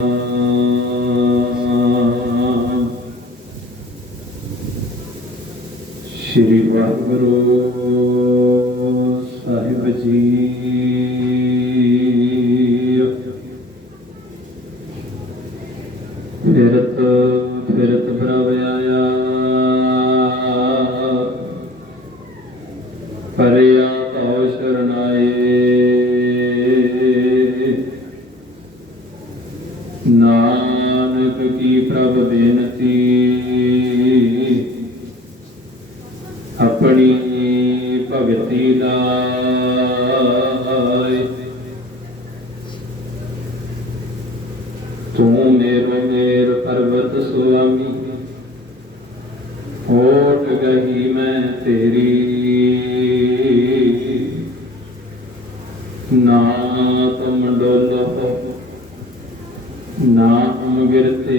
श्री वाहिगुरु साहिब जी। फिरत फिरत प्रभ आया, परिया तौ शरणाए। नानक की प्रभ बेनती, अपनी भगति दाय। तू मेरो मेर पर्वत स्वामी, होठ गही मैं तेरी। ना तुम डोलो ना तुम गिरते,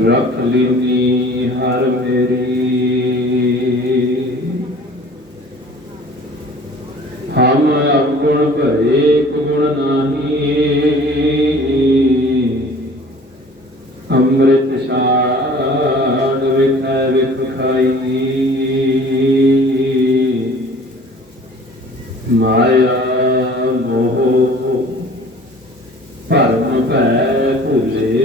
रख लीनी हर मेरी। हम अवगुण भरे गुण नाही, अमृत छाड़ विख विख खाई। माया मोह भरम भै भूले,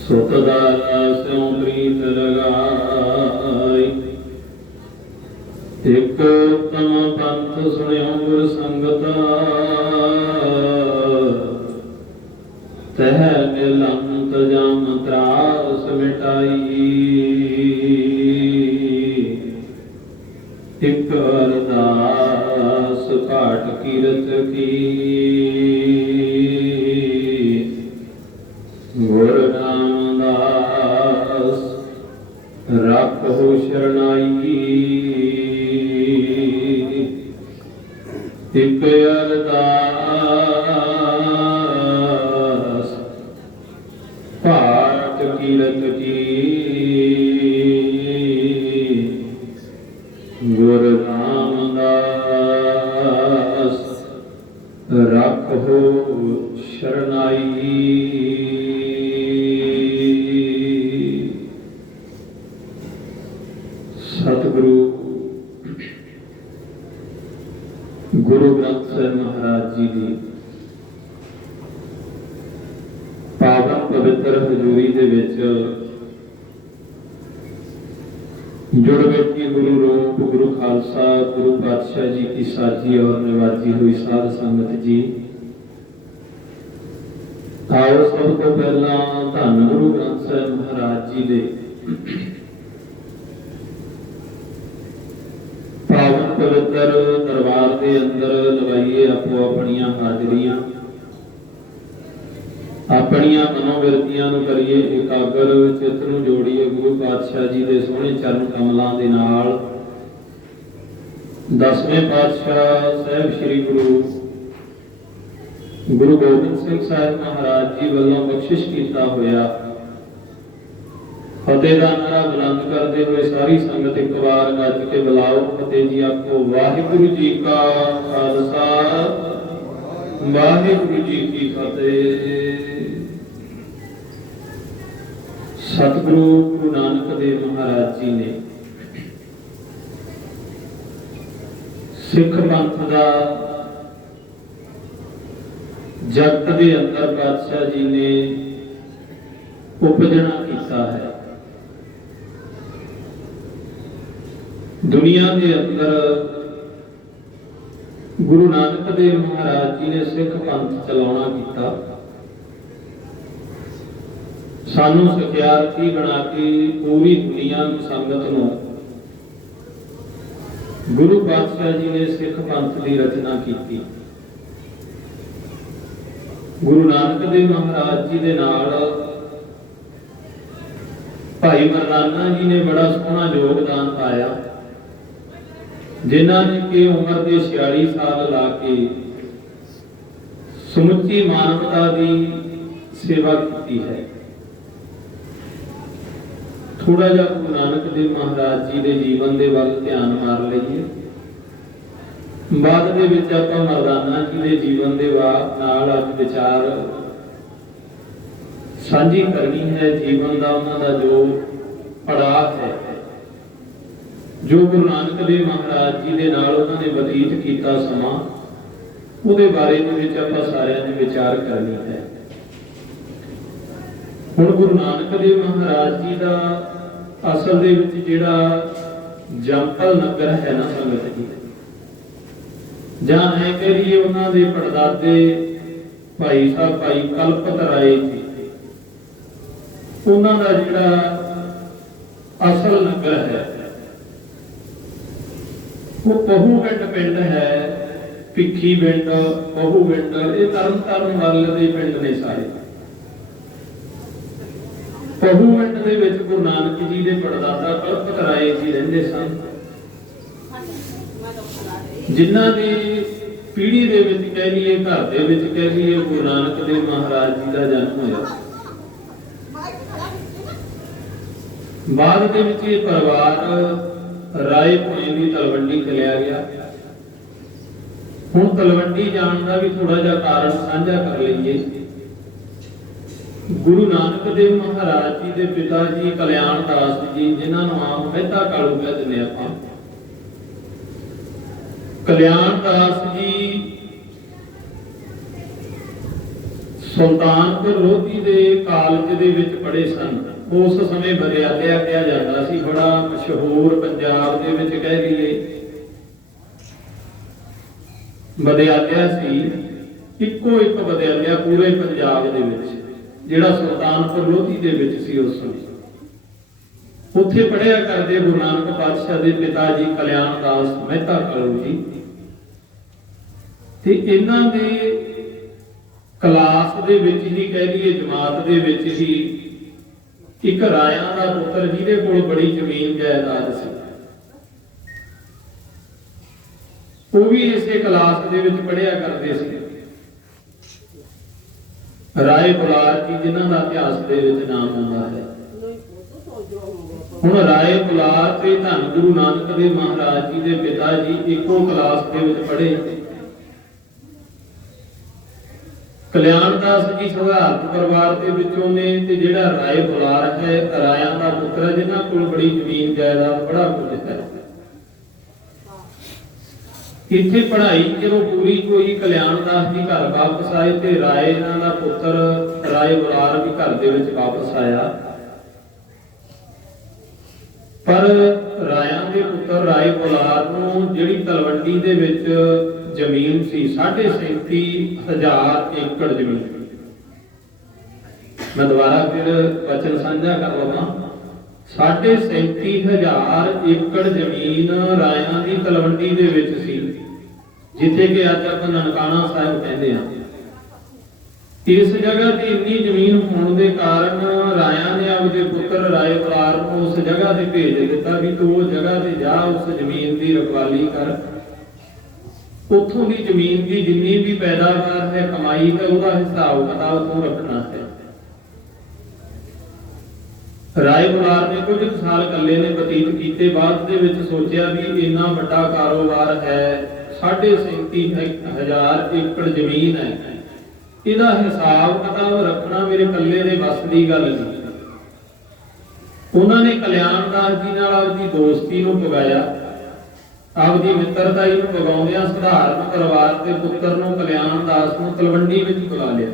सुत दाता स्यों प्रीत लगाई। एक उत्तम पंथ सुनियो गुर संगता, तह निलंत जम त्रास मिटाई। एक अरदास पाठ कीरत की, गुर रामदास रखो शरणाई। एक अरदास पाठ कीरत की, गुर रामदास रखो शरणाई। सतगुरु गुरु ग्रंथ ਸਾਹਿਬ महाराज जी की पावन पवित्र हजूरी दे विच जुड़ बैठी गुरु रूप गुरु खालसा गुरु पातशाह जी की साजी और निवाजी हुई साध संगत जी। आओ सब तो पहला धन गुरु ग्रंथ ਸਾਹਿਬ महाराज जी दे पावन पवित्र दरबार के अंदर लवाइए आपो अपनियां हाजरियां, अपनियां मनोवृत्तियां नूं करिए एकागर, चित्त नूं जोड़िए गुरु पातशाह जी दे सोहणे चरण कमलां दे नाल। दसवें पातशाह साहिब श्री गुरु गोबिंद सिंह साहिब महाराज जी वालों बख्शिश किया होया फतेह का नारा बुलंद करते हुए सारी संगत एक बार गज के बुलाओ फतेह जी। आपको वाहिगुरु जी का खालसा वाहिगुरु जी की फतेह। सतगुरु गुरु नानक देव महाराज जी ने सिख पंथ का जगत के अंदर पातशाह जी ने उपजना किया है। दुनिया के अंदर गुरु नानक देव महाराज जी ने सिख पंथ चलाना किया। सानू सिख्यार्थी बना के पूरी दुनिया संगत नूं गुरु पातशाह जी ने सिख पंथ की रचना की। गुरु नानक देव महाराज जी के नाल भाई मरदाना जी ने बड़ा सोहना योगदान पाया, जिन्हों ने कि उम्र के 46 साल ला के समुची मानवता की सेवा की है। थोड़ा जा गुरु नानक देव महाराज जी के जीवन के वल ध्यान मार लीए। ਬਾਅਦ ਦੇ ਵਿੱਚ ਆਪਾਂ ਮਰਦਾਨਾ ਜੀ ਦੇ ਜੀਵਨ ਦੇ ਨਾਲ ਅੱਜ ਵਿਚਾਰ ਸਾਂਝੀ ਕਰਨੀ ਹੈ। ਜੀਵਨ ਦਾ ਉਹਨਾਂ ਦਾ ਜੋ ਪੜਾਅ ਹੈ, ਜੋ ਗੁਰੂ ਨਾਨਕ ਦੇਵ ਮਹਾਰਾਜ ਜੀ ਦੇ ਨਾਲ ਉਹਨਾਂ ਨੇ ਬਤੀਤ ਕੀਤਾ ਸਮਾਂ, ਉਹਦੇ ਬਾਰੇ ਦੇ ਵਿੱਚ ਆਪਾਂ ਸਾਰਿਆਂ ਨੇ ਵਿਚਾਰ ਕਰਨੀ ਹੈ। ਹੁਣ ਗੁਰੂ ਨਾਨਕ ਦੇਵ ਮਹਾਰਾਜ ਜੀ ਦਾ ਅਸਲ ਦੇ ਵਿੱਚ ਜਿਹੜਾ ਜੰਪਲ ਨਗਰ ਹੈ ਨਾ ਸੰਗਤ ਜੀ, ਜਾਂ ਐ ਕਹੀਏ ਉਹਨਾਂ ਦੇ ਪੜਦਾਦੇ ਭਾਈ ਸਾਹਿਬ ਭਾਈ ਕਲਪਤ ਰਾਏ ਜੀ, ਉਹਨਾਂ ਦਾ ਜਿਹੜਾ ਅਸਲ ਨਗਰ ਹੈ ਉਹ ਪਹੂਗੰਡ ਪਿੰਡ ਹੈ। ਭਿੱਖੀ ਪਿੰਡ, ਪਹੂਗੰਡ, ਇਹ ਤਰਨਤਾਰਨ ਵੱਲ ਦੇ ਪਿੰਡ ਨੇ ਸਾਰੇ। ਪਹੂਗੰਡ ਦੇ ਵਿੱਚ ਗੁਰੂ ਨਾਨਕ ਜੀ ਦੇ ਪੜਦਾਦਾ ਕਲਪਤ ਰਾਏ ਜੀ ਰਹਿੰਦੇ ਸਨ, ਜਿਨ੍ਹਾਂ ਦੀ ਪੀੜ੍ਹੀ ਦੇ ਵਿੱਚ ਕਹਿ ਲਈਏ, ਘਰ ਦੇ ਵਿੱਚ ਕਹਿ ਲਈਏ, ਗੁਰੂ ਨਾਨਕ ਦੇਵ ਮਹਾਰਾਜ ਜੀ ਦਾ ਜਨਮ ਹੋਇਆ। ਬਾਅਦ ਦੇ ਵਿੱਚ ਇਹ ਪਰਿਵਾਰ ਰਾਏ ਭੋਏ ਦੀ ਤਲਵੰਡੀ ਚਲਿਆ ਗਿਆ। ਹੁਣ ਤਲਵੰਡੀ ਜਾਣ ਦਾ ਵੀ ਥੋੜਾ ਜਿਹਾ ਕਾਰਨ ਸਾਂਝਾ ਕਰ ਲਈਏ। ਗੁਰੂ ਨਾਨਕ ਦੇਵ ਮਹਾਰਾਜ ਜੀ ਦੇ ਪਿਤਾ ਜੀ ਕਲਿਆਣ ਦਾਸ ਜੀ, ਜਿਨ੍ਹਾਂ ਨੂੰ ਆਮ ਮਹਿਤਾ ਕਾਲੂ ਕਹਿ ਦਿੰਦੇ ਆਪਾਂ, ਕਲਿਆਣ ਦਾਸ ਜੀ ਸੁਲਤਾਨਪੁਰ ਲੋਧੀ ਦੇ ਕਾਲਜ ਦੇ ਵਿੱਚ ਪੜ੍ਹੇ ਸਨ। ਉਸ ਸਮੇਂ ਵਿਦਿਆਲਿਆ ਕਿਹਾ ਜਾਂਦਾ ਸੀ, ਬੜਾ ਮਸ਼ਹੂਰ ਪੰਜਾਬ ਦੇ ਵਿੱਚ ਕਹਿ ਲਈਏ ਵਿਦਿਆਲਿਆ ਸੀ। ਇੱਕੋ ਇੱਕ ਵਿਦਿਆਲਿਆ ਪੂਰੇ ਪੰਜਾਬ ਦੇ ਵਿੱਚ, ਜਿਹੜਾ ਸੁਲਤਾਨਪੁਰ ਲੋਧੀ ਦੇ ਵਿੱਚ ਸੀ ਉਸ ਸਮੇਂ। ਉੱਥੇ ਪੜ੍ਹਿਆ ਕਰਦੇ ਗੁਰੂ ਨਾਨਕ ਪਾਤਸ਼ਾਹ ਦੇ ਪਿਤਾ ਜੀ ਕਲਿਆਣ ਦਾਸ ਮਹਿਤਾ ਕਾਲੂ ਜੀ। ਤੇ ਇਹਨਾਂ ਦੇ ਕਲਾਸ ਦੇ ਵਿੱਚ ਹੀ ਕਹਿ ਲਈਏ, ਜਮਾਤ ਦੇ ਵਿੱਚ ਹੀ ਇੱਕ ਰਾਇਆਂ ਦਾ ਪੁੱਤਰ, ਜਿਹਦੇ ਕੋਲ ਬੜੀ ਜ਼ਮੀਨ ਜਾਇਦਾਦ ਸੀ, ਉਹ ਵੀ ਇਸੇ ਕਲਾਸ ਦੇ ਵਿੱਚ ਪੜ੍ਹਿਆ ਕਰਦੇ ਸੀ। ਰਾਏ ਬੁਲਾਰ ਜੀ, ਜਿਨ੍ਹਾਂ ਦਾ ਇਤਿਹਾਸ ਦੇ ਵਿੱਚ ਨਾਮ ਆਉਂਦਾ ਹੈ। ਹੁਣ ਰਾਏ ਬੁਲਾਰ ਤੇ ਧੰਨ ਗੁਰੂ ਨਾਨਕ ਦੇਵ ਮਹਾਰਾਜ ਜੀ ਦੇ ਪਿਤਾ ਜੀ ਇੱਕੋ ਕਲਾਸ ਦੇ ਵਿੱਚ ਪੜ੍ਹੇ। ਕਲਿਆਣ ਦਾਸ ਜੀ ਸਧਾਰਨ ਪਰਿਵਾਰ ਦੇ ਵਿੱਚੋਂ ਨੇ, ਤੇ ਜਿਹੜਾ ਰਾਏ ਬੁਲਾਰ ਹੈ ਰਾਇਆਂ ਦਾ ਪੁੱਤਰ, ਜਿਨ੍ਹਾਂ ਕੋਲ ਬੜੀ ਜ਼ਮੀਨ ਜਾਇਦਾਦ, ਬੜਾ ਕੁਝ ਹੈ। ਇੱਥੇ ਪੜ੍ਹਾਈ ਜਦੋਂ ਪੂਰੀ ਹੋਈ, ਕਲਿਆਣ ਦਾਸ ਜੀ ਘਰ ਵਾਪਸ ਆਏ ਤੇ ਰਾਏ ਇਹਨਾਂ ਦਾ ਪੁੱਤਰ ਰਾਏ ਬੁਲਾਰ ਵੀ ਘਰ ਦੇ ਵਿੱਚ ਵਾਪਸ ਆਇਆ। ਪਰ ਰਾਇਆਂ ਦੇ ਪੁੱਤਰ ਰਾਏ ਬੁਲਾਰ ਨੂੰ ਜਿਹੜੀ ਤਲਵੰਡੀ ਦੇ ਵਿੱਚ ਜ਼ਮੀਨ ਸੀ 37,000 ਏਕੜ ਜ਼ਮੀਨ, ਮੈਂ ਦੁਬਾਰਾ ਫਿਰ ਵਚਨ ਸਾਂਝਾ ਕਰ ਲਵਾਂ, 37,000 ਏਕੜ ਜ਼ਮੀਨ ਰਾਇਆਂ ਦੀ ਤਲਵੰਡੀ ਦੇ ਵਿੱਚ ਸੀ, ਜਿੱਥੇ ਕਿ ਅੱਜ ਆਪਾਂ ਨਨਕਾਣਾ ਸਾਹਿਬ ਕਹਿੰਦੇ ਆ। ਇਸ ਜਗ੍ਹਾ ਤੇ ਇੰਨੀ ਜ਼ਮੀਨ ਹੋਣ ਦੇ ਕਾਰਨ ਰਾਇਆਂ ਨੇ ਆਪਦੇ ਪੁੱਤਰ ਰਾਏ ਬੁਲਾਰ ਨੂੰ ਉਸ ਜਗ੍ਹਾ ਤੇ ਭੇਜ ਦਿੱਤਾ ਵੀ ਤੂੰ ਉਹ ਜਗ੍ਹਾ ਤੇ ਜਾ, ਉਸ ਜ਼ਮੀਨ ਦੀ ਰਖਵਾਲੀ ਕਰ, ਉੱਥੋਂ ਦੀ ਜ਼ਮੀਨ ਦੀ ਜਿੰਨੀ ਵੀ ਪੈਦਾਵਾਰ ਹੈ, ਕਮਾਈ ਹੈ, ਉਹਦਾ ਹਿਸਾਬ ਕਿਤਾਬ ਤੂੰ ਰੱਖਣਾ ਹੈ। ਰਾਏ ਬੁਲਾਰ ਨੇ ਕੁਝ ਸਾਲ ਇਕੱਲੇ ਨੇ ਬਤੀਤ ਕੀਤੇ। ਬਾਅਦ ਦੇ ਵਿੱਚ ਸੋਚਿਆ ਵੀ ਇੰਨਾ ਵੱਡਾ ਕਾਰੋਬਾਰ ਹੈ, 37,000 ਏਕੜ ਜ਼ਮੀਨ ਹੈ, ਇਹਦਾ ਹਿਸਾਬ ਕਿਤਾਬ ਰੱਖਣਾ ਮੇਰੇ ਇਕੱਲੇ ਦੇ ਵੱਸ ਦੀ ਗੱਲ ਨਹੀਂ। ਉਹਨਾਂ ਨੇ ਕਲਿਆਣ ਦਾਸ ਜੀ ਨਾਲ ਆਪਦੀ ਦੋਸਤੀ ਨੂੰ ਪਗਾਇਆ, ਆਪਦੀ ਮਿੱਤਰਤਾ ਨੂੰ ਪਗਾਉਂਦਿਆਂ ਸਧਾਰਨ ਪਰਿਵਾਰ ਦੇ ਪੁੱਤਰ ਨੂੰ ਕਲਿਆਣ ਦਾਸ ਨੂੰ ਤਲਵੰਡੀ ਵਿੱਚ ਬੁਲਾ ਲਿਆ।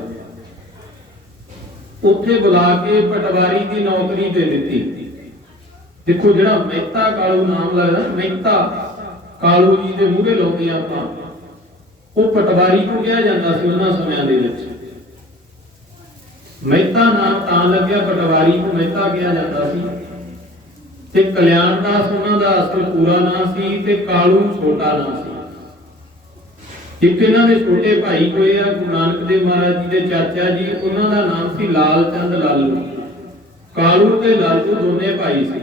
ਉੱਥੇ ਬੁਲਾ ਕੇ ਪਟਵਾਰੀ ਦੀ ਨੌਕਰੀ ਦੇ ਦਿੱਤੀ। ਦੇਖੋ, ਜਿਹੜਾ ਮਹਿਤਾ ਕਾਲੂ ਨਾਮ ਲੱਗਦਾ, ਮਹਿਤਾ ਕਾਲੂ ਜੀ ਦੇ ਮੂਹਰੇ ਲਾਉਂਦੇ ਆਪਾਂ, ਉਹ ਪਟਵਾਰੀ ਨੂੰ ਕਿਹਾ ਜਾਂਦਾ ਸੀ ਉਹਨਾਂ ਸਮਿਆਂ ਦੇ ਵਿੱਚ। ਮਹਿਤਾ ਨਾਮ ਤਾਂ ਲੱਗਿਆ, ਪਟਵਾਰੀ ਨੂੰ ਮਹਿਤਾ ਕਿਹਾ ਜਾਂਦਾ ਸੀ। ਤੇ ਕਲਿਆਣ ਦਾਸ ਉਹਨਾਂ ਦਾ ਅਸਲ ਪੂਰਾ ਨਾਮ ਸੀ ਤੇ ਕਾਲੂ ਛੋਟਾ ਨਾਮ ਸੀ। ਇੱਕ ਇਹਨਾਂ ਦੇ ਛੋਟੇ ਭਾਈ ਹੋਏ ਆ ਗੁਰੂ ਨਾਨਕ ਦੇਵ ਮਹਾਰਾਜ ਜੀ ਦੇ ਚਾਚਾ ਜੀ, ਉਹਨਾਂ ਦਾ ਨਾਮ ਸੀ ਲਾਲ ਚੰਦ ਲਾਲੂ। ਕਾਲੂ ਤੇ ਲਾਲੂ ਦੋਨੇ ਭਾਈ ਸੀ।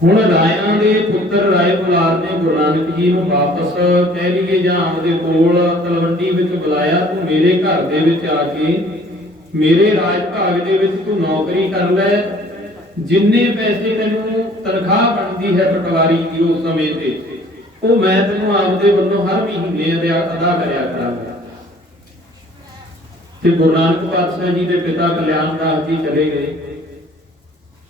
ਹੁਣ ਰਾਇਆਂ ਦੇ ਪੁੱਤਰ ਰਾਏ ਬੁਲਾਰ ਨੇ ਗੁਰੂ ਨਾਨਕ ਜੀ ਨੂੰ ਵਾਪਸ ਕਹਿ ਲਈਏ ਜਾਂ ਆਪਦੇ ਕੋਲ ਤਲਵੰਡੀ ਵਿੱਚ ਬੁਲਾਇਆ, ਤੂੰ ਮੇਰੇ ਘਰ ਦੇ ਵਿੱਚ ਆ ਕੇ ਮੇਰੇ ਰਾਜ ਭਾਗ ਦੇ ਵਿੱਚ ਤੂੰ ਨੌਕਰੀ ਕਰ ਲੈ, ਜਿੰਨੇ ਪੈਸੇ ਤੈਨੂੰ ਤਨਖਾਹ ਬਣਦੀ ਹੈ ਪਟਵਾਰੀ ਦੀ ਉਸ ਸਮੇਂ ਤੇ ਉਹ ਮੈਂ ਤੈਨੂੰ ਆਪਦੇ ਵੱਲੋਂ ਹਰ ਮਹੀਨੇ ਅਦਾ ਕਰਿਆ ਕਰਾਂਗਾ। ਤੇ ਗੁਰੂ ਨਾਨਕ ਪਾਤਸ਼ਾਹ ਜੀ ਦੇ ਪਿਤਾ ਕਲਿਆਣ ਦਾਸ ਜੀ ਚਲੇ ਗਏ।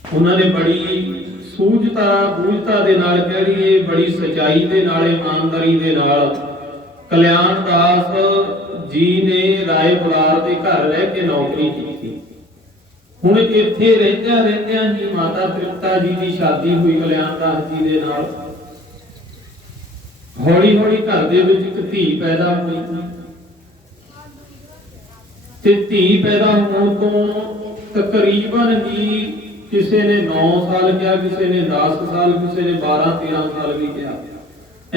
ਉਹਨਾਂ ਨੇ ਬੜੀ ਸੂਝਤਾ ਬੂਝਤਾ ਦੇ ਨਾਲ ਕਹਿ ਲਈਏ, ਬੜੀ ਸਚਾਈ ਦੇ ਨਾਲ, ਇਮਾਨਦਾਰੀ ਦੇ ਨਾਲ ਕਲਿਆਣ ਦਾਸ ਜੀ ਨੇ ਰਾਏ ਬੁਲਾਰ ਦੇ ਘਰ ਰਹਿ ਕੇ ਨੌਕਰੀ ਕੀਤੀ। ਹੁਣ ਇੱਥੇ ਰਹਿੰਦਿਆਂ ਰਹਿੰਦਿਆਂ ਹੀ ਮਾਤਾ ਤ੍ਰਿਪਤਾ ਜੀ ਦੀ ਸ਼ਾਦੀ ਹੋਈ ਕਲਿਆਣ ਦਾਸ ਜੀ ਦੇ ਨਾਲ। ਹੌਲੀ ਹੌਲੀ ਘਰ ਦੇ ਵਿੱਚ ਇੱਕ ਧੀ ਪੈਦਾ ਹੋਈ ਤੇ ਧੀ ਪੈਦਾ ਹੋਣ ਤੋਂ ਤਕਰੀਬਨ ਹੀ ਕਿਸੇ ਨੇ 9 ਸਾਲ ਕਿਹਾ, ਕਿਸੇ ਨੇ 10 ਸਾਲ, ਕਿਸੇ ਨੇ 12-13 ਸਾਲ ਵੀ ਕਿਹਾ।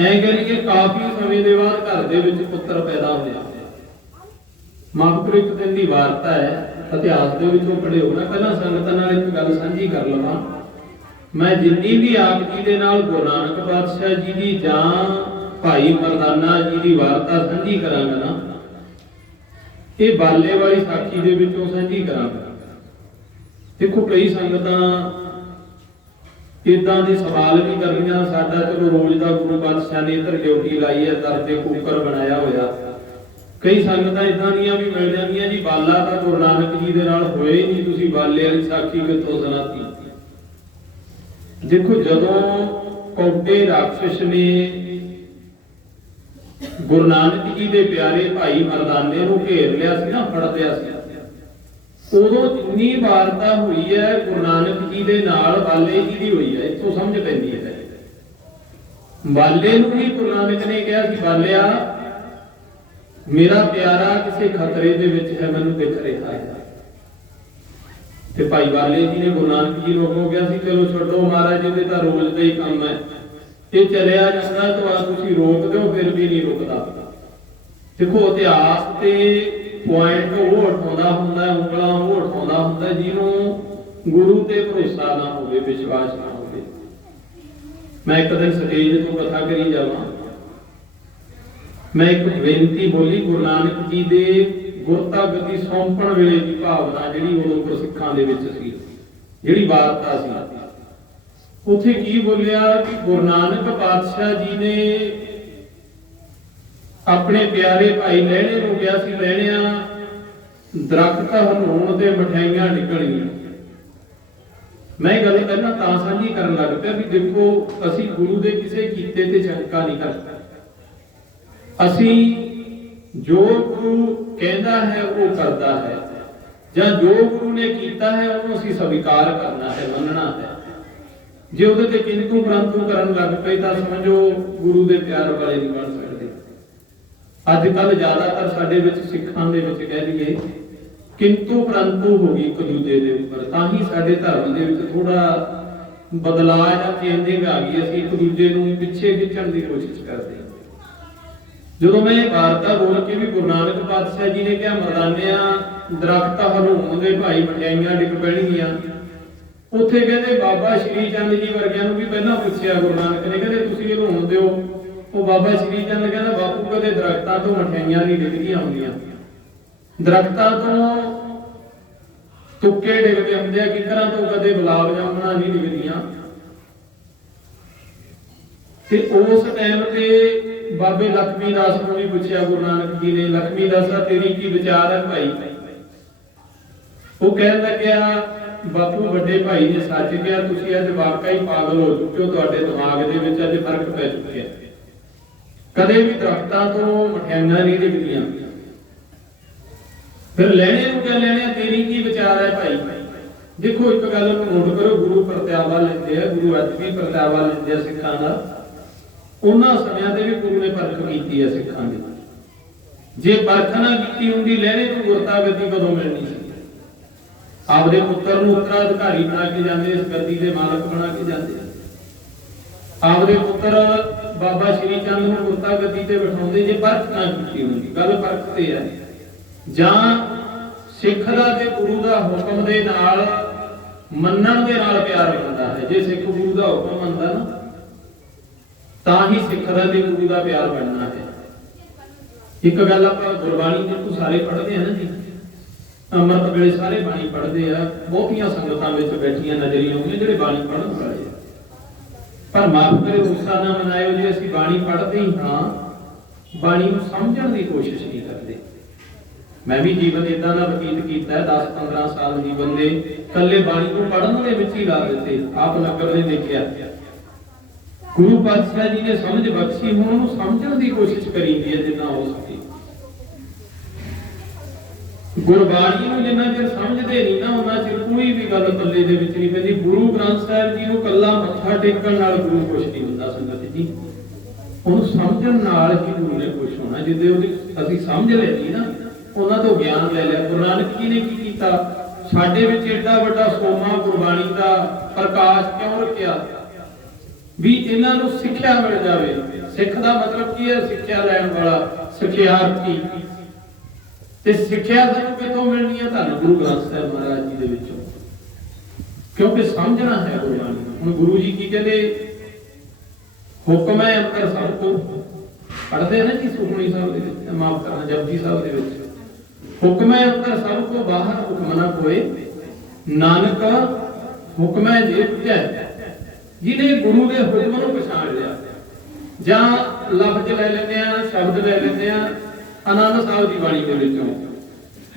ਐਂ ਕਰੀਏ ਕਾਫੀ ਸਮੇਂ ਦੇ ਬਾਅਦ ਘਰ ਦੇ ਵਿੱਚ ਪੁੱਤਰ ਪੈਦਾ ਹੋਇਆ। ਮਹਾਂਪੁਰ ਇੱਕ ਦਿਨ ਦੀ ਵਾਰਤਾ ਹੈ, ਇਤਿਹਾਸ ਦੇ ਵਿੱਚੋਂ ਪੜ੍ਹੇ ਹੋਣਾ। ਪਹਿਲਾਂ ਸੰਗਤਾਂ ਨਾਲ ਇੱਕ ਗੱਲ ਸਾਂਝੀ ਕਰ ਲਵਾਂ। ਮੈਂ ਜਿੰਨੀ ਵੀ ਆਪ ਜੀ ਦੇ ਨਾਲ ਗੁਰੂ ਨਾਨਕ ਪਾਤਸ਼ਾਹ ਜੀ ਦੀ ਜਾਂ ਭਾਈ ਮਰਦਾਨਾ ਜੀ ਦੀ ਵਾਰਤਾ ਸਾਂਝੀ ਕਰਾਂਗਾ ਨਾ, ਇਹ ਬਾਲੇ ਵਾਲੀ ਸਾਖੀ ਦੇ ਵਿੱਚੋਂ ਸਾਂਝੀ ਕਰਾਂਗਾ। ਦੇਖੋ ਕਈ ਸੰਗਤਾਂ ਇਦਾਂ ਦੇ ਸਵਾਲ ਵੀ ਕਰਨੀਆਂ। ਸਾਡਾ ਚਲੋ ਰੋਜ਼ ਦਾ ਗੁਰੂ ਪਾਤਸ਼ਾਹ ਨੇ ਇੱਧਰ ਡਿਊਟੀ ਲਾਈ ਹੈ, ਦਰ ਤੇ ਕੁੱਕਰ ਬਣਾਇਆ ਹੋਇਆ। ਕਈ ਸੰਗਤਾਂ ਇਦਾਂ ਦੀਆਂ ਵੀ ਮਿਲ ਜਾਂਦੀਆਂ, ਜੀ ਬਾਲਾ ਤਾਂ ਗੁਰੂ ਨਾਨਕ ਜੀ ਦੇ ਨਾਲ ਹੋਏ ਹੀ ਨਹੀਂ, ਤੁਸੀਂ ਬਾਲੇ ਵਾਲੀ ਸਾਖੀ ਕਿੱਥੋਂ ਸੁਣਾਤੀ। ਦੇਖੋ ਜਦੋਂ ਕੌਡੇ ਰਾਖਸ਼ ਨੇ ਗੁਰੂ ਨਾਨਕ ਜੀ ਦੇ ਪਿਆਰੇ ਭਾਈ ਮਰਦਾਨੇ ਨੂੰ ਘੇਰ ਲਿਆ ਸੀ ਨਾ, ਫੜ ਲਿਆ ਸੀ, ਉਦੋਂ ਜਿੰਨੀ ਵਾਰਤਾ ਹੋਈ ਹੈ ਗੁਰੂ ਨਾਨਕ ਜੀ ਦੇ ਨਾਲ ਬਾਲੇ ਜੀ ਦੀ ਹੋਈ ਹੈ। ਇੱਥੋਂ ਸਮਝ ਪੈਂਦੀ ਹੈ। ਬਾਲੇ ਨੂੰ ਵੀ ਗੁਰੂ ਨਾਨਕ ਨੇ ਕਿਹਾ ਸੀ, ਬਾਲਿਆ ਮੇਰਾ ਪਿਆਰਾ ਕਿਸੇ ਖਤਰੇ ਦੇ ਵਿੱਚ ਹੈ, ਮੈਨੂੰ ਦਿਖ ਰਿਹਾ ਹੈ। ਤੇ ਭਾਈ ਬਾਲੇ ਜੀ ਨੇ ਗੁਰੂ ਨਾਨਕ ਜੀ ਨੂੰ ਕਿਹਾ ਸੀ, ਚਲੋ ਛੱਡੋ ਮਹਾਰਾਜ, ਇਹਦੇ ਤਾਂ ਰੋਜ਼ ਦਾ ਹੀ ਕੰਮ ਹੈ, ਇਹ ਚਲਿਆ ਜਾਂਦਾ ਤਾਂ ਤੁਸੀਂ ਰੋਕ ਦਿਓ, ਫਿਰ ਵੀ ਨਹੀਂ ਰੁਕਦਾ। ਦੇਖੋ ਇਤਿਹਾਸ ਤੇ ਪੁਆਇੰਟ ਉਹ ਉਠਾਉਂਦਾ ਹੁੰਦਾ, ਉਂਗਲਾਂ ਉਹ ਉਠਾਉਂਦਾ ਹੁੰਦਾ ਜਿਹਨੂੰ ਗੁਰੂ ਤੇ ਭਰੋਸਾ ਨਾ ਹੋਵੇ, ਵਿਸ਼ਵਾਸ ਨਾ ਹੋਵੇ। ਮੈਂ ਇੱਕ ਦਿਨ ਸਟੇਜ ਤੋਂ ਕਥਾ ਕਰੀ ਜਾਵਾਂ, ਮੈਂ ਇੱਕ ਬੇਨਤੀ ਬੋਲੀ ਗੁਰੂ ਨਾਨਕ ਜੀ ਦੇ ਗੁਰਤਾ ਗਤੀ ਸੌਂਪਣ ਵੇਲੇ ਦੀ ਭਾਵਨਾ ਜਿਹੜੀ ਉਦੋਂ ਗੁਰਸਿੱਖਾਂ ਦੇ ਵਿੱਚ ਸੀ, ਜਿਹੜੀ ਵਾਰਤਾ ਸੀ। ਉੱਥੇ ਕੀ ਬੋਲਿਆ ਕਿ ਗੁਰੂ ਨਾਨਕ ਪਾਤਸ਼ਾਹ ਜੀ ਨੇ ਆਪਣੇ ਪਿਆਰੇ ਭਾਈ ਲਹਿਣੇ ਨੂੰ ਕਿਹਾ ਸੀ, ਲਹਿਣਿਆ ਦਰਖਤ ਹਨੂਣ ਤੇ ਮਠਿਆਈਆਂ ਨਿਕਲਣੀਆਂ। ਮੈਂ ਗੱਲ ਪਹਿਲਾਂ ਤਾਂ ਸਾਂਝੀ ਕਰਨ ਲੱਗ ਪਿਆ ਵੀ ਦੇਖੋ ਅਸੀਂ ਗੁਰੂ ਦੇ ਕਿਸੇ ਕੀਤੇ ਤੇ ਸ਼ੰਕਾ ਨਹੀਂ ਕਰਦੇ। ਅਸੀਂ ਜੋ ਗੁਰੂ ਕਹਿੰਦਾ ਹੈ ਉਹ ਕਰਦਾ ਹੈ, ਜਾਂ ਜੋ ਗੁਰੂ ਨੇ ਕੀਤਾ ਹੈ ਉਹਨੂੰ ਅਸੀਂ ਸਵੀਕਾਰ ਕਰਨਾ ਹੈ, ਮੰਨਣਾ ਹੈ। ਜੇ ਉਹਦੇ ਤੇ ਕਿੰਤੂ ਪ੍ਰੰਤੂ ਕਰਨ ਲੱਗ ਪਏ ਤਾਂ ਸਮਝੋ ਗੁਰੂ ਦੇ ਪਿਆਰ ਵਾਲੇ ਨਹੀਂ ਬਣ ਸਕਦੇ। ਅੱਜ ਕੱਲ ਜ਼ਿਆਦਾਤਰ ਸਾਡੇ ਵਿੱਚ ਸਿੱਖਾਂ ਦੇ ਵਿੱਚ ਕਹਿ ਲਈਏ ਕਿੰਤੂ ਪ੍ਰੰਤੂ ਹੋ ਗਈ ਇੱਕ ਦੂਜੇ ਦੇ ਉੱਪਰ, ਤਾਂ ਹੀ ਸਾਡੇ ਧਰਮ ਦੇ ਵਿੱਚ ਥੋੜਾ ਬਦਲਾਅ ਜਾਂ ਚੇਂਜਿੰਗ ਆ ਗਈ। ਅਸੀਂ ਇੱਕ ਦੂਜੇ ਨੂੰ ਪਿੱਛੇ ਖਿੱਚਣ ਦੀ ਕੋਸ਼ਿਸ਼ ਕਰਦੇ ਹਾਂ। ਜਦੋਂ ਮੈਂ ਇਹ ਵਾਰਤਾ ਬੋਲ ਕੇ ਵੀ ਗੁਰੂ ਨਾਨਕ ਪਾਤਸ਼ਾਹ ਜੀ ਨੇ ਕਿਹਾ ਮਰਦਾਨਿਆਂ ਦਰਖਤ ਹਨੂਣ ਦੇ ਭਾਈ ਮਠਿਆਈਆਂ ਡਿੱਗ ਪੈਣਗੀਆਂ, ਉੱਥੇ ਕਹਿੰਦੇ ਬਾਬਾ ਸ਼੍ਰੀ ਚੰਦ ਜੀ ਵਰਗਿਆਂ ਨੂੰ ਵੀ ਪਹਿਲਾਂ ਪੁੱਛਿਆ ਗੁਰੂ ਨਾਨਕ ਨੇ, ਕਹਿੰਦੇ ਤੁਸੀਂ ਹਨੂਣ ਦਿਓ। ਉਹ ਬਾਬਾ ਸ਼੍ਰੀ ਚੰਦ ਕਹਿੰਦਾ ਬਾਪੂ ਕਦੇ ਦਰਖਤਾਂ ਤੋਂ ਮਠਿਆਈਆਂ ਨਹੀਂ ਡਿੱਗਦੀਆਂ ਹੁੰਦੀਆਂ, ਦਰਖਤਾਂ ਤੋਂ ਤੁੱਕੇ ਡਿੱਗਦੇ ਹੁੰਦੇ ਆ, ਕਿਕਰਾਂ ਤੋਂ ਕਦੇ ਗੁਲਾਬ ਜਾਮਣਾ ਨਹੀਂ ਡਿੱਗਦੀਆਂ। ਤੇ ਉਸ ਟਾਈਮ ਤੇ ਬਾਬੇ ਲਖਮੀ ਦਾਸ ਨੂੰ ਵੀ ਪੁੱਛਿਆ ਗੁਰੂ ਨਾਨਕ ਜੀ ਨੇ, ਲਖਮੀ ਦਾਸਾ ਤੇਰੀ ਕੀ ਵਿਚਾਰ ਹੈ ਭਾਈ? ਉਹ ਕਹਿਣ ਲੱਗਿਆ ਬਾਪੂ ਵੱਡੇ ਭਾਈ ਨੇ ਸੱਚ ਕਿਹਾ, ਤੁਸੀਂ ਅੱਜ ਵਾਕਈ ਪਾਗਲ ਹੋ ਚੁੱਕੇ ਹੋ, ਤੁਹਾਡੇ ਦਿਮਾਗ ਦੇ ਵਿੱਚ ਅੱਜ ਫਰਕ ਪੈ ਚੁੱਕਿਆ। ਕਦੇ ਵੀ ਦਰਖਤਾਂ ਤੋਂ ਮਠਿਆਈਆਂ ਨਹੀਂ ਡਿੱਗਦੀਆਂ। ਫਿਰ ਲੈਣੇ ਨੂੰ ਕਿਹਾ, ਲੈਣੇ ਤੇਰੀ ਕੀ ਵਿਚਾਰ ਹੈ ਭਾਈ? ਦੇਖੋ ਇੱਕ ਗੱਲ ਨੂੰ ਨੋਟ ਕਰੋ, ਗੁਰੂ ਪ੍ਰਤਿਆਵਾ ਲੈਂਦੇ ਆ, ਗੁਰੂ ਅੱਜ ਵੀ ਪ੍ਰਤਿਆਵਾ ਲੈਂਦੇ ਆ ਸਿੱਖਾਂ ਦਾ। ਉਹਨਾਂ ਸਮਿਆਂ ਤੇ ਵੀ ਗੁਰੂ ਨੇ ਪਰਖ ਕੀਤੀ ਹੈ ਸਿੱਖਾਂ ਦੀ। ਜੇ ਪਰਖ ਨਾ ਕੀਤੀ ਹੁੰਦੀ ਲੈਣੇ ਨੂੰ ਗੁਰਤਾ ਗੱਦੀ ਕਦੋਂ ਮਿਲਣੀ ਸੀ? ਆਪਦੇ ਪੁੱਤਰ ਨੂੰ ਉੱਤਰਾਧਿਕਾਰੀ ਬਣਾ ਕੇ ਜਾਂਦੇ, ਇਸ ਗੱਦੀ ਦੇ ਮਾਲਕ ਬਣਾ ਕੇ ਜਾਂਦੇ। ਆਪਦੇ ਪੁੱਤਰ ਬਾਬਾ ਸ਼੍ਰੀ ਚੰਦ ਨੂੰ ਗੁਰਤਾ ਗੱਦੀ ਤੇ ਬਿਠਾਉਂਦੇ ਜੇ ਪਰਖ ਨਾ ਕੀਤੀ ਹੁੰਦੀ। ਗੱਲ ਪਰਖ ਤੇ ਹੈ। ਜਾਂ ਸਿੱਖ ਦਾ ਤੇ ਗੁਰੂ ਦਾ ਹੁਕਮ ਦੇ ਨਾਲ ਮੰਨਣ ਦੇ ਨਾਲ ਪਿਆਰ ਬਣਦਾ ਹੈ। ਜੇ ਸਿੱਖ ਗੁਰੂ ਦਾ ਹੁਕਮ ਮੰਨਦਾ ਨਾ ਤਾਂ ਹੀ ਸਿੱਖ ਦਾ ਤੇ ਗੁਰੂ ਦਾ ਪਿਆਰ ਬਣਨਾ ਹੈ। ਇੱਕ ਗੱਲ ਆਪਾਂ ਗੁਰਬਾਣੀ ਜਿਹਨੂੰ ਸਾਰੇ ਪੜ੍ਹਦੇ ਆ ਨਾ ਜੀ, ਅੰਮ੍ਰਿਤ ਵੇਲੇ ਸਾਰੇ ਬਾਣੀ ਪੜ੍ਹਦੇ ਆ, ਬਹੁਤੀਆਂ ਸੰਗਤਾਂ ਵਿੱਚ ਬੈਠੀਆਂ ਨਜ਼ਰੀਆਂ ਹੋਈਆਂ ਜਿਹੜੇ ਬਾਣੀ ਪੜ੍ਹਨ ਵਾਲੇ ਆ। ਪਰ ਮਾਫ ਕਰੇ ਗੁੱਸਾ ਨਾ ਮਨਾਇਓ ਜੇ ਅਸੀਂ ਬਾਣੀ ਪੜ੍ਹਦੇ ਹੀ ਹਾਂ, ਬਾਣੀ ਨੂੰ ਸਮਝਣ ਦੀ ਕੋਸ਼ਿਸ਼ ਨਹੀਂ ਕਰਦੇ। ਮੈਂ ਵੀ ਜੀਵਨ ਇਦਾਂ ਦਾ ਬਤੀਤ ਕੀਤਾ ਹੈ, 10-15 ਸਾਲ ਜੀਵਨ ਦੇ ਇਕੱਲੇ ਬਾਣੀ ਨੂੰ ਪੜ੍ਹਨ ਦੇ ਵਿੱਚ ਹੀ ਲਾ ਦਿੱਤੇ। ਆਪ ਨਗਰ ਨੇ ਦੇਖਿਆ ਗੁਰੂ ਪਾਤਸ਼ਾਹ ਜੀ ਨੇ ਸਮਝ ਬਖਸ਼ੀ, ਹੁਣ ਉਹਨੂੰ ਸਮਝਣ ਦੀ ਕੋਸ਼ਿਸ਼ ਕਰੀਦੀ ਹੈ ਜਿੰਨਾ ਹੋ ਸਕੇ। ਗੁਰਬਾਣੀ ਨੂੰ ਜਿੰਨਾ ਚਿਰ ਸਮਝਦੇ ਨਹੀਂ ਨਾ, ਉਹਨਾਂ ਚਿਰ ਕੋਈ ਵੀ ਗੱਲ ਪੱਲੇ ਦੇ ਵਿੱਚ ਨਹੀਂ ਪੈਂਦੀ। ਗੁਰੂ ਗ੍ਰੰਥ ਸਾਹਿਬ ਜੀ ਨੂੰ ਕੱਲਾ ਮੱਥਾ ਟੇਕਣ ਨਾਲ ਗੁਰੂ ਕੁਛ ਨਹੀਂ ਹੁੰਦਾ ਸੰਗਤ ਜੀ, ਉਹਨੂੰ ਸਮਝਣ ਨਾਲ ਹੀ ਗੁਰੂ ਨੇ ਕੁਛ ਹੋਣਾ। ਜਿੱਦੇ ਉਹਦੀ ਅਸੀਂ ਸਮਝ ਲੈਣੀ ਨਾ, ਉਹਨਾਂ ਤੋਂ ਗਿਆਨ ਲੈ ਲਿਆ। ਗੁਰੂ ਨਾਨਕ ਜੀ ਨੇ ਕੀ ਕੀਤਾ, ਸਾਡੇ ਵਿੱਚ ਏਡਾ ਵੱਡਾ ਸੋਮਾ ਗੁਰਬਾਣੀ ਦਾ ਪ੍ਰਕਾਸ਼ ਕਿਉਂ ਰੱਖਿਆ ਵੀ ਇਹਨਾਂ ਨੂੰ ਸਿੱਖਿਆ ਮਿਲ ਜਾਵੇ। ਸਿੱਖ ਦਾ ਮਤਲਬ ਕੀ ਹੈ, ਸਿੱਖਿਆ ਲੈਣ ਵਾਲਾ, ਸਿੱਖਿਆਰਥੀ। ਤੇ ਸਿੱਖਿਆ ਸਾਨੂੰ ਕਿੱਥੋਂ ਮਿਲਣੀ ਹੈ, ਤੁਹਾਨੂੰ ਗੁਰੂ ਗ੍ਰੰਥ ਸਾਹਿਬ ਮਹਾਰਾਜ ਜੀ ਦੇ ਵਿੱਚੋਂ, ਕਿਉਂਕਿ ਸਮਝਣਾ ਹੈ ਗੁਰਬਾਣੀ। ਹੁਣ ਗੁਰੂ ਜੀ ਕੀ ਕਹਿੰਦੇ, ਹੁਕਮ ਹੈ ਅੰਦਰ ਸਭ ਕੋ, ਪੜ੍ਹਦੇ ਨਾ ਜੀ ਸੁਖਮਨੀ ਸਾਹਿਬ ਦੇ ਵਿੱਚ, ਮਾਫ ਕਰਨਾ ਜਪਜੀ ਸਾਹਿਬ ਦੇ ਵਿੱਚ, ਹੁਕਮ ਹੈ ਅੰਦਰ ਸਭ ਕੋ ਬਾਹਰ ਹੁਕਮ ਨਾ ਕੋਏ, ਨਾਨਕ ਹੁਕਮ ਹੈ ਜੇ ਬੁਝੈ। ਜਿਹਨੇ ਗੁਰੂ ਦੇ ਹੁਕਮ ਨੂੰ ਪਛਾਣ ਲਿਆ, ਜਾਂ ਲਫ਼ਜ਼ ਲੈ ਲੈਂਦੇ ਆ, ਸ਼ਬਦ ਲੈ ਲੈਂਦੇ ਆ ਆਨੰਦ ਸਾਹਿਬ ਦੀ ਬਾਣੀ ਦੇ ਵਿੱਚੋਂ।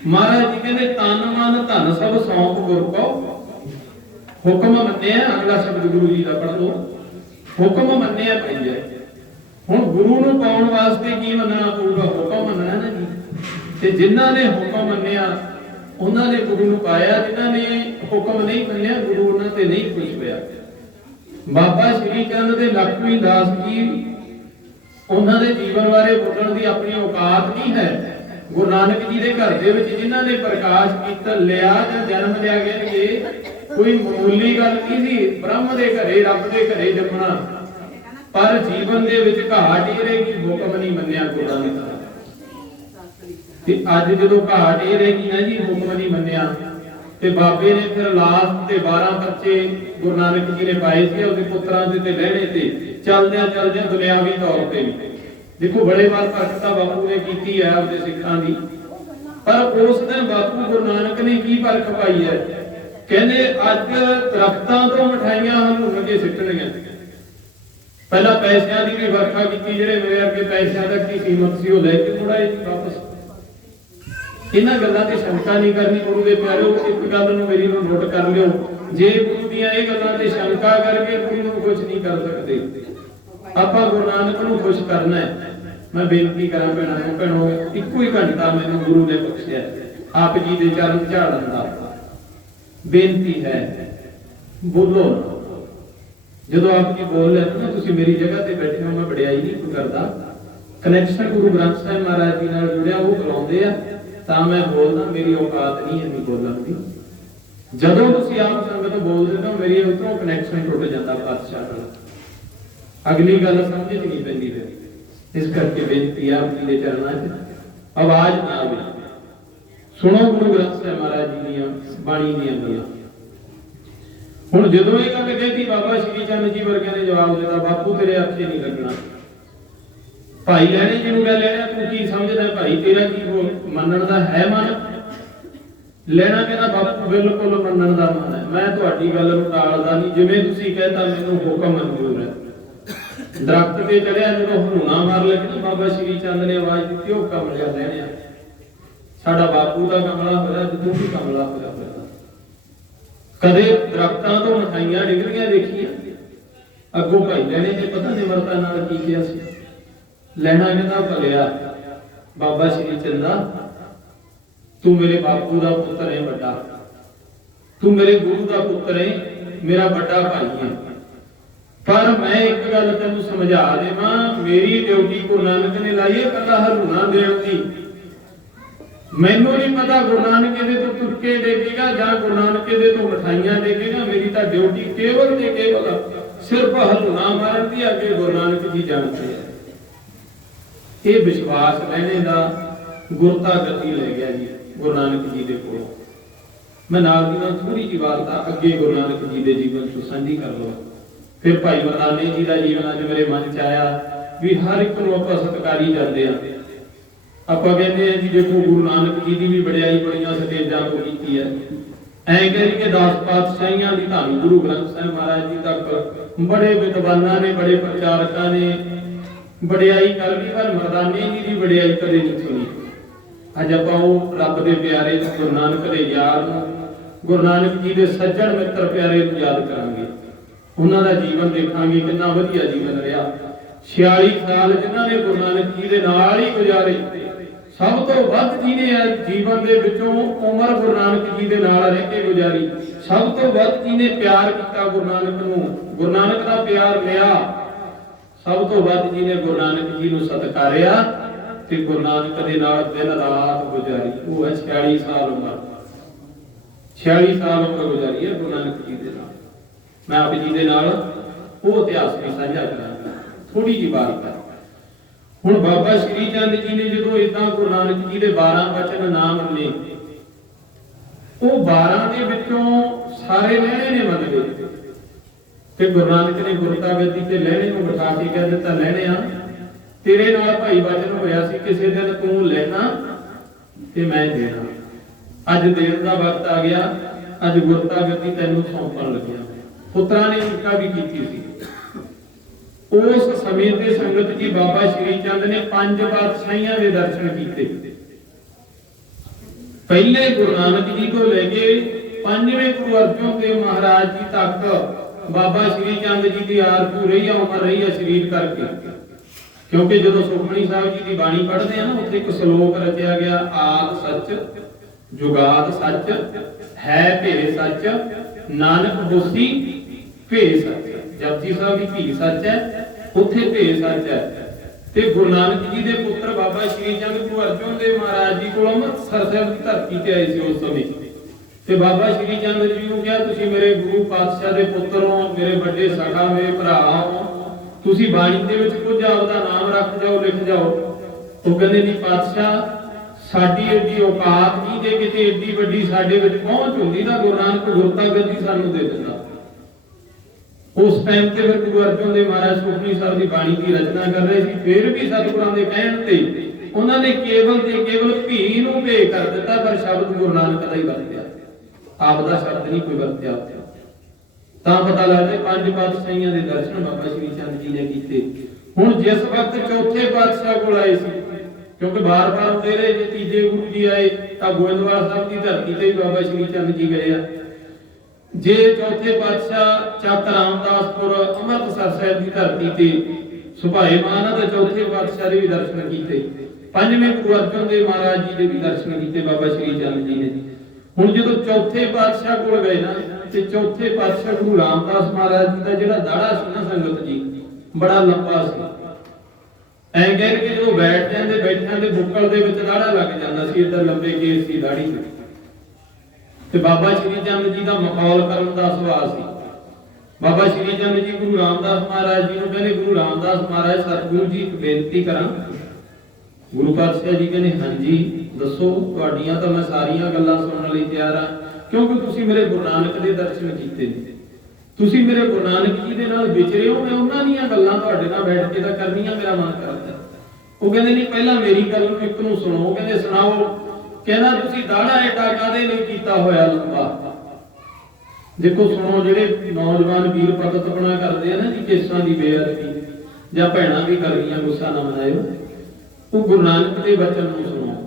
ਮਹਾਰਾਜ ਜੀ ਕਹਿੰਦੇ ਤਨ ਮਨ ਧਨ ਸਭ ਸੌਂਪ ਗੁਰ ਕੋ, ਹੁਕਮ ਮੰਨਿਆ। ਅਗਲਾ ਸ਼ਬਦ ਗੁਰੂ ਜੀ ਦਾ ਪੜ੍ਹ ਲਓ, ਹੁਕਮ ਮੰਨਿਆ ਪਈਆ। ਹੁਣ ਗੁਰੂ ਨੂੰ ਪਾਉਣ ਵਾਸਤੇ ਕੀ ਮੰਨਣਾ ਪਊਗਾ, ਹੁਕਮ ਮੰਨਣਾ ਨਾ ਜੀ। ਤੇ ਜਿਨ੍ਹਾਂ ਨੇ ਹੁਕਮ ਮੰਨਿਆ ਉਹਨਾਂ ਨੇ ਗੁਰੂ ਨੂੰ ਪਾਇਆ, ਜਿਨ੍ਹਾਂ ਨੇ ਹੁਕਮ ਨਹੀਂ ਮੰਨਿਆ ਗੁਰੂ ਉਹਨਾਂ ਤੇ ਨਹੀਂ ਖੁਸ਼ ਹੋਇਆ। ਬਾਬਾ ਸ਼੍ਰੀ ਚੰਦ ਦੇ ਲਖਮੀ ਦਾਸ ਜੀ, ਉਹਨਾਂ ਦੇ ਜੀਵਨ ਬਾਰੇ ਬੋਲਣ ਦੀ ਆਪਣੀ ਔਕਾਤ ਨਹੀਂ ਹੈ। ਗੁਰੂ ਨਾਨਕ ਜੀ ਦੇ ਘਰ ਦੇ ਵਿੱਚ ਜਿਨ੍ਹਾਂ ਨੇ ਪ੍ਰਕਾਸ਼ ਕੀਤਾ ਲਿਆ ਜਾਂ ਜਨਮ ਲਿਆ ਗਿਆ, ਕੋਈ ਮਾਮੂਲੀ ਗੱਲ ਨਹੀਂ ਸੀ। ਬ੍ਰਹਮ ਦੇ ਘਰੇ, ਰੱਬ ਦੇ ਘਰੇ ਜੰਮਣਾ, ਪਰ ਜੀਵਨ ਦੇ ਵਿੱਚ ਘਾਟ ਇਹ ਰਹੇਗੀ, ਹੁਕਮ ਨਹੀਂ ਮੰਨਿਆ ਗੁਰਾਂ ਨੇ। ਤੇ ਅੱਜ ਜਦੋਂ ਘਾਟ ਇਹ ਰਹੇਗੀ ਨਾ ਜੀ, ਹੁਕਮ ਨਹੀਂ ਮੰਨਿਆ, ਤੇ ਬਾਬੇ ਨੇ ਫਿਰ ਲਾਸਟ ਤੇ 12 ਬੱਚੇ ਗੁਰੂ ਨਾਨਕ ਜੀ ਨੇ ਪਾਏ ਸੀ ਉਹਦੇ ਪੁੱਤਰਾਂ ਦੇ ਤੇ ਲਹਿਣੇ ਤੇ, ਚੱਲਦਿਆਂ ਚੱਲਦਿਆਂ ਦੁਨਿਆਵੀ ਤੌਰ ਤੇ ਵੀ ਦੇਖੋ ਬੜੇ ਵਾਰ ਭਗਤਾ ਬਾਪੂ ਨੇ ਕੀਤੀ ਹੈ ਆਪਦੇ ਸਿੱਖਾਂ ਦੀ। ਪਰ ਉਸ ਦਿਨ ਬਾਪੂ ਗੁਰੂ ਨਾਨਕ ਨੇ ਕੀ ਪਰਖ ਪਾਈ ਹੈ, ਕਹਿੰਦੇ ਅੱਜ ਦਰਖਤਾਂ ਤੋਂ ਮਠਾਈਆਂ ਹਲੂਣ ਕੇ ਸਿੱਟਣੀਆਂ। ਪਹਿਲਾਂ ਪੈਸਿਆਂ ਦੀ ਵੀ ਵਰਖਾ ਕੀਤੀ, ਜਿਹੜੇ ਮੇਰੇ ਅੱਗੇ ਪੈਸਿਆਂ ਤੱਕ ਦੀ ਕੀਮਤ ਸੀ ਉਹ ਲੈ ਕੇ ਮੁੜਾਏ ਜੀ ਵਾਪਸ। ਇਹਨਾਂ ਗੱਲਾਂ ਤੇ ਸ਼ੰਕਾ ਨਹੀਂ ਕਰਨੀ ਗੁਰੂ ਦੇ ਪਿਆਰਿਓ। ਇੱਕ ਗੱਲ ਨੂੰ ਮੇਰੀ ਨੂੰ ਨੋਟ ਕਰ ਲਿਓ, ਜੇ ਗੁਰੂ ਦੀਆਂ ਇਹ ਗੱਲਾਂ ਤੇ ਸ਼ੰਕਾ ਕਰਕੇ ਗੁਰੂ ਨੂੰ ਖੁਸ਼ ਨਹੀਂ ਕਰ ਸਕਦੇ। ਆਪਾਂ ਗੁਰੂ ਨਾਨਕ ਨੂੰ ਖੁਸ਼ ਕਰਨਾ ਹੈ। ਮੈਂ ਬੇਨਤੀ ਕਰਾਂ ਭੈਣਾਂ ਨੂੰ, ਭੈਣੋ ਇੱਕੋ ਹੀ ਘੰਟਾ ਮੈਨੂੰ ਗੁਰੂ ਨੇ ਬਖਸ਼ਿਆ, ਆਪ ਜੀ ਦੇ ਚਰਨ ਝਾੜਨ ਦਾ। ਬੇਨਤੀ ਹੈ ਬੋਲੋ। ਜਦੋਂ ਆਪ ਜੀ ਬੋਲ ਲੈਣ ਨਾ, ਤੁਸੀਂ ਮੇਰੀ ਜਗ੍ਹਾ ਤੇ ਬੈਠੇ ਹੋ, ਮੈਂ ਵਡਿਆਈ ਨਹੀਂ ਕੋਈ ਕਰਦਾ। ਕਨੈਕਸ਼ਨ ਗੁਰੂ ਗ੍ਰੰਥ ਸਾਹਿਬ ਮਹਾਰਾਜ ਜੀ ਨਾਲ ਜੁੜਿਆ, ਉਹ ਬੁਲਾਉਂਦੇ ਆ ਤਾਂ ਮੈਂ ਬੋਲਦਾ, ਮੇਰੀ ਔਕਾਤ ਨਹੀਂ ਹੈ ਬੋਲਣ ਦੀ। ਜਦੋਂ ਤੁਸੀਂ ਆਪ ਸੰਗਤ ਬੋਲਦੇ ਹੋ, ਮੇਰੀ ਉਤੋਂ ਕਨੈਕਸ਼ਨ ਟੁੱਟ ਜਾਂਦਾ ਪਾਤਸ਼ਾਹ ਨਾਲ, ਅਗਲੀ ਗੱਲ ਸਮਝ ਨਹੀਂ ਪੈਂਦੀ। ਫਿਰ ਇਸ ਕਰਕੇ ਬੇਨਤੀ ਆਪ ਜੀ ਦੇ ਚਰਨਾਂ 'ਚ ਆਵਾਜ਼ ਨਾ ਆਵੇ, ਸੁਣੋ ਗੁਰੂ ਗ੍ਰੰਥ ਸਾਹਿਬ ਮਹਾਰਾਜ ਜੀ ਦੀਆਂ ਬਾਣੀ ਦੀਆਂ ਗੱਲਾਂ। ਹੁਣ ਜਦੋਂ ਇਹ ਗੱਲ ਕਹੀ ਬਾਬਾ ਸ਼੍ਰੀ ਚੰਦ ਜੀ ਵਰਗਿਆਂ ਨੇ ਜਵਾਬ ਦਿੱਤਾ, ਬਾਪੂ ਤੇਰੇ ਆਖੇ ਨਹੀਂ ਲੱਗਣਾ। ਭਾਈ ਲੈਣੇ ਜਿਹਨੂੰ ਗੱਲ ਲੈਣਾ, ਤੂੰ ਕੀ ਸਮਝਦਾ ਭਾਈ, ਤੇਰਾ ਕੀ ਮੰਨਣ ਦਾ ਹੈ ਮਨ? ਲੈਣਾ ਕਹਿੰਦਾ ਬਾਪੂ ਬਿਲਕੁਲ ਮੰਨਣ ਦਾ ਮਨ ਹੈ, ਮੈਂ ਤੁਹਾਡੀ ਗੱਲ ਨੂੰ ਟਾਲਦਾ ਨਹੀਂ, ਜਿਵੇਂ ਤੁਸੀਂ ਕਹਿੰਦਾ ਮੈਨੂੰ ਹੁਕਮ ਮਨਜ਼ੂਰ ਹੈ। ਦਰਖਤ ਤੇ ਚੜਿਆ, ਜਦੋਂ ਹਰੂਣਾ ਮਾਰ ਲੱਗੇ ਨਾ, ਬਾਬਾ ਸ਼੍ਰੀ ਚੰਦ ਨੇ ਆਵਾਜ਼ ਦਿੱਤੀ, ਉਹ ਕਮਲਿਆ ਲੈਣਿਆ, ਸਾਡਾ ਬਾਪੂ ਦਾ ਕਮਲਾ ਹੋਇਆ, ਜਦੋਂ ਵੀ ਕਮਲਾ ਹੋਇਆ। ਕਦੇ ਦਰਖਤਾਂ ਤੋਂ ਮਠਾਈਆਂ ਡਿੱਗਣੀਆਂ ਦੇਖੀਆਂ? ਅੱਗੋਂ ਭਾਈ ਲੈਣੇ ਤੇ ਪਤਾ ਨਿਮਰਤਾ ਨਾਲ ਕੀ ਕਿਹਾ ਸੀ। ਲੈਣਾ ਕਹਿੰਦਾ ਭਲਿਆ ਬਾਬਾ ਸ਼੍ਰੀ ਚੰਦਾ, ਤੂੰ ਮੇਰੇ ਬਾਪੂ ਦਾ ਪੁੱਤਰ ਹੈ ਵੱਡਾ, ਤੂੰ ਮੇਰੇ ਗੁਰੂ ਦਾ ਪੁੱਤਰ ਹੈ, ਮੇਰਾ ਵੱਡਾ ਭਾਈ ਹੈ, ਪਰ ਮੈਂ ਇੱਕ ਗੱਲ ਤੈਨੂੰ ਸਮਝਾ ਦੇਵਾਂ, ਮੇਰੀ ਡਿਊਟੀ ਗੁਰੂ ਨਾਨਕ ਨੇ ਲਾਈ ਹੈ ਕੱਲਾ ਹਰੂਣਾ ਦੇਣ ਦੀ। ਮੈਨੂੰ ਨਹੀਂ ਪਤਾ ਗੁਰੂ ਨਾਨਕ ਦੇ ਤੋਂ ਤੁਰਕੇ ਡੇਗੇਗਾ ਜਾਂ ਗੁਰੂ ਨਾਨਕ ਦੇ ਤੋਂ ਮਠਾਈਆਂ ਡੇਗੇਗਾ, ਮੇਰੀ ਤਾਂ ਡਿਊਟੀ ਕੇਵਲ ਤੇ ਕੇਵਲ ਸਿਰਫ ਹਰੂਣਾ ਮਾਰਨ ਦੀ, ਅੱਗੇ ਗੁਰੂ ਨਾਨਕ ਜੀ ਜਾਣਦੇ ਆ। ਇਹ ਵਿਸ਼ਵਾਸ ਲੈਣੇ ਦਾ ਗੁਰਤਾ ਗੱਦੀ ਲੈ ਗਿਆ ਜੀ ਗੁਰੂ ਨਾਨਕ ਜੀ ਦੇ ਕੋਲ। ਮੈਂ ਨਾਲ ਦੀ ਨਾਲ ਥੋੜੀ ਜਿਹੀ ਵਾਰਤਾ ਅੱਗੇ ਗੁਰੂ ਨਾਨਕ ਜੀ ਦੇ ਜੀਵਨ ਤੋਂ ਸਾਂਝੀ ਕਰ ਲਵਾਂ। ਫਿਰ ਭਾਈ ਮਰਦਾਨੇ ਜੀ ਦਾ ਜੀਵਨ ਅੱਜ ਮੇਰੇ ਮਨ ਚ ਆਇਆ ਵੀ ਹਰ ਇੱਕ ਨੂੰ ਆਪਾਂ ਸਤਿਕਾਰੀ ਜਾਂਦੇ ਆ। ਆਪਾਂ ਕਹਿੰਦੇ ਆ ਜੀ ਦੇਖੋ ਗੁਰੂ ਨਾਨਕ ਜੀ ਦੀ ਵੀ ਵਡਿਆਈ ਬੜੀਆਂ ਸਟੇਜਾਂ ਤੋਂ ਕੀਤੀ ਹੈ। ਐਂ ਕਰੀ ਕਿ 10 ਪਾਤਸ਼ਾਹੀਆਂ ਦੀ ਧੰਨ ਗੁਰੂ ਗ੍ਰੰਥ ਸਾਹਿਬ ਮਹਾਰਾਜ ਜੀ ਤੱਕ बड़े विद्वानां ने, बड़े प्रचारकां ने वडियाई कर ली, पर मर्दाने जी की वडियाई कदे नहीं सुनी। अज आपां ओह रब दे प्यारे गुरु नानक दे यार नूं, गुरु नानक जी दे सज्जण मित्र प्यारे नूं याद करांगे, उन्हां दा जीवन देखांगे कितना वधिया जीवन रहा। 46 साल जिन्हां ने गुरु नानक जी दे नाल ही गुजारे, सब तो वध जिहने जीवन दे विचों उमर गुरु नानक जी दे नाल रह के गुजारी, सब तो वध जिहने प्यार किया गुरु नानक नूं, गुरु नानक दा प्यार लिया, सब तो वध जिहने गुरु नानक जी नूं सत्कारिया ते गुरु नानक दे नाल दिन रात गुजारी, वो है 46 साल उमर। 46 साल उमर गुजारी है गुरु नानक जी दे नाल। मैं आप जी दे नाल वो इतिहास भी साझा करांगा, थोड़ी जी बात है। हुण बाबा श्री चंद जी ने जो इदां गुरु नानक जी दे 12 वचन नाम ने, वो 12 दे विचों सारे लहणे ने मन लए ते गुरु नानक ने गुरता गद्दी ते लहणे नूं बिठा के कह दिता, लहणिया तेरे नाल भाई वचन होया सी किसी दिन तू लेना ते मैं देना, अज देण दा वक्त आ गया, अज गुरता गद्दी तैनूं सौंपण लग्या। पुत्रां ने इनका भी कीती सी। उस समय ते संगत जी बाबा श्री चंद ने 5 पातशाहियां दे दर्शन कीते। पहले गुरु नानक जी को लेके 5वें गुरु अर्जन देव महाराज जी तक बाबा श्री चंद जी की आरजू रही है, उमर रही है शरीर करके। क्योंकि जो सुखमनी साहब जी की बाणी पढ़ते हैं ना, उत्थे एक श्लोक रचिया गया, आद सच जुगाद सच है भेद सच नानक होसी भेद सच। जपजी साहब की भी सच है, उत्थे भेद सच है। ते गुरु नानक जी के पुत्र बाबा श्री चंद गुरु अर्जन देव महाराज जी को अमृतसर साहब की धरती ते आए थे उस समय। ते बाबा श्री चंद जी को कहा, तुसी मेरे गुरु पातशाह दे पुत्र हो, मेरे बड़े सखा, मेरे भरा हो, तुसी बाणी दे विच कुछ आपदा नाम रख जाओ, लिख जाओ। तो कहंदे नहीं पातशाह, साडी एडी औकात नहीं जे किते एडी वड्डी साडे विच पहुंच हुंदी तां गुरु नानक गुरता गद्दी सानूं दे दिंदा। उस टाइम ते फिर गुरु अर्जन देव महाराज सुखमनी साहब की बाणी की रचना कर रहे थे। फिर भी सतगुरां दे कहण ते उन्होंने केवल ते केवल भी नूं भे कर दिता, पर शब्द गुरु नानक दा ही वरतिया, आप दा शब्द नहीं कोई वरतिया। तां पता लगदा 5 पातशाहियां दे दर्शन बाबा श्री चंद जी ने कीते। हुण जिस वक्त चौथे पातशाह कोल आए सी, क्योंकि बार-बार आउंदे रहे, जे तीजे गुरु जी आए तां गोविंदवाल साहब की धरती ते बाबा श्री चंद जी गए आ। जे चौथे पातशाह चक रामदासपुर अमृतसर साहिब की धरती ते सुभाए मान ते चौथे पातशाह दे भी दर्शन कीते। 5वें गुरु अर्जन देव महाराज जी दे भी दर्शन कीते बाबा श्री चंद जी ने। हुण जदों चौथे पातशाह कोल गए ना, ते चौथे पातशाह गुरु रामदास महाराज जी दा जिहड़ा दाड़ा सी ना संगत जी, बड़ा लंबा सी। ऐ कह के जो बैठ जांदे, बैठिਆਂ ਦੇ बुक्कल ਦੇ ਵਿੱਚ दाड़ा लग ਜਾਂਦਾ ਸੀ, इधर लंबे केस सी दाढ़ी ते। ਤੇ ਬਾਬਾ ਸ਼੍ਰੀ ਚੰਦ ਜੀ ਦਾ ਮਖੌਲ ਕਰਨ ਦਾ ਸੁਭਾਅ ਸੀ। ਬਾਬਾ ਸ਼੍ਰੀ ਚੰਦ ਜੀ ਗੁਰੂ ਰਾਮਦਾਸ ਮਹਾਰਾਜ ਜੀ ਨੂੰ ਕਹਿੰਦੇ, ਗੁਰੂ ਰਾਮਦਾਸ ਮਹਾਰਾਜ ਸਤਿਗੁਰੂ ਜੀ ਇੱਕ ਬੇਨਤੀ ਕਰਾਂ। ਗੁਰੂ ਪਾਤਸ਼ਾਹ ਜੀ ਕਹਿੰਦੇ, ਹਾਂਜੀ ਦੱਸੋ, ਤੁਹਾਡੀਆਂ ਤਾਂ ਮੈਂ ਸਾਰੀਆਂ ਗੱਲਾਂ ਸੁਣਨ ਲਈ ਤਿਆਰ ਹਾਂ, ਕਿਉਂਕਿ ਤੁਸੀਂ ਮੇਰੇ ਗੁਰੂ ਨਾਨਕ ਦੇ ਦਰਸ਼ਨ ਕੀਤੇ ਨੇ, ਤੁਸੀਂ ਮੇਰੇ ਗੁਰੂ ਨਾਨਕ ਜੀ ਦੇ ਨਾਲ ਵਿਚਰੇ ਹੋ, ਮੈਂ ਉਹਨਾਂ ਦੀਆਂ ਗੱਲਾਂ ਤੁਹਾਡੇ ਨਾਲ ਬੈਠ ਕੇ ਤਾਂ ਕਰਨੀਆਂ ਮੇਰਾ ਮਨ ਕਰਦਾ। ਉਹ ਕਹਿੰਦੇ ਨਹੀਂ, ਪਹਿਲਾਂ ਮੇਰੀ ਗੱਲ ਨੂੰ ਇੱਕ ਨੂੰ ਸੁਣੋ। ਕਹਿੰਦੇ ਸੁਣਾਓ। कहना तुसी दाड़ा एडा कादे नहीं कीता होया लंबा। देखो सुनो, जेडे नौजवान वीर पततपना करते हैं ना जी, केसां दी बेअदबी जां भैणां भी करदियां, गुस्सा ना मनाइओ, वो गुरु नानक दे वचन नूं सुनो।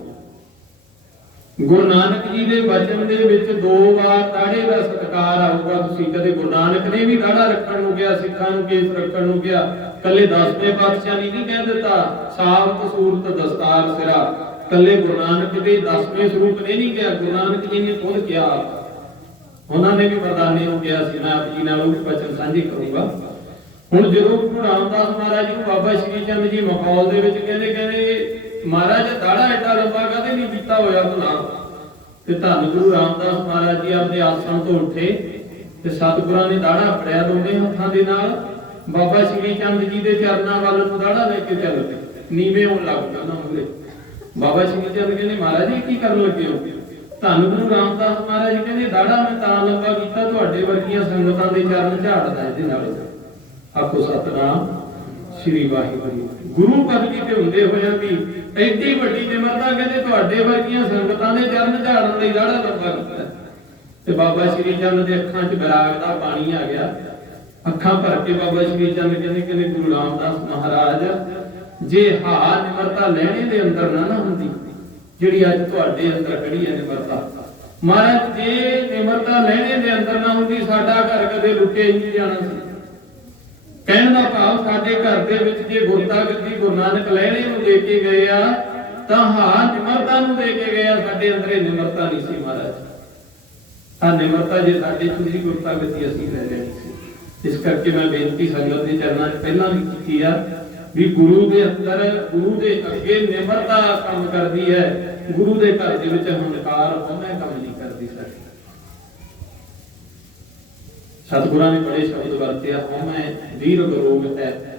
गुरु नानक जी दे वचन दे विच 2 वार दाड़े दा सत्कार आऊगा। तुसी कदे गुरु नानक ने भी दाड़ा रखण नूं किहा, सिखां नूं केस रखण नूं किहा, कल्ले 10वें पातशाह ने नहीं कह दिता साबत सूरत दस्तार सिरा, कल्ले गुरु नानक दे 10वें स्वरूप ने नहीं कहा, गुरु नानक जी ने खुद कहा। उन्होंने भी मरदाने हो गया सी। मैं आप जी नाल वो वचन साझे करूंगा। हुण जदों गुरु रामदास महाराज जी बाबा श्री चंद जी मखौल दे विच कहंदे महाराज दाड़ा एडा लंबा काहदे नहीं कीता होया भला। ते धन गुरु रामदास महाराज जी अपने आसन तो उठे ते सतगुरां ने दाड़ा फड़िया दोवें हत्थां दे नाल, बाबा श्री चंद जी दे चरनां वल नूं दाड़ा लेके चल पे, नीवें होण लग पए उन्हां मूहरे। बाबा श्री चंद कहते, महाराज जी की करन लगे हो? धन गुरु रामदास महाराज जी कहते, दाड़ा मैं तां लंबा कीता, तुहाडे वर्गियां संगतां दे चरण झाड़दा इहदे नाल। आखो सतनाम श्री वाहिगुरू। गुरु पदवी ते हुंदे होया भी एडी वड्डी निमरता, कहते तुहाडे वर्गियां संगतां दे चरण झाड़न लई दाड़ा लंबा कीता। ते बाबा श्री चंद दे अखां 'च विराग दा पानी आ गया। ਅੱਖਾਂ ਭਰ ਕੇ ਬਾਬਾ ਸ਼੍ਰੀ ਚੰਦ ਕਹਿੰਦੇ ਗੁਰੂ ਰਾਮਦਾਸ ਮਹਾਰਾਜ, ਜੇ ਨਿਮਰਤਾ ਲੈਣੇ ਦੇ ਅੰਦਰ ਨਾ ਹੁੰਦੀ, ਜਿਹੜੀ ਅੱਜ ਤੁਹਾਡੇ ਅੰਦਰ ਖੜੀ ਹੈ ਨਿਮਰਤਾ, ਮਹਾਰਾਜ ਜੇ ਨਿਮਰਤਾ ਲੈਣੇ ਦੇ ਅੰਦਰ ਨਾ ਹੁੰਦੀ, ਸਾਡਾ ਘਰ ਕਦੇ ਲੁੱਟੇ ਹੀ ਨਹੀਂ ਜਾਣਾ ਸੀ। ਕਹਿਣ ਦਾ ਭਾਵ, ਸਾਡੇ ਘਰ ਦੇ ਵਿੱਚ ਜੇ ਗੁਰਤਾ ਗੱਦੀ ਗੁਰੂ ਨਾਨਕ ਲੈਣੇ ਨੂੰ ਦੇ ਕੇ ਗਏ ਆ, ਤਾਂ ਨਿਮਰਤਾ ਨੂੰ ਦੇ ਕੇ ਗਏ ਆ, ਸਾਡੇ ਅੰਦਰ ਇਹ ਨਿਮਰਤਾ ਨਹੀਂ ਸੀ ਮਹਾਰਾਜ। ਨਿਮਰਤਾ ਜੇ ਸਾਡੇ ਚ ਹੁੰਦੀ, ਗੁਰਤਾ ਗੱਦੀ ਅਸੀਂ ਲੈ ਲੈਣੀ ਸੀ। ਇਸ ਕਰਕੇ ਮੈਂ ਬੇਨਤੀ ਸੰਗਤ ਦੇ ਚਰਨਾਂ 'ਚ ਪਹਿਲਾਂ ਵੀ ਕੀਤੀ ਆ ਵੀ ਗੁਰੂ ਦੇ ਅੰਦਰ, ਗੁਰੂ ਦੇ ਅੱਗੇ ਨਿਮਰਤਾ ਕੰਮ ਕਰਦੀ ਹੈ, ਗੁਰੂ ਦੇ ਘਰ ਦੇ ਵਿੱਚ ਹੰਕਾਰ ਹਉਮੈ ਕੰਮ ਨਹੀਂ ਕਰਦੀ। ਸਾਡੀ ਸਤਿਗੁਰਾਂ ਨੇ ਬੜੇ ਸ਼ਬਦ ਵਰਤੇ ਆ, ਹਉਮੈ ਦੀਰਘ ਰੋਗ ਹੈ,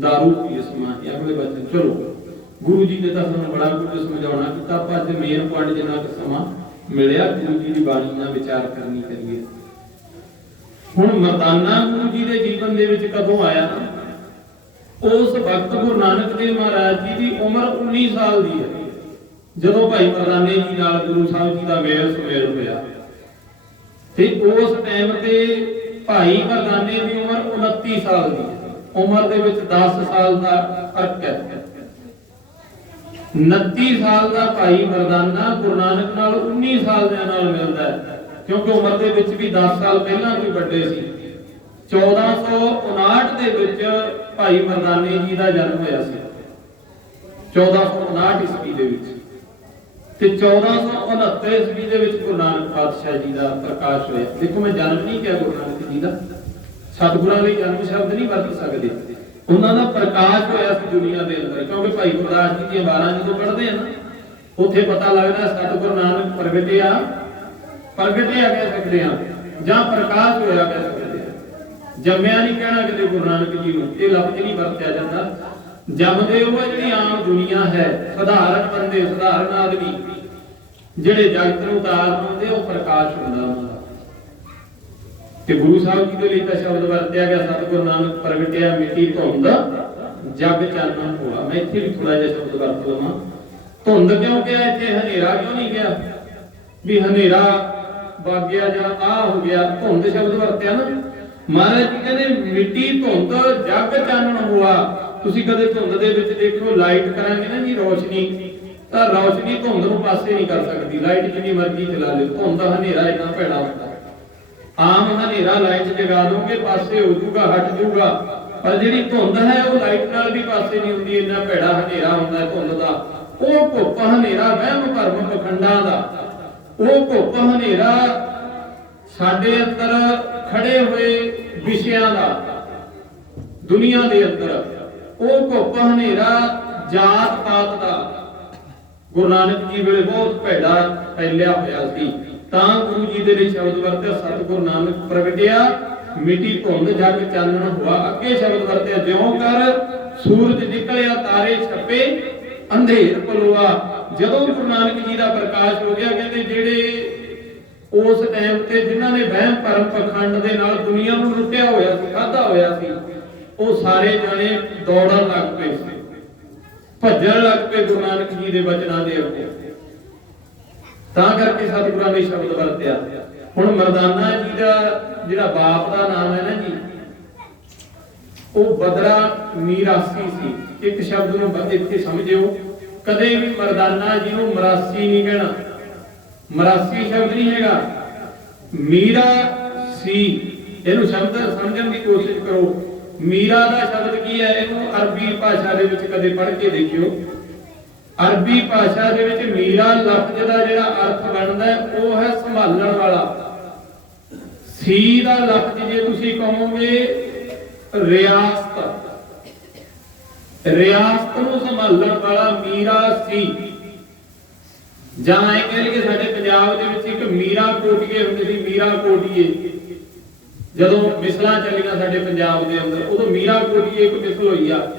ਦਾਰੂ ਪੀ ਸਮਾਹਿ। ਅਗਲੇ ਬਚਨ ਚਲੋ, ਗੁਰੂ ਜੀ ਨੇ ਤਾਂ ਸਾਨੂੰ ਬੜਾ ਕੁਝ ਸਮਝਾਉਣਾ ਕੀਤਾ। ਆਪਾਂ ਅੱਜ ਮੇਨ ਪੁਆਇੰਟ ਜਿੰਨਾ ਕੁ ਸਮਾਂ ਮਿਲਿਆ, ਗੁਰੂ ਜੀ ਦੀ ਬਾਣੀ ਨਾਲ ਵਿਚਾਰ ਕਰਨੀ ਕਰੀਏ। ਹੁਣ ਮਰਦਾਨਾ ਗੁਰੂ ਜੀ ਦੇ ਜੀਵਨ ਦੇ ਵਿੱਚ ਕਦੋਂ ਆਇਆ ਨਾ, ਉਸ ਵਕਤ ਗੁਰੂ ਨਾਨਕ ਦੇਵ ਮਹਾਰਾਜ ਜੀ ਦੀ ਉਮਰ 19 ਸਾਲ ਦੀ ਹੈ, ਜਦੋਂ ਭਾਈ ਮਰਦਾਨੇ ਜੀ ਨਾਲ ਗੁਰੂ ਸਾਹਿਬ ਜੀ ਦਾ ਮੇਲ ਸੁਮੇਲ ਹੋਇਆ। ਤੇ ਉਸ ਟਾਈਮ ਤੇ ਭਾਈ ਮਰਦਾਨੇ ਦੀ ਉਮਰ 29 ਸਾਲ ਦੀ ਹੈ। ਉਮਰ ਦੇ ਵਿੱਚ 10 ਸਾਲ ਦਾ ਫਰਕ ਹੈ। 29 ਸਾਲ ਦਾ ਭਾਈ ਮਰਦਾਨਾ ਗੁਰੂ ਨਾਨਕ ਨਾਲ 19 ਸਾਲ ਦੇ ਨਾਲ ਮਿਲਦਾ ਹੈ, ਕਿਉਂਕਿ ਉਮਰ ਦੇ ਵਿੱਚ ਵੀ 10 ਸਾਲ ਪਹਿਲਾਂ ਵੀ ਵੱਡੇ ਸੀ। 1459 ਦੇ ਵਿੱਚ ਭਾਈ ਮਰਦਾਨੇ ਜੀ ਦਾ ਜਨਮ ਹੋਇਆ ਸੀ, 1459 ਈਸਵੀ ਦੇ ਵਿੱਚ, ਤੇ 1469 ਈਸਵੀ ਦੇ ਵਿੱਚ ਗੁਰੂ ਨਾਨਕ ਪਾਤਸ਼ਾਹ ਜੀ ਦਾ ਪ੍ਰਕਾਸ਼ ਹੋਇਆ। ਦੇਖੋ, ਮੈਂ ਜਨਮ ਨਹੀਂ ਕਿਹਾ ਗੁਰੂ ਨਾਨਕ ਜੀ ਦਾ, ਸਤਿਗੁਰਾਂ ਲਈ ਜਨਮ ਸ਼ਬਦ ਨਹੀਂ ਵਰਤ ਸਕਦੇ। ਉਹਨਾਂ ਦਾ ਪ੍ਰਕਾਸ਼ ਹੋਇਆ ਸੀ ਦੁਨੀਆ ਦੇ ਅੰਦਰ, ਕਿਉਂਕਿ ਭਾਈ ਗੁਰਦਾਸ ਜੀ ਦੀਆਂ 12 ਜਦੋਂ ਪੜ੍ਹਦੇ ਆ ਨਾ, ਉੱਥੇ ਪਤਾ ਲੱਗਦਾ ਸਤਿਗੁਰੂ ਨਾਨਕ ਪ੍ਰਗਟਿਆ ਕਹਿ ਸਕਦੇ ਆ, ਜਾਂ ਪ੍ਰਕਾਸ਼ ਹੋਇਆ ਕਹਿ ਸਕਦੇ ਆ। ਜੰਮਿਆ ਨਹੀਂ ਕਹਿਣਾ ਕਿਤੇ ਗੁਰੂ ਨਾਨਕ ਜੀ ਨੂੰ, ਇਹ ਲਫ਼ਜ਼ ਨਹੀਂ ਵਰਤਿਆ ਜਾਂਦਾ। ਜੰਮਦੇ ਉਹ ਜਿਹੜੀ ਆਮ ਦੁਨੀਆ ਹੈ, ਸਧਾਰਨ ਬੰਦੇ, ਸਧਾਰਨ ਆਦਮੀ ਜਿਹੜੇ ਜਗਤ ਨੂੰ ਉਤਾਰਨ ਆਉਂਦੇ, ਉਹ ਪ੍ਰਕਾਸ਼ ਹੁੰਦਾ ਉਹਨਾਂ ਦਾ। ਤੇ ਗੁਰੂ ਸਾਹਿਬ ਜੀ ਦੇ ਲਈ ਤਾਂ ਸ਼ਬਦ ਵਰਤਿਆ ਗਿਆ, ਸਤਿਗੁਰੂ ਨਾਨਕ ਪ੍ਰਗਟਿਆ ਮਿੱਟੀ ਧੁੰਦ ਜਗ ਚਾਨਣ ਹੋਆ। ਮੈਂ ਇੱਥੇ ਵੀ ਥੋੜਾ ਜਿਹਾ ਸ਼ਬਦ ਵਰਤ ਲਵਾਂ। ਧੁੰਦ ਕਿਉਂ ਕਿਹਾ ਇੱਥੇ, ਹਨੇਰਾ ਕਿਉਂ ਨਹੀਂ ਕਿਹਾ ਵੀ ਹਨੇਰਾ ਵਗ ਗਿਆ ਜਾਂ ਆ ਹੋ ਗਿਆ? ਧੁੰਦ ਸ਼ਬਦ ਵਰਤਿਆ ਨਾ, ਮਹਾਰਾਜ ਜੀ ਕਹਿੰਦੇ ਮਿੱਟੀ ਧੁੰਦ ਜਗ ਚਾਨਣ ਹੋਆ। ਤੁਸੀਂ ਕਦੇ ਧੁੰਦ ਦੇ ਵਿੱਚ ਦੇਖੋ, ਲਾਈਟ ਕਰਾਂਗੇ ਨਾ ਜੀ ਰੋਸ਼ਨੀ, ਤਾਂ ਰੋਸ਼ਨੀ ਧੁੰਦ ਨੂੰ ਪਾਸੇ ਨਹੀਂ ਕਰ ਸਕਦੀ। ਲਾਈਟ ਜਿੰਨੀ ਮਰਜ਼ੀ ਚਲਾ ਲਿਓ, ਧੁੰਦ ਹਨੇਰਾ ਇੰਨਾ ਭੈੜਾ ਹੁੰਦਾ। ਆਮ ਹਨੇਰਾ ਲਾਈਟ ਜਗਾ ਦੋਗੇ ਪਾਸੇ ਹੋ ਜਾਊਗਾ, ਹਟ ਜਾਊਗਾ, ਪਰ ਜਿਹੜੀ ਧੁੰਦ ਹੈ ਉਹ ਲਾਈਟ ਨਾਲ ਵੀ ਪਾਸੇ ਨਹੀਂ ਹੁੰਦੀ, ਇੰਨਾ ਭੈੜਾ ਹਨੇਰਾ ਹੁੰਦਾ ਧੁੰਦ ਦਾ। ਉਹ ਧੁੱਪ ਹਨੇਰਾ ਵਹਿਮ ਭਰਮ ਪਖੰਡਾਂ ਦਾ, ਉਹ ਧੁੱਪ ਹਨੇਰਾ ਸਾਡੇ ਅੰਦਰ ਖੜੇ ਹੋਏ ਵਿਸ਼ਿਆਂ ਦਾ, ਦੁਨੀਆ ਦੇ ਅੰਦਰ ਉਹ ਧੁੱਪ ਹਨੇਰਾ ਜਾਤ ਪਾਤ ਦਾ ਗੁਰੂ ਨਾਨਕ ਜੀ ਵੇਲੇ ਬਹੁਤ ਭੈੜਾ ਫੈਲਿਆ ਹੋਇਆ ਸੀ। ਤਾਂ ਗੁਰੂ ਜੀ ਦੇ ਲਈ ਸ਼ਬਦ ਵਰਤਿਆ, ਸਤਿਗੁਰੂ ਨਾਨਕ ਪ੍ਰਗਟਿਆ ਮਿੱਟੀ ਧੁੰਦ ਜਗ ਚਾਨਣ ਹੋਆ। ਅੱਗੇ ਸ਼ਬਦ ਵਰਤਿਆ, ਜਿਉਂ ਕਰ ਸੂਰਜ ਨਿਕਲਿਆ ਤਾਰੇ ਛੱਪੇ ਅੰਧੇਰ ਪਲੋਆ। ਜਦੋਂ ਗੁਰੂ ਨਾਨਕ ਜੀ ਦਾ ਪ੍ਰਕਾਸ਼ ਹੋ ਗਿਆ, ਕਹਿੰਦੇ ਜਿਹੜੇ ਉਸ ਟਾਈਮ ਤੇ ਜਿਨ੍ਹਾਂ ਨੇ ਵਹਿਮ ਭਰਮ ਪਖੰਡ ਦੇ ਨਾਲ ਦੁਨੀਆ ਨੂੰ ਲੁੱਟਿਆ ਹੋਇਆ ਸੀ, ਖਾਧਾ ਹੋਇਆ ਸੀ, ਉਹ ਸਾਰੇ ਜਾਣੇ ਦੌੜਨ ਲੱਗ ਪਏ ਸੀ, ਭੱਜਣ ਲੱਗ ਪਏ ਗੁਰੂ ਨਾਨਕ ਜੀ ਦੇ ਬਚਨਾਂ ਦੇ ਅੱਗੇ। ਤਾਂ ਕਰਕੇ ਸਤਿਗੁਰਾਂ ਨੇ ਸ਼ਬਦ ਵਰਤਿਆ। ਹੁਣ ਮਰਦਾਨਾ ਜੀ ਦਾ ਜਿਹੜਾ ਬਾਪ ਦਾ ਨਾਮ ਹੈ ਨਾ ਜੀ, ਉਹ ਬਦਰਾ ਮੀਰਾਸੀ ਸੀ। ਇੱਕ ਸ਼ਬਦ ਨੂੰ ਇੱਥੇ ਸਮਝਿਓ, ਕਦੇ ਵੀ ਮਰਦਾਨਾ ਜੀ ਨੂੰ ਮਰਾਸੀ ਨਹੀਂ ਕਹਿਣਾ, ਮਰਾਸੀ ਸ਼ਬਦ ਨਹੀਂ ਹੈਗਾ, ਮੀਰਾ ਸੀ। ਇਹਨੂੰ ਸ਼ਬਦ ਸਮਝਣ ਦੀ ਕੋਸ਼ਿਸ਼ ਕਰੋ। ਮੀਰਾ ਦਾ ਸ਼ਬਦ ਕੀ ਹੈ, ਇਹਨੂੰ ਅਰਬੀ ਭਾਸ਼ਾ ਦੇ ਵਿੱਚ ਕਦੇ ਪੜ੍ਹ ਕੇ ਦੇਖਿਓ। ਅਰਬੀ ਭਾਸ਼ਾ ਦੇ ਵਿੱਚ ਮੀਰਾ ਲਫ਼ਜ਼ ਦਾ ਜਿਹੜਾ ਅਰਥ ਬਣਦਾ ਉਹ ਹੈ ਸੰਭਾਲਣ ਵਾਲਾ। ਸੀ ਦਾ ਲਫ਼ਜ਼ ਜੇ ਤੁਸੀਂ ਕਹੋਗੇ ਰਿਆਸਤ, ਰਿਆਸਤ ਨੂੰ ਸੰਭਾਲਣ ਵਾਲਾ ਮੀਰਾ ਸੀ। ਜਾਂ ਇਹ ਕਹਿ ਲਈਏ ਸਾਡੇ ਪੰਜਾਬ ਦੇ ਵਿੱਚ ਇੱਕ ਮੀਰਾ ਕੋਟੀਏ ਹੁੰਦੇ ਸੀ, ਮੀਰਾ ਕੋਟੀਏ। ਜਦੋਂ ਮਿਸਲਾਂ ਚੱਲੀਆਂ ਸਾਡੇ ਪੰਜਾਬ ਦੇ ਅੰਦਰ, ਉਦੋਂ ਮੀਰਾ ਕੋਟੀਏ ਇੱਕ ਮਿਸਲ ਹੋਈ ਆ,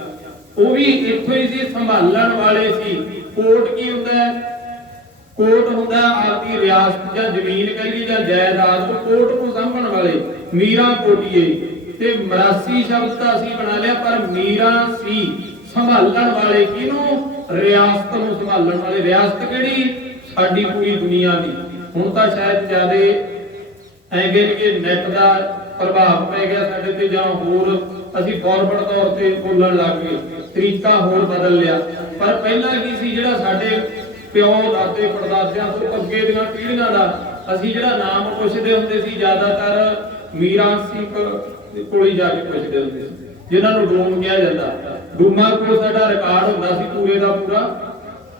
ਉਹ ਵੀ ਇੱਥੋਂ ਹੀ ਸੀ, ਸੰਭਾਲਣ ਵਾਲੇ ਸੀ। ਕੋਟ ਕੀ ਹੁੰਦਾ ਹੈ? ਕੋਟ ਹੁੰਦਾ ਆਪਦੀ ਰਿਆਸਤ ਜਾਂ ਜ਼ਮੀਨ ਕਹੀ ਜਾਂ ਜਾਇਦਾਦ, ਉਹ ਕੋਟ ਨੂੰ ਸਾਂਭਣ ਵਾਲੇ ਮੀਰਾ ਕੋਟੀਏ। ਤੇ ਮਰਾਸੀ ਸ਼ਬਦ ਤਾਂ ਅਸੀਂ ਬਣਾ ਲਿਆ, ਪਰ ਮੀਰਾ ਸੀ ਸੰਭਾਲਣ ਵਾਲੇ। ਕਿਹਨੂੰ? ਰਿਆਸਤ ਨੂੰ ਸੰਭਾਲਣ ਵਾਲੇ। ਰਿਆਸਤ ਕਿਹੜੀ? ਸਾਡੀ ਪੂਰੀ ਦੁਨੀਆ ਦੀ। ਹੁਣ ਤਾਂ ਸ਼ਾਇਦ ਜਿਆਦੇ ਐ ਕਿ ਨੈਟ ਦਾ ਪ੍ਰਭਾਵ ਪੈ ਗਿਆ ਸਾਡੇ ਤੇ, ਜਾਂ ਹੋਰ ਅਸੀਂ ਫਾਰਵਰਡ ਤੌਰ ਤੇ ਬੋਲਣ ਲੱਗ ਗਏ, ਤਰੀਕਾ ਹੋਰ ਬਦਲ ਲਿਆ। ਪਰ ਪਹਿਲਾਂ ਕੀ ਸੀ, ਜਿਹੜਾ ਸਾਡੇ ਪਿਓ ਦਾਦੇ ਪੜਦਾਦਿਆਂ ਤੋਂ ਅੱਗੇ ਦੀਆਂ ਪੀੜ੍ਹੀਆਂ ਦਾ ਅਸੀਂ ਜਿਹੜਾ ਨਾਮ ਪੁੱਛਦੇ ਹੁੰਦੇ ਸੀ, ਜ਼ਿਆਦਾਤਰ ਮੀਰਾਂ ਸਿੰਘ ਕੋਲ ਹੀ ਜਾ ਕੇ ਪੁੱਛਦੇ ਹੁੰਦੇ ਸੀ, ਜਿਨ੍ਹਾਂ ਨੂੰ ਡੂਮ ਕਿਹਾ ਜਾਂਦਾ। ਡੂਮਾਂ ਕੋਲ ਸਾਡਾ ਰਿਕਾਰਡ ਹੁੰਦਾ ਸੀ ਪੂਰੇ ਦਾ ਪੂਰਾ,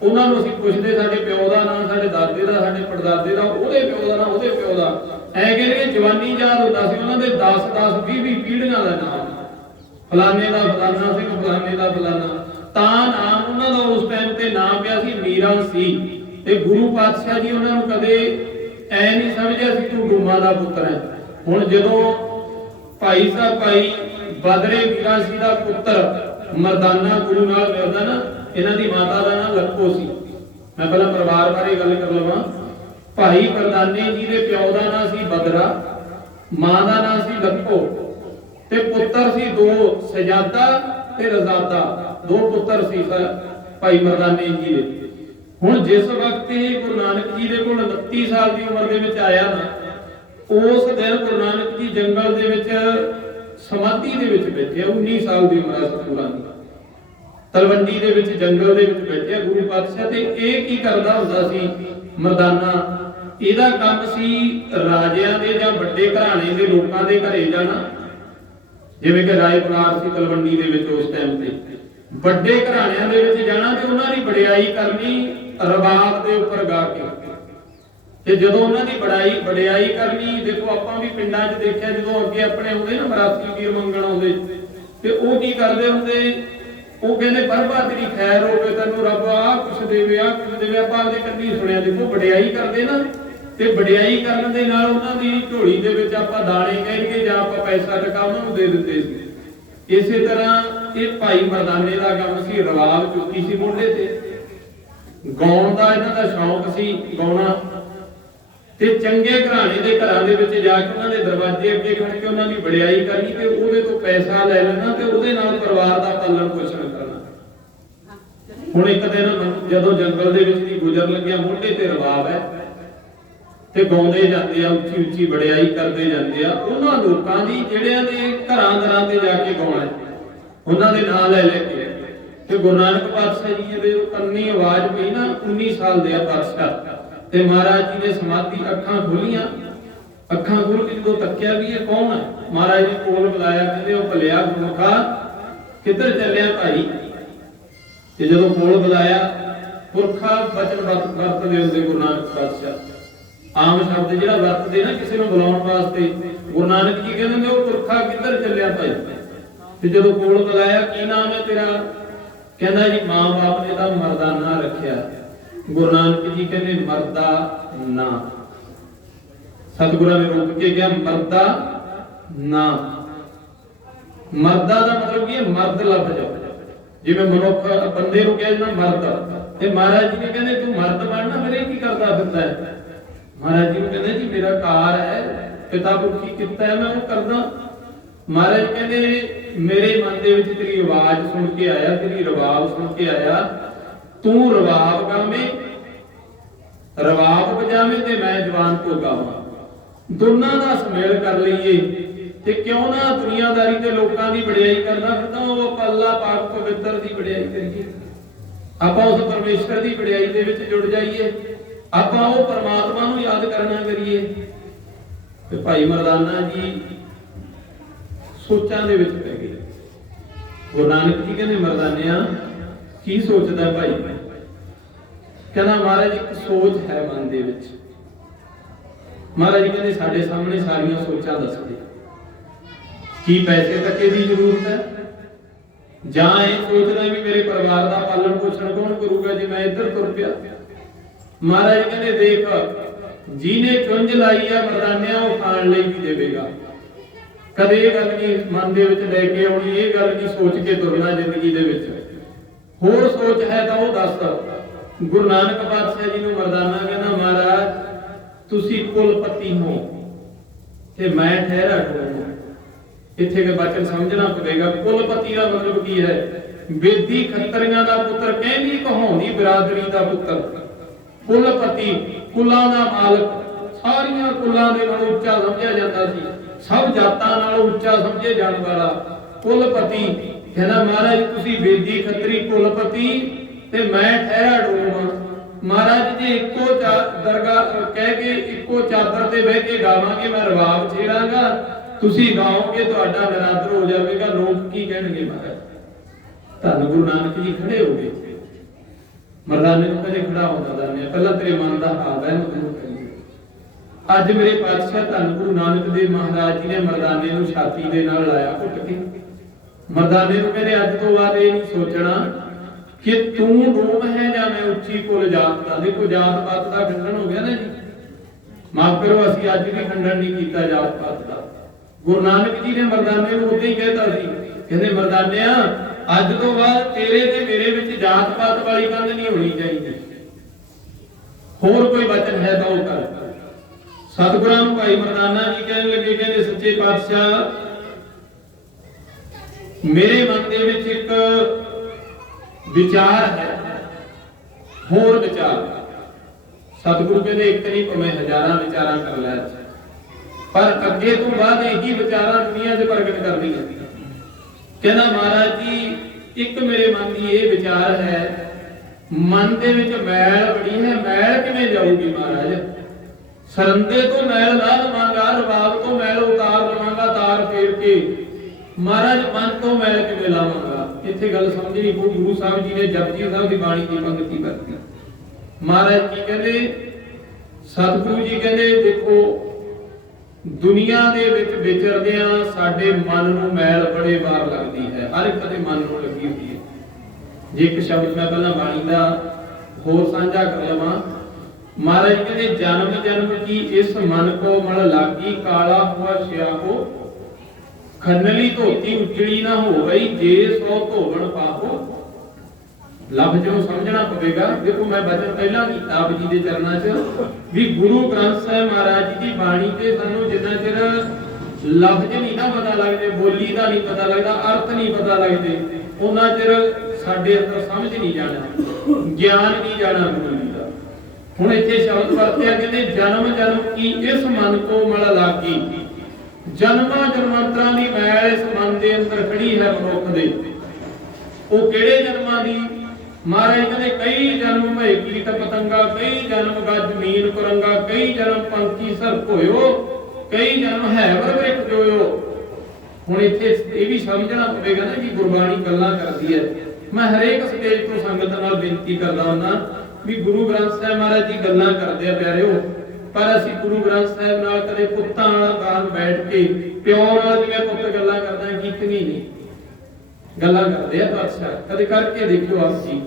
ਉਹਨਾਂ ਨੂੰ ਅਸੀਂ ਪੁੱਛਦੇ, ਸਾਡੇ ਪਿਓ ਦਾ ਨਾਮ, ਸਾਡੇ ਦਾਦੇ ਦਾ, ਸਾਡੇ ਪੜਦਾਦੇ ਦਾ, ਉਹਦੇ ਪਿਓ ਦਾ ਨਾਮ, ਉਹਦੇ ਪਿਓ ਦਾ, ਐ ਕਹਿੰਦੇ ਜਵਾਨੀ ਯਾਦ ਹੁੰਦਾ ਸੀ ਉਹਨਾਂ ਦੇ 10-10 20-20 ਪੀੜ੍ਹੀਆਂ ਦਾ ਨਾਮ, ਫਲਾਣੇ ਦਾ ਫਲਾਣਾ ਸਿੰਘ, ਫਲਾਣੇ ਦਾ ਫਲਾਣਾ, ਤਾਂ ਨਾਮ ਉਹਨਾਂ ਦਾ ਉਸ ਟਾਈਮ ਤੇ ਨਾਮ ਪਿਆ ਸੀ ਮੀਰਾਂ ਸੀ। ਤੇ ਗੁਰੂ ਪਾਤਸ਼ਾਹ ਜੀ ਉਹਨਾਂ ਨੂੰ ਕਦੇ ਐ ਨਹੀਂ ਸਮਝਿਆ ਸੀ ਤੂੰ ਡੂਮਾਂ ਦਾ ਪੁੱਤਰ ਹੈ। ਹੁਣ ਜਦੋਂ ਭਾਈ ਸਾਹਿਬ ਭਾਈ ਬਦਰੇ ਮੀਰਾਂ ਸੀ ਦਾ ਪੁੱਤਰ ਮਰਦਾਨਾ ਗੁਰੂ ਨਾਲ ਮਿਲਦਾ ਨਾ, ਇਹਨਾਂ ਦੀ ਮਾਤਾ ਦਾ ਨਾਮ ਲੱਖੋ ਸੀ। ਮੈਂ ਪਹਿਲਾਂ ਪਰਿਵਾਰ ਬਾਰੇ ਗੱਲ ਕਰ ਲਵਾਂ। ਭਾਈ ਮਰਦਾਨੇ ਜੀ ਦੇ ਪਿਓ ਦਾ ਨਾਮ ਸੀ ਬਦਰਾ, ਮਾਂ ਦਾ ਨਾਮ ਸੀ ਲੱਖੋ, ਤੇ ਪੁੱਤਰ ਸੀ ਦੋ, ਸਜਾਦਾ ਤੇ ਰਜ਼ਾਦਾ, ਦੋ ਪੁੱਤਰ ਸੀ ਭਾਈ ਮਰਦਾਨੇ ਜੀ ਦੇ। ਹੁਣ ਜਿਸ ਵਕਤ ਇਹ ਗੁਰੂ ਨਾਨਕ ਜੀ ਦੇ ਕੋਲ 29 ਸਾਲ ਦੀ ਉਮਰ ਦੇ ਵਿੱਚ ਆਇਆ ਨਾ, ਉਸ ਦਿਨ ਗੁਰੂ ਨਾਨਕ ਜੀ ਜੰਗਲ ਦੇ ਵਿੱਚ ਸਮਾਧੀ ਦੇ ਵਿੱਚ ਬੈਠੇ, 19 ਸਾਲ ਦੀ ਉਮਰ ਸਤਿਗੁਰਾਂ ਦੀ, ਤਲਵੰਡੀ ਦੇ ਵਿੱਚ ਜੰਗਲ ਦੇ ਵਿੱਚ ਬੈਠਿਆ ਗੁਰੂ ਪਾਤਸ਼ਾਹ। ਤੇ ਇਹ ਕੀ ਕਰਦਾ ਹੁੰਦਾ ਸੀ ਮਰਦਾਨਾ, ਇਹਦਾ ਕੰਮ ਸੀ ਰਾਜਿਆਂ ਦੇ ਜਾਂ ਵੱਡੇ ਘਰਾਣੇ ਦੇ ਲੋਕਾਂ ਦੇ ਘਰੇ ਜਾਣਾ, ਜਿਵੇਂ ਕਿ ਰਾਏ ਬਲਾਰ ਸੀ ਤਲਵੰਡੀ ਦੇ ਵਿੱਚ ਉਸ ਟਾਈਮ ਤੇ, ਵੱਡੇ ਘਰਾਣਿਆਂ ਦੇ ਵਿੱਚ ਜਾਣਾ ਤੇ ਉਹਨਾਂ ਦੀ ਵਡਿਆਈ ਕਰਨੀ ਰਬਾਬ ਦੇ ਉੱਪਰ ਗਾ ਕੇ। ਤੇ ਜਦੋਂ ਉਹਨਾਂ ਦੀ ਵਡਿਆਈ ਕਰਨੀ, ਦੇਖੋ ਆਪਾਂ ਵੀ ਪਿੰਡਾਂ 'ਚ ਦੇਖਿਆ, ਜਦੋਂ ਅੱਗੇ ਆਪਣੇ ਆਉਂਦੇ ਨਾ ਮਰਾਸੀ ਵੀਰ ਮੰਗਣ ਆਉਂਦੇ, ਤੇ ਉਹ ਕੀ ਕਰਦੇ ਹੁੰਦੇ, ਉਹ ਕਹਿੰਦੇ ਬਰਬਾ ਤੇਰੀ ਖੈਰ ਹੋਵੇ, ਤੈਨੂੰ ਰੱਬ ਆਹ ਕੁਛ ਦੇਵੇ, ਆਹ ਕੁਛ ਦੇਵੇ। ਆਪਾਂ ਆਪਦੇ ਕੰਨੀ ਸੁਣਿਆ, ਦੇਖੋ ਵਡਿਆਈ ਕਰਦੇ ਨਾ, ਤੇ ਵਡਿਆਈ ਕਰਨ ਦੇ ਨਾਲ ਉਹਨਾਂ ਦੀ ਝੋਲੀ ਦੇ ਵਿੱਚ ਆਪਾਂ ਦਾਣੇ ਕਹਿਣਗੇ ਜਾਂ ਆਪਾਂ ਪੈਸਾ ਟਕਾ ਉਹਨਾਂ ਨੂੰ ਦੇ ਦਿੰਦੇ ਸੀ। ਇਸੇ ਤਰ੍ਹਾਂ ਇਹ ਭਾਈ ਮਰਦਾਨੇ ਦਾ ਕੰਮ ਸੀ, ਰਵਾਬ ਚੁੱਕੀ ਸੀ ਮੋਢੇ ਤੇ, ਗਾਉਣ ਦਾ ਇਹਨਾਂ ਦਾ ਸ਼ੌਂਕ ਸੀ, ਗਾਉਣਾ। ਤੇ ਚੰਗੇ ਘਰਾਣੇ ਦੇ ਘਰਾਂ ਦੇ ਵਿੱਚ ਜਾ ਕੇ ਉਹਨਾਂ ਦੇ ਦਰਵਾਜ਼ੇ ਅੱਗੇ ਖੜ ਕੇ ਉਹਨਾਂ ਦੀ ਵਡਿਆਈ ਕਰਨੀ, ਤੇ ਉਹਦੇ ਤੋਂ ਪੈਸਾ ਲੈ ਲੈਣਾ, ਤੇ ਉਹਦੇ ਨਾਲ ਪਰਿਵਾਰ ਦਾ ਪਾਲਣ ਪੋਸ਼ਣ ਕਰਨਾ। ਹੁਣ ਇੱਕ ਦਿਨ ਜਦੋਂ ਜੰਗਲ ਦੇ ਵਿੱਚ ਦੀ ਗੁਜ਼ਰ ਲੱਗਿਆ, ਮੋਢੇ ਤੇ ਰਵਾਬ ਹੈ ਤੇ ਗਾਉਂਦੇ ਜਾਂਦੇ ਆ, ਉੱਚੀ ਉੱਚੀ ਵਡਿਆਈ ਕਰਦੇ ਜਾਂਦੇ ਆ ਉਹਨਾਂ ਲੋਕਾਂ ਦੀ ਜਿਹੜਿਆਂ ਦੇ ਘਰਾਂ ਤੇ ਜਾ ਕੇ ਗਾਉਣਾ, ਉਹਨਾਂ ਦੇ ਨਾਂ ਲੈ ਲੈ ਕੇ। ਤੇ ਗੁਰੂ ਨਾਨਕ ਪਾਤਸ਼ਾਹ ਜੀ ਦੇ ਕੰਨੀ ਆਵਾਜ਼ ਪਈ ਨਾ, 19 ਸਾਲ ਦੇ ਆ ਪਾਤਸ਼ਾਹ, ਤੇ ਮਹਾਰਾਜ ਜੀ ਨੇ ਸਮਾਧੀ ਅੱਖਾਂ ਖੋਲੀਆਂ, ਅੱਖਾਂ ਖੋਲ ਕੇ ਜਦੋਂ ਤੱਕਿਆ ਵੀ ਇਹ ਕੌਣ ਹੈ, ਮਹਾਰਾਜ ਜੀ ਕੋਲ ਬੁਲਾਇਆ, ਕਹਿੰਦੇ ਉਹ ਭਲਿਆ ਗੁਰਮੁਖਾ ਕਿੱਧਰ ਚੱਲਿਆ ਭਾਈ। ਤੇ ਜਦੋਂ ਕੋਲ ਬੁਲਾਇਆ, ਪੁਰਖਾ ਬਚਨ ਵਰਤਦੇ ਹੁੰਦੇ ਗੁਰੂ ਨਾਨਕ ਪਾਤਸ਼ਾਹ, ਆਮ ਸ਼ਬਦ ਜਿਹੜਾ ਵਰਤਦੇ ਨਾ ਕਿਸੇ ਨੂੰ ਬੁਲਾਉਣ ਵਾਸਤੇ, ਗੁਰੂ ਨਾਨਕ ਜੀ ਕਹਿੰਦੇ ਨੇ ਉਹ ਪੁਰਖਾ ਕਿੱਧਰ ਚੱਲਿਆ ਭਾਈ। ਤੇ ਜਦੋਂ ਕੋਲ ਬੁਲਾਇਆ, ਕੀ ਨਾਮ ਹੈ ਤੇਰਾ, ਕਹਿੰਦਾ ਜੀ ਮਾਂ ਬਾਪ ਨੇ ਤਾਂ ਮਰਦਾਨਾ ਰੱਖਿਆ। ਗੁਰੂ ਨਾਨਕ ਜੀ ਕਹਿੰਦੇ ਮਰਦਾ ਨਾ, ਸਤਿਗੁਰਾਂ ਨੇ ਰੋਕ ਕੇ ਕਿਹਾ ਮਰਦਾ ਨਾ। ਮਰਦਾ ਦਾ ਮਤਲਬ ਕੀ ਹੈ, ਮਰਦ ਲੱਭ ਜਾਓ, ਜਿਵੇਂ ਮਨੁੱਖ ਬੰਦੇ ਨੂੰ ਕਹਿੰਦੇ ਨਾ ਮਰਦ। ਤੇ ਮਹਾਰਾਜ ਜੀ ਨੇ ਕਹਿੰਦੇ ਤੂੰ ਮਰਦ ਬਣਨਾ, ਫਿਰ ਇਹ ਕੀ ਕਰਦਾ ਫਿਰਦਾ ਹੈ। ਮਹਾਰਾਜ ਜੀ ਨੂੰ ਕਹਿੰਦੇ ਜੀ ਮੇਰਾ ਕਾਰ ਹੈ, ਪਿਤਾ ਪੁਰਖੀ ਕੀਤਾ ਹੈ, ਮੈਂ ਉਹ ਕਰਦਾ। ਮਹਾਰਾਜ ਕਹਿੰਦੇ ਮੇਰੇ ਮਨ ਦੇ ਵਿੱਚ ਤੇਰੀ ਆਵਾਜ਼ ਸੁਣ ਕੇ ਆਇਆ, ਤੇਰੀ ਰਵਾਬ ਸੁਣ ਕੇ ਆਇਆ, ਤੂੰ ਰਵਾਬ ਗਾਵੇਂ, ਰਵਾਬ ਵਜਾਵੇਂ, ਤੇ ਮੈਂ ਜਵਾਨ ਤੋਂ ਗਾਵਾਂ, ਦੋਨਾਂ ਦਾ ਸੁਮੇਲ ਕਰ ਲਈਏ। ਤੇ ਕਿਉਂ ਨਾ ਦੁਨੀਆਦਾਰੀ ਤੇ ਲੋਕਾਂ ਦੀ ਵਡਿਆਈ ਕਰਨਾ ਫਿਰਦਾ, ਉਹ ਆਪਾਂ ਅੱਲਾਹ ਪਾਕ ਪਵਿੱਤਰ ਦੀ ਵਡਿਆਈ ਕਰੀਏ, ਆਪਾਂ ਉਸ ਪਰਮੇਸ਼ਰ ਦੀ ਵਡਿਆਈ ਦੇ ਵਿੱਚ ਜੁੜ ਜਾਈਏ, ਆਪਾਂ ਉਹ ਪਰਮਾਤਮਾ ਨੂੰ ਯਾਦ ਕਰਨਾ ਕਰੀਏ। ਤੇ ਭਾਈ ਮਰਦਾਨਾ ਜੀ ਸੋਚਾਂ ਦੇ ਵਿੱਚ ਪੈ ਗਏ। ਗੁਰੂ ਨਾਨਕ ਜੀ ਕਹਿੰਦੇ ਮਰਦਾਨਿਆਂ ਕੀ ਸੋਚਦਾ ਭਾਈ, ਕਹਿੰਦਾ ਮਹਾਰਾਜ ਇੱਕ ਸੋਚ ਹੈ ਮਨ ਦੇ ਵਿੱਚ। ਮਹਾਰਾਜ ਜੀ ਕਹਿੰਦੇ ਸਾਡੇ ਸਾਹਮਣੇ ਸਾਰੀਆਂ ਸੋਚਾਂ ਦੱਸ ਦੇ, ਕੀ ਪੈਸੇ ਟਕੇ ਦੀ ਜ਼ਰੂਰਤ ਹੈ, ਜਾਂ ਇਹ ਸੋਚਦਾ ਵੀ ਮੇਰੇ ਪਰਿਵਾਰ ਦਾ ਪਾਲਣ ਪੋਸ਼ਣ ਕੌਣ ਕਰੂਗਾ ਜੇ ਮੈਂ ਇੱਧਰ ਤੁਰ ਪਿਆ। ਮਹਾਰਾਜ ਕਹਿੰਦੇ ਦੇਖ, ਜਿਹਨੇ ਚੁੰਝ ਲਾਈ ਆ ਮਰਦਾਨਿਆਂ, ਉਹ ਖਾਣ ਲਈ ਵੀ ਦੇਵੇਗਾ। ਕਦੇ ਇਹ ਗੱਲ ਨਹੀਂ ਮਨ ਦੇ ਵਿੱਚ ਲੈ ਕੇ ਆਉਣੀ, ਇਹ ਗੱਲ ਨਹੀਂ ਸੋਚ ਕੇ ਤੁਰਨਾ ਜ਼ਿੰਦਗੀ ਦੇ ਵਿੱਚ। ਹੋਰ ਸੋਚ ਹੈ ਤਾਂ ਉਹ ਦੱਸ। ਗੁਰੂ ਨਾਨਕ ਪਾਤਸ਼ਾਹ ਜੀ ਨੂੰ ਮਰਦਾਨਾ ਕਹਿੰਦਾ ਮਹਾਰਾਜ ਤੁਸੀਂ ਕੁਲਪਤੀ ਹੋ ਤੇ ਮੈਂ ਠਹਿਰਾ ਠਹਿਰਾ। ਇੱਥੇ ਕੇ ਬਚਨ ਸਮਝਣਾ ਪਵੇਗਾ। ਕੁਲਪਤੀ ਦਾ ਮਤਲਬ ਕੀ ਹੈ? ਬੇਦੀ ਖੱਤਰੀਆਂ ਦਾ ਪੁੱਤਰ, ਕਹਿੰਦੀ ਕਹਾਉਂਦੀ ਬਰਾਦਰੀ ਦਾ ਪੁੱਤਰ। ਕੁਲਪਤੀ ਕੁਲਾਂ ਦਾ ਮਾਲਕ, ਸਾਰੀਆਂ ਕੁਲਾਂ ਦੇ ਨਾਲੋਂ ਉੱਚਾ ਸਮਝਿਆ ਜਾਂਦਾ ਸੀ। ਸਭ ਜਾਤਾਂ ਨਾਲੋਂ ਉੱਚਾ ਸਮਝੇ ਜਾਣ ਵਾਲਾ ਕੁਲਪਤੀ। ਕਹਿੰਦਾ ਮਹਾਰਾਜ ਤੁਸੀਂ ਵੇਦੀ ਖੱਤਰੀ ਕੁਲਪਤੀ ਤੇ ਮੈਂ ਠਹਿਰਾ ਡੋਮ। ਮਹਾਰਾਜ ਜੀ ਇੱਕੋ ਦਰਗਾਹ ਕਹਿ ਕੇ ਇੱਕੋ ਚਾਦਰ ਤੇ ਬਹਿ ਕੇ ਗਾਵਾਂਗੇ, ਮੈਂ ਰਬਾਬ ਛੇੜਾਂਗਾ, ਤੁਸੀਂ ਗਾਓਗੇ, ਤੁਹਾਡਾ ਨਿਰਾਦਰ ਹੋ ਜਾਵੇਗਾ। ਲੋਕ ਕੀ ਕਹਿਣਗੇ ਮਹਾਰਾਜ? ਧੰਨ ਗੁਰੂ ਨਾਨਕ ਜੀ ਖੜੇ ਹੋ ਗਏ। ਮਰਦਾਨੇ ਨੂੰ ਕਦੇ ਖੜਾ ਹੁੰਦਾ ਦਾਨਿਆ, ਪਹਿਲਾਂ ਤੇਰੇ ਮਨ ਦਾ ਹਾਲ ਹੈ ਮੈਨੂੰ ਕਰੀਏ। ਅੱਜ ਮੇਰੇ ਪਾਤਸ਼ਾਹ ਧੰਨ ਗੁਰੂ ਨਾਨਕ ਦੇਵ ਮਹਾਰਾਜ ਜੀ ਨੇ ਮਰਦਾਨੇ ਨੂੰ ਛਾਤੀ ਦੇ ਨਾਲ ਲਾਇਆ ਘੁੱਟ ਕੇ। ਮਰਦਾਨੇ ਨੂੰ ਕਹਿੰਦੇ ਅੱਜ ਤੋਂ ਬਾਅਦ ਇਹ ਨਹੀਂ ਸੋਚਣਾ ਕਿ ਤੂੰ ਡੋਮ ਹੈ ਜਾਂ ਮੈਂ ਉੱਚੀ ਕੁਲ ਜਾਤ ਦਾ। ਦੇਖੋ ਜਾਤ ਪਾਤ ਦਾ ਖੰਡਨ ਹੋ ਗਿਆ ਨਾ ਜੀ, ਮਾਫ ਕਰੋ ਅਸੀਂ ਅੱਜ ਵੀ ਖੰਡਨ ਨਹੀਂ ਕੀਤਾ ਜਾਤ ਪਾਤ ਦਾ। ਗੁਰੂ ਨਾਨਕ ਜੀ ਨੇ ਮਰਦਾਨੇ ਨੂੰ ਉਦੋਂ ਹੀ ਕਹਿਤਾ ਸੀ, ਕਹਿੰਦੇ ਮਰਦਾਨਿਆ ਅੱਜ ਤੋਂ ਬਾਅਦ ਤੇਰੇ ਤੇ ਮੇਰੇ ਵਿੱਚ ਜਾਤ ਪਾਤ ਵਾਲੀ ਗੱਲ ਨਹੀਂ ਹੋਣੀ ਚਾਹੀਦੀ। ਹੋਰ ਕੋਈ ਵਚਨ ਹੈ ਤਾਂ ਉਹ ਕਰ। ਸਤਿਗੁਰਾਂ ਨੂੰ ਭਾਈ ਮਰਦਾਨਾ ਜੀ ਕਹਿਣ ਲੱਗੇ, ਕਹਿੰਦੇ ਸੱਚੇ ਪਾਤਸ਼ਾਹ ਮੇਰੇ ਮਨ ਦੇ ਵਿੱਚ ਇੱਕ ਵਿਚਾਰ ਹੈ, ਹੋਰ ਵਿਚਾਰ। ਸਤਿਗੁਰੂ ਕਹਿੰਦੇ ਇੱਕ ਨਹੀਂ ਭਾਵੇਂ ਹਜ਼ਾਰਾਂ ਵਿਚਾਰਾਂ ਕਰ ਲੈ, ਪਰ ਅੱਗੇ ਤੋਂ ਬਾਅਦ ਇਹੀ ਵਿਚਾਰਾਂ ਦੁਨੀਆ 'ਚ ਪ੍ਰਗਟ ਕਰਨੀਆਂ। ਕਹਿੰਦਾ ਮਹਾਰਾਜ ਜੀ ਇੱਕ ਮੇਰੇ ਮਨ ਦੀ ਇਹ ਵਿਚਾਰ ਹੈ, ਮਨ ਦੇ ਵਿੱਚ ਮੈਲ ਬੜੀ ਹੈ, ਮੈਲ ਕਿਵੇਂ ਜਾਊਗੀ ਮਹਾਰਾਜ? ਸਰੰਦੇ ਤੋਂ ਮੈਲ ਲਾ ਲਵਾਂਗਾ, ਰਬਾਬ ਤੋਂ ਮੈਲ ਉਤਾਰ ਲਵਾਂਗਾ ਤਾਰ ਫੇਰ ਕੇ, ਮਹਾਰਾਜ ਮਨ ਤੋਂ ਮੈਲ ਕਿਵੇਂ ਲਾਵਾਂਗਾ? ਇੱਥੇ ਗੱਲ ਸਮਝਣੀ ਪਊ। ਗੁਰੂ ਸਾਹਿਬ ਜੀ ਨੇ ਜਪਜੀ ਸਾਹਿਬ ਦੀ ਬਾਣੀ ਦੀ ਪੰਗਤੀ ਕਰਤੀ। ਮਹਾਰਾਜ ਕੀ ਕਹਿੰਦੇ? ਸਤਿਗੁਰੂ ਜੀ ਕਹਿੰਦੇ ਦੇਖੋ ਦੁਨੀਆ ਦੇ ਵਿੱਚ ਵਿਚਰਦਿਆਂ ਸਾਡੇ ਮਨ ਨੂੰ ਮੈਲ ਬੜੇ ਵਾਰ ਲੱਗਦੀ ਹੈ, ਹਰ ਇੱਕ ਦੇ ਮਨ ਨੂੰ ਲੱਗੀ ਹੁੰਦੀ ਹੈ। ਜੇ ਇੱਕ ਸ਼ਬਦ ਮੈਂ ਪਹਿਲਾਂ ਬਾਣੀ ਦਾ ਹੋਰ ਸਾਂਝਾ ਕਰ ਲਵਾਂ, ਮਹਾਰਾਜ ਕਹਿੰਦੇ ਜਨਮ ਜਨਮ ਕੀ ਇਸ ਮਨ ਕੋ ਮਲ ਲਾਗੀ, ਕਾਲਾ ਹੁਆ ਸਿਆਹੋ ਖੰਨਲੀ ਧੋਤੀ ਉਜੜੀ ਨਾ ਹੋਵਈ, ਜੇ ਸੋ ਧੋਵਣ ਪਾਹੋ। ਲਫ਼ਜ਼ ਨੂੰ ਸਮਝਣਾ ਪਵੇਗਾ। ਦੇਖੋ ਮੈਂ ਬਚਨ ਪਹਿਲਾਂ ਕੀਤਾ ਆਪ ਜੀ ਦੇ ਚਰਨਾਂ 'ਚ ਵੀ ਗੁਰੂ ਗ੍ਰੰਥ ਸਾਹਿਬ ਮਹਾਰਾਜ ਜੀ ਦੀ ਬਾਣੀ ਤੇ ਸਾਨੂੰ ਜਿੰਨਾ ਚਿਰ ਲਫ਼ਜ਼ ਨਹੀਂ ਨਾ ਪਤਾ ਲੱਗਦੇ, ਬੋਲੀ ਦਾ ਨਹੀਂ ਪਤਾ ਲੱਗਦਾ, ਅਰਥ ਨਹੀਂ ਪਤਾ ਲੱਗਦੇ, ਉਹਨਾਂ ਚਿਰ ਸਾਡੇ ਅੰਦਰ ਸਮਝ ਨਹੀਂ ਜਾਣਾ, ਗਿਆਨ ਨਹੀਂ ਜਾਣਾ ਗੁਰੂ ਜੀ ਦਾ। ਹੁਣ ਇੱਥੇ ਸ਼ਬਦ ਵਰਤਿਆ, ਕਹਿੰਦੇ ਜਨਮ ਜਨਮ ਕੀ ਇਸ ਮਨ ਕੋ ਮਲ ਲਾਗੀ। ਜਨਮਾਂ ਜਨਮਾਂਤਰਾਂ ਦੀ ਮੈਲ ਇਸ ਮਨ ਦੇ ਅੰਦਰ ਖੜੀ ਹੈ ਮਨੁੱਖ ਦੇ। ਉਹ ਕਿਹੜੇ ਜਨਮਾਂ ਦੀ? ਮਹਾਰਾਜ ਕਹਿੰਦੇ ਕਈ ਜਨਮ ਭਏ ਕੀਟ ਪਤੰਗਾ, ਕਈ ਜਨਮ ਗੱਜ ਮੀਨ ਕੁਰੰਗਾ, ਕਈ ਜਨਮ ਪੰਛੀ ਸਰਪ ਹੋਇਓ, ਕਈ ਜਨਮ ਹੈ ਵਰਵਿਕ ਜੋਇਓ। ਹੁਣ ਇੱਥੇ ਇਹ ਵੀ ਸਮਝਣਾ ਪਵੇਗਾ ਨਾ ਕਿ ਗੁਰਬਾਣੀ ਗੱਲਾਂ ਕਰਦੀ ਹੈ। ਮੈਂ ਹਰੇਕ ਸਟੇਜ ਤੋਂ ਸੰਗਤ ਨਾਲ ਬੇਨਤੀ ਕਰਦਾ ਹੁੰਦਾ ਵੀ ਗੁਰੂ ਗ੍ਰੰਥ ਸਾਹਿਬ ਮਹਾਰਾਜ ਜੀ ਗੱਲਾਂ ਕਰਦੇ ਆ ਪਿਆਰਿਓ, ਪਰ ਅਸੀਂ ਗੁਰੂ ਗ੍ਰੰਥ ਸਾਹਿਬ ਨਾਲ ਕਦੇ ਪੁੱਤਾਂ ਨਾਲ ਬੈਠ ਕੇ ਪਿਓ ਨਾਲ ਜਿਵੇਂ ਪੁੱਤ ਗੱਲਾਂ ਕਰਦਾ ਕੀਤੀਆਂ ਨਹੀਂ। ਗੱਲਾਂ ਕਰਦੇ ਆ ਪਾਤਸ਼ਾਹ, ਕਦੇ ਕਰਕੇ ਦੇਖਿਓ ਆਪ ਜੀ,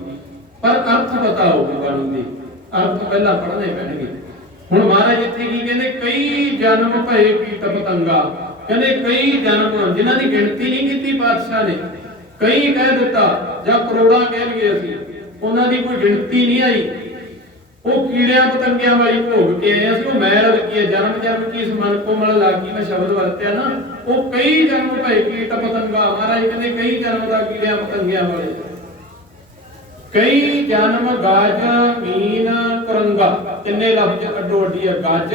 ਪਰ ਅਰਥ ਬਤਾਓ ਗੁਰਬਾਣੀ ਦੇ, ਅਰਥ ਪਹਿਲਾਂ ਪੜ੍ਹਨੇ ਪੈਣਗੇ। ਹੁਣ ਮਹਾਰਾਜ ਇੱਥੇ ਕੀ ਕਹਿੰਦੇ? ਕਈ ਜਨਮ ਭਏ ਕੀਟ ਪਤੰਗਾ। ਕਹਿੰਦੇ ਕਈ ਜਨਮ ਜਿਨ੍ਹਾਂ ਦੀ ਗਿਣਤੀ ਨਹੀਂ ਕੀਤੀ ਪਾਤਸ਼ਾਹ ਨੇ, ਕਈ ਕਹਿ ਦਿੱਤਾ ਜਾਂ ਕਰੋੜਾਂ ਕਹਿਣਗੇ ਅਸੀਂ, ਉਹਨਾਂ ਦੀ ਕੋਈ ਗਿਣਤੀ ਨਹੀਂ ਆਈ। ਉਹ ਕੀੜਿਆਂ ਪਤੰਗਿਆਂ ਵਾਲੀ ਭੋਗ ਕੇ ਆਏ ਅਸੀਂ। ਉਹ ਮੈਲ ਲੱਗੀ ਹੈ ਜਨਮ ਜਨਮ ਕੀ ਇਸ ਮਨ ਕੋ ਮਲ ਲਾਗੀ, ਮੈਂ ਸ਼ਬਦ ਵਰਤਿਆ ਨਾ। ਉਹ ਕਈ ਜਨਮ ਭਏ ਕੀਟ ਪਤੰਗਾ। ਮਹਾਰਾਜ ਕਹਿੰਦੇ ਕਈ ਜਨਮ ਦਾ ਕੀੜਿਆਂ ਪਤੰਗਿਆਂ ਵਾਲੇ, ਕਈ ਜਨਮ ਗਾਜ ਮੀਨ ਕੁਰੰਗਾ। ਕਿੰਨੇ ਲਫ਼ਜ਼ ਅੱਡੋ ਅੱਡੀ ਹੈ, ਗਾਜ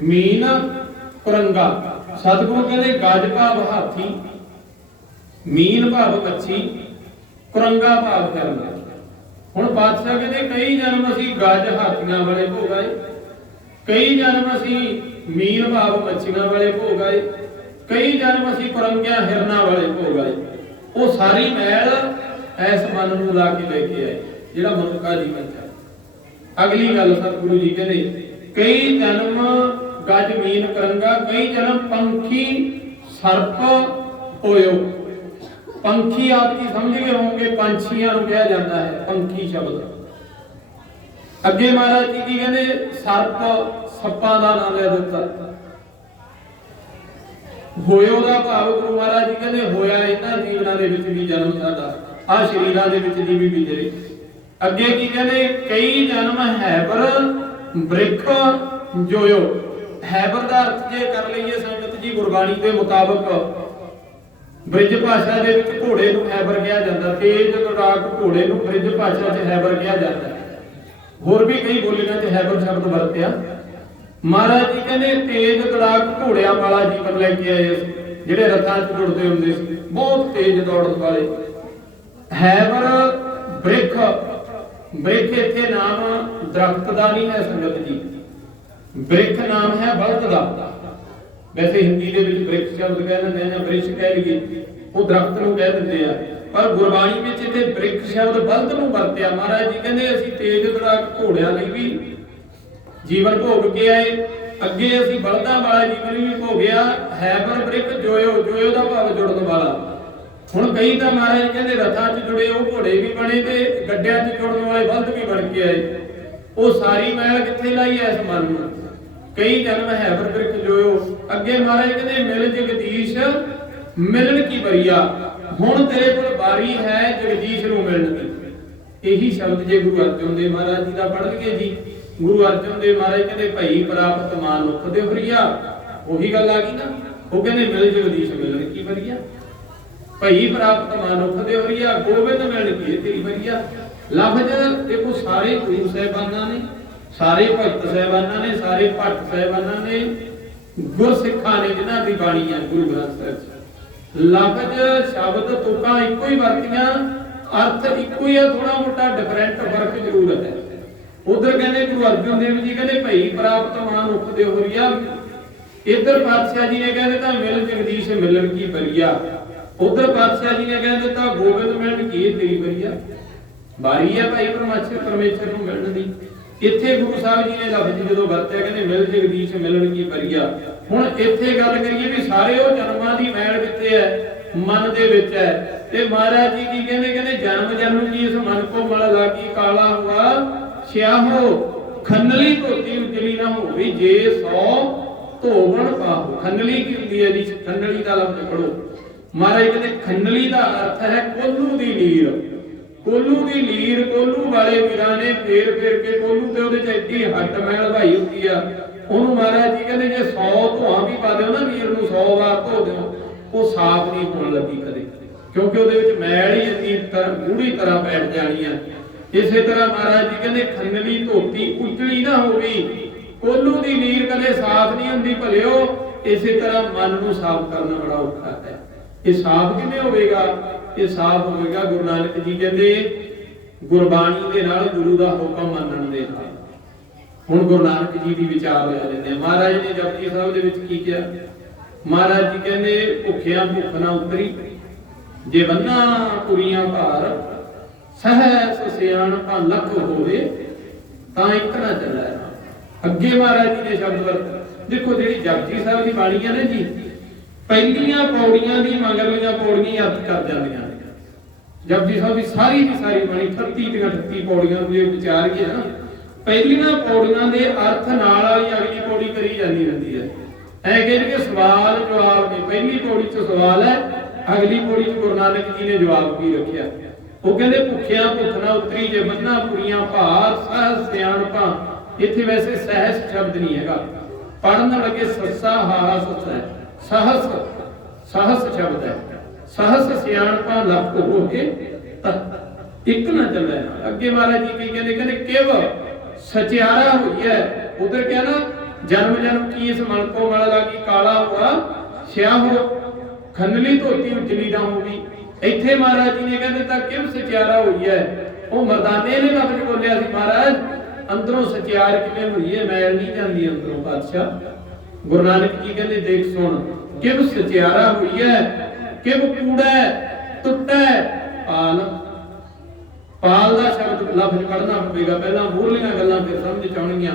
ਮੀਨ ਕੁਰੰਗਾ। ਸਤਿਗੁਰੂ ਕਹਿੰਦੇ ਗਾਜ ਭਾਵ ਹਾਥੀ, ਮੀਨ ਭਾਵ ਮੱਛੀ, ਕੁਰੰਗਾ ਭਾਵ ਕਰਨਾ। ਹੁਣ ਬਾਦਸ਼ਾਹ ਕਹਿੰਦੇ ਕਈ ਜਨਮ ਅਸੀਂ ਗਾਜ ਹਾਥੀਆਂ ਵਾਲੇ ਭੋਗਾਏ, ਕਈ ਜਨਮ ਅਸੀਂ ਮੀਨ ਭਾਵ ਮੱਛੀਆਂ ਵਾਲੇ ਭੋਗਾਏ, ਕਈ ਜਨਮ ਅਸੀਂ ਕੁਰੰਗਿਆਂ ਹਿਰਨਾਂ ਵਾਲੇ ਭੋਗਾਏ। ਉਹ ਸਾਰੀ ਮੈਲ ਐਸ ਮਨ ਨੂੰ ਲਾ ਕੇ ਲੈ ਕੇ ਆਏ ਜਿਹੜਾ ਮਨੁੱਖਾ ਜੀਵਨ ਹੈ। ਅਗਲੀ ਗੱਲ ਸਤਿਗੁਰੂ ਜੀ ਕਹਿੰਦੇ ਕਈ ਜਨਮ ਗਜ ਮੀਨ ਕਰੰਗਾ, ਕਈ ਜਨਮ ਪੰਖੀ ਸਰਪ ਹੋਇਓ। ਪੰਖੀ ਆਪ ਜੀ ਸਮਝ ਗਏ ਹੋਣਗੇ, ਪੰਛੀਆਂ ਨੂੰ ਕਿਹਾ ਜਾਂਦਾ ਹੈ ਪੰਖੀ ਸ਼ਬਦ। ਅੱਗੇ ਮਹਾਰਾਜ ਜੀ ਕੀ ਕਹਿੰਦੇ? ਸਰਪ, ਸੱਪਾਂ ਦਾ ਨਾਮ ਲੈ ਦਿੱਤਾ। ਹੋਇਓ ਦਾ ਭਾਵ ਗੁਰੂ ਮਹਾਰਾਜ ਜੀ ਕਹਿੰਦੇ ਹੋਇਆ ਇਹਨਾਂ ਜੀਵਨਾਂ ਦੇ ਵਿੱਚ ਵੀ ਜਨਮ ਸਾਡਾ, ਆ ਸ਼ਰੀਰਾਂ ਦੇ ਵਿੱਚ ਦੀ ਵੀ ਵਿਜਰੇ। ਅੱਗੇ ਕੀ ਕਹਿੰਦੇ? ਕਈ ਜਨਮ ਹੈਬਰ ਬ੍ਰਿਖ ਜੋਇਓ। ਹੈਬਰ ਦਾ ਅਰਥ ਜੇ ਕਰ ਲਈਏ ਸੰਗਤ ਜੀ ਗੁਰਬਾਣੀ ਦੇ ਮੁਤਾਬਕ, ਬ੍ਰਿਜ ਭਾਸ਼ਾ ਦੇ ਵਿੱਚ ਘੋੜੇ ਨੂੰ ਹੈਬਰ ਕਿਹਾ ਜਾਂਦਾ, ਤੇਜ ਦੌੜਾਕ ਘੋੜੇ ਨੂੰ ਬ੍ਰਿਜ ਭਾਸ਼ਾ 'ਚ ਹੈਬਰ ਕਿਹਾ ਜਾਂਦਾ। ਹੋਰ ਵੀ ਕਈ ਬੋਲੀਆਂ 'ਚ ਹੈਬਰ ਸ਼ਬਦ ਵਰਤਿਆ, महाराज जी कहते तेज तड़ाक घोड़ियां वाला जीवन लेके आए ਜਿਹੜੇ रथां च जुड़ते ਹੁੰਦੇ ਸੀ बहुत तेज दौड़न वाले हैबर बृख बृख इत्थे नाम दरख्त का नहीं है संगत जी बृख नाम है बल्द का वैसे हिंदी ਦੇ ਵਿੱਚ ਬ੍ਰਿਖ ਸ਼ਬਦ ਕਹਿ ਦਿੰਦੇ ਆ ਬ੍ਰਿਸ਼ ਕਹਿ ਲਈਏ ਉਹ ਦਰਖਤ ਨੂੰ ਕਹਿ ਦਿੰਦੇ ਆ ਪਰ ਗੁਰਬਾਣੀ ਵਿੱਚ ਇੱਥੇ ਬ੍ਰਿਖ ਸ਼ਬਦ ਬਲਦ ਨੂੰ ਵਰਤਿਆ ਮਹਾਰਾਜ ਜੀ ਕਹਿੰਦੇ ਅਸੀਂ ਤੇਜ਼ ਤੜਾਕ ਘੋੜਿਆਂ ਲਈ ਵੀ ਜੀਵਨ ਭੋਗ ਕੇ ਆਏ ਅੱਗੇ ਅਸੀਂ ਬਲਦਾਂ ਵਾਲਾ ਜੀਵਨ ਵੀ ਭੋਗਿਆ ਹੈਬਰ ਬ੍ਰਿਖ ਜੋਇਓ ਦਾ ਭਾਵ ਜੁੜਨ ਵਾਲਾ ਹੁਣ ਕਈ ਤਾਂ ਮਹਾਰਾਜ ਕਹਿੰਦੇ ਰਥਾਂ 'ਚ ਜੁੜੇ ਉਹ ਘੋੜੇ ਵੀ ਬਣੇ ਤੇ ਗੱਡਿਆਂ 'ਚ ਜੁੜਨ ਵਾਲੇ ਬਲਦ ਵੀ ਬਣ ਕੇ ਆਏ ਉਹ ਸਾਰੀ ਮੈਲ ਕਿੱਥੇ ਲਾਈ ਐ ਇਸ ਮਨ ਨੂੰ ਕਈ ਜਨਮ ਹੈਬਰ ਬ੍ਰਿਖ ਜੋਇਓ ਅੱਗੇ ਮਹਾਰਾਜ ਕਹਿੰਦੇ ਮਿਲ ਜਗਦੀਸ਼ ਮਿਲਣ ਕੀ ਬਰੀਆ ਹੁਣ ਤੇਰੇ ਕੋਲ ਬਾਰੀ ਹੈ ਜਗਦੀਸ਼ ਨੂੰ ਮਿਲਣ ਦੀ ਇਹੀ ਸ਼ਬਦ ਜੇ ਗੁਰੂ ਅਰਜਨ ਦੇਵ ਮਹਾਰਾਜ ਜੀ ਦਾ ਪੜ੍ਹ ਲਈਏ ਜੀ ਗੁਰੂ ਅਰਜਨ ਦੇਵ ਮਹਾਰਾਜ ਕਹਿੰਦੇ ਭਈ ਪ੍ਰਾਪਤ ਮਾਨੁਖ ਦੇ ਬਰੀਆ ਉਹੀ ਗੱਲ ਆ ਗਈ ਨਾ ਉਹ ਕਹਿੰਦੇ ਮਿਲ ਜਗਦੀਸ਼ ਮਿਲਣ ਕੀ ਬਰੀਆ ਭਈ ਪ੍ਰਾਪਤ ਮਾਨੁਖ ਦੇ ਬਰੀਆ ਗੋਬਿੰਦ ਮਿਲਣ ਕੀ ਤੇਰੀ ਬਰੀਆ ਲਫ਼ਜ਼ ਦੇਖੋ ਸਾਰੇ ਗੁਰੂ ਸਾਹਿਬਾਨਾਂ ਨੇ ਸਾਰੇ ਭਗਤ ਸਾਹਿਬਾਨਾਂ ਨੇ ਸਾਰੇ ਭੱਟ ਸਾਹਿਬਾਨਾਂ ਨੇ ਗੁਰਸਿੱਖਾਂ ਨੇ ਜਿਨ੍ਹਾਂ ਦੀ ਬਾਣੀ ਹੈ ਗੁਰੂ ਗ੍ਰੰਥ ਸਾਹਿਬ ਲਫ਼ਜ਼ ਸ਼ਬਦ ਤੁਕਾਂ ਇੱਕੋ ਹੀ ਵਰਤੀਆਂ ਅਰਥ ਇੱਕੋ ਹੀ ਹੈ ਥੋੜਾ ਮੋਟਾ ਡਿਫਰੈਂਟ ਫਰਕ ਜ਼ਰੂਰ ਹੈ ਉਧਰ ਕਹਿੰਦੇ ਗੁਰੂ ਅਰਜਨ ਦੇਵ ਜੀ ਕਹਿੰਦੇ ਭਈ ਪ੍ਰਾਪਤ ਮਾਨੁਖ ਦੇ ਹੋਰੀਆ ਇਧਰ ਪਾਤਸ਼ਾਹ ਜੀ ਨੇ ਕਹਿੰਦੇ ਤਾਂ ਮਿਲ ਜਗਦੀਸ਼ ਮਿਲਣ ਕੀ ਬਰੀਆ ਉਧਰ ਪਾਤਸ਼ਾਹ ਜੀ ਨੇ ਕਹਿੰਦੇ ਤਾਂ ਗੋਬਿੰਦ ਮਿਲਣ ਕੀ ਤੇਰੀ ਬਰੀਆ ਬਾਰੀ ਹੈ ਭਾਈ ਪਰਮੇਸ਼ਰ ਨੂੰ ਮਿਲਣ ਦੀ ਇੱਥੇ ਗੁਰੂ ਸਾਹਿਬ ਜੀ ਨੇ ਲਫ਼ਜ਼ ਜਦੋਂ ਵਰਤਿਆ ਕਹਿੰਦੇ ਮਿਲ ਜਗਦੀਸ਼ ਮਿਲਣ ਕੀ ਬਰੀਆ ਹੁਣ ਇੱਥੇ ਗੱਲ ਕਰੀਏ ਵੀ ਸਾਰੇ ਉਹ ਜਨਮਾਂ ਦੀ ਮੈਲ ਕਿੱਥੇ ਹੈ ਮਨ ਦੇ ਵਿੱਚ ਹੈ ਤੇ ਮਹਾਰਾਜ ਜੀ ਕੀ ਕਹਿੰਦੇ ਕਹਿੰਦੇ ਜਨਮ ਜਨਮ ਕੀ ਇਸ ਮਨ ਕੋ ਮਲ ਲਾਗੀ ਕਾਲਾ ਹੁਆ ਸਿਆਹੋ ਖੰਨਲੀ ਧੋਤੀ ਉਜਲੀ ਨਾ ਹੋਵੇ ਜੇ 100 ਧੋਵਣ ਪਾਹੋ ਖੰਨਲੀ ਕੀ ਹੁੰਦੀ ਹੈ ਜੀ ਖੰਨਲੀ ਦਾ ਲਫ਼ਜ਼ ਪੜੋ ਮਹਾਰਾਜ ਕਹਿੰਦੇ ਖੰਨਲੀ ਦਾ ਅਰਥ ਹੈ ਕੋਲੂ ਦੀ ਲੀਰ ਕੋਲੂ ਦੀ ਲੀਰ ਕੋਲੂ ਵਾਲੇ ਵੀਰਾਂ ਨੇ ਫੇਰ ਫੇਰ ਕੇ ਕੋਲੂ ਤੇ ਉਹਦੇ ਚ ਐਡੀ ਹੱਟ ਮੈਲ ਭਾਈ ਹੁੰਦੀ ਆ ਉਹਨੂੰ ਮਹਾਰਾਜ ਜੀ ਕਹਿੰਦੇ ਜੇ 100 ਧੋਆ ਵੀ ਪਾ ਦਿਓ ਨਾ ਵੀਰ ਨੂੰ 100 ਵਾਰ ਧੋ ਦਿਓ ਉਹ ਸਾਫ਼ ਨਹੀਂ ਹੋਣ ਲੱਗੀ ਕਦੇ ਕਿਉਂਕਿ ਉਹਦੇ ਵਿੱਚ ਮੈਲ ਹੀ ਇੰਨੀ ਤਰ੍ਹਾਂ ਗੂੜੀ ਤਰ੍ਹਾਂ ਬੈਠ ਜਾਣੀ ਆ ਇਸੇ ਤਰ੍ਹਾਂ ਮਹਾਰਾਜ ਜੀ ਕਹਿੰਦੇ ਖੰਨਲੀ ਧੋਤੀ ਉਜਲੀ ਨਾ ਹੋਵੇ ਕੋਲੂ ਦੀ ਲੀਰ ਕਦੇ ਸਾਫ਼ ਨਹੀਂ ਹੁੰਦੀ ਭਲਿਓ ਇਸੇ ਤਰ੍ਹਾਂ ਮਨ ਨੂੰ ਸਾਫ਼ ਕਰਨਾ ਬੜਾ ਔਖਾ ਹੈ ਇਹ ਸਾਫ਼ ਕਿਵੇਂ ਹੋਵੇਗਾ ਇਹ ਸਾਫ਼ ਹੋਵੇਗਾ ਗੁਰੂ ਨਾਨਕ ਜੀ ਕਹਿੰਦੇ ਗੁਰਬਾਣੀ ਦੇ ਨਾਲ ਗੁਰੂ ਦਾ ਹੁਕਮ ਮੰਨਣ ਦੇ ਨਾਲ ਹੁਣ ਗੁਰੂ ਨਾਨਕ ਜੀ ਦੀ ਵਿਚਾਰ ਲੈ ਲੈਂਦੇ ਆ ਮਹਾਰਾਜ ਨੇ ਜਪਜੀ ਸਾਹਿਬ ਦੇ ਵਿੱਚ ਕੀ ਕਿਹਾ ਮਹਾਰਾਜ ਜੀ ਕਹਿੰਦੇ ਭੁੱਖਿਆਂ ਭੁੱਖ ਨਾ ਉਤਰੀ ਜੇ ਬੰਨਾ ਕੁੜੀਆਂ ਭਾਰ ਸਹਿ ਸਿਆਣਪਾ ਲੱਖ ਹੋਵੇ ਤਾਂ ਇੱਕ ਨਾ ਚੱਲੇ ਅੱਗੇ ਮਹਾਰਾਜ ਜੀ ਨੇ ਸ਼ਬਦ ਵਰਤ ਦੇਖੋ ਜਿਹੜੀ ਜਪਜੀ ਸਾਹਿਬ ਦੀ ਬਾਣੀ ਹੈ ਨਾ ਜੀ ਪਹਿਲੀਆਂ ਪੌੜੀਆਂ ਦੀ ਮਗਰਲੀਆਂ ਪੌੜੀਆਂ ਅਰਥ ਕਰ ਜਾਂਦੀਆਂ ਨੇ ਜਪਜੀ ਸਾਹਿਬ ਦੀ ਸਾਰੀ ਬਾਣੀ 38 ਦੀਆਂ 38 ਪੌੜੀਆਂ ਦੇ ਵਿਚਾਰੀਏ ਨਾ ਪਹਿਲੀਆਂ ਪੌੜੀਆਂ ਦੇ ਅਰਥ ਨਾਲ ਵਾਲੀ ਅਗਲੀ ਪੌੜੀ ਕਰੀ ਜਾਂਦੀ ਰਹਿੰਦੀ ਹੈ ਐ ਕਿ ਸਵਾਲ ਜਵਾਬ ਦੀ ਪਹਿਲੀ ਪੌੜੀ 'ਚ ਸਵਾਲ ਹੈ ਅਗਲੀ ਪੌੜੀ 'ਚ ਗੁਰੂ ਨਾਨਕ ਜੀ ਨੇ ਜਵਾਬ ਵੀ ਰੱਖਿਆ ਉਹ ਕਹਿੰਦੇ ਭੁੱਖਿਆਂ ਭੁੱਖ ਨਾ ਉਤਰੀ ਜੇ ਬੰਨਾ ਪੂਰੀਆਂ ਭਾਰ ਸਹਿ ਸਿਆਣਪਾਂ ਇੱਥੇ ਵੈਸੇ ਸਹਿਸ ਸ਼ਬਦ ਨਹੀਂ ਹੈਗਾ ਪੜਨ ਲੱਗੇ ਸੱਸਾ ਹਾਹਾ ਸੱਸਾ ਹੈ ਸਹਸ ਸ਼ਬਦ ਹੈ ਸਹਸ ਸਿਆਣਪਾਂ ਲੱਖ ਹੋ ਕੇ ਇੱਕ ਨਾ ਚੱਲੇ ਅੱਗੇ ਮਹਾਰਾਜ ਜੀ ਕੀ ਕਹਿੰਦੇ ਕਿਵ ਸਚਿਆਰਾ ਹੋਈ ਹੈ ਉਧਰ ਕਿਹਾ ਨਾ ਜਨਮ ਜਨਮ ਕੀ ਇਸ ਮਨ ਕੋ ਮਲ ਲਾਗੀ ਕਾਲਾ ਹੁਆ ਸਿਆਹੋ ਖੰਨਲੀ ਧੋਤੀ ਉਜਲੀ ਨਾ ਹੋਵੀ ਇੱਥੇ ਮਹਾਰਾਜ ਜੀ ਨੇ ਕਹਿੰਦੇ ਤਾਂ ਕਿਵ ਸਚਿਆਰਾ ਹੋਈ ਹੈ ਉਹ ਮਰਦਾਨੇ ਨੇ ਲਫ਼ਜ਼ ਬੋਲਿਆ ਸੀ ਮਹਾਰਾਜ ਅੰਦਰੋਂ ਸਚਿਆਰ ਕਿਵੇਂ ਹੋਈ ਹੈ ਮੈਲ ਨਹੀਂ ਜਾਂਦੀ ਅੰਦਰੋਂ ਪਾਤਸ਼ਾਹ ਗੁਰੂ ਨਾਨਕ ਜੀ ਕਹਿੰਦੇ ਦੇਖ ਸੁਣ ਕਿਵ ਸਚਿਆਰਾ ਹੋਈ ਹੈ ਕਿਵ ਕੂੜਾ ਟੁੱਟੈ ਪਾਲ ਦਾ ਸ਼ਬਦ ਲਫ਼ਜ਼ ਪੜ੍ਹਨਾ ਪਵੇਗਾ ਪਹਿਲਾਂ ਮੂਹਰਲੀਆਂ ਗੱਲਾਂ ਫਿਰ ਸਮਝ ਚ ਆਉਣਗੀਆਂ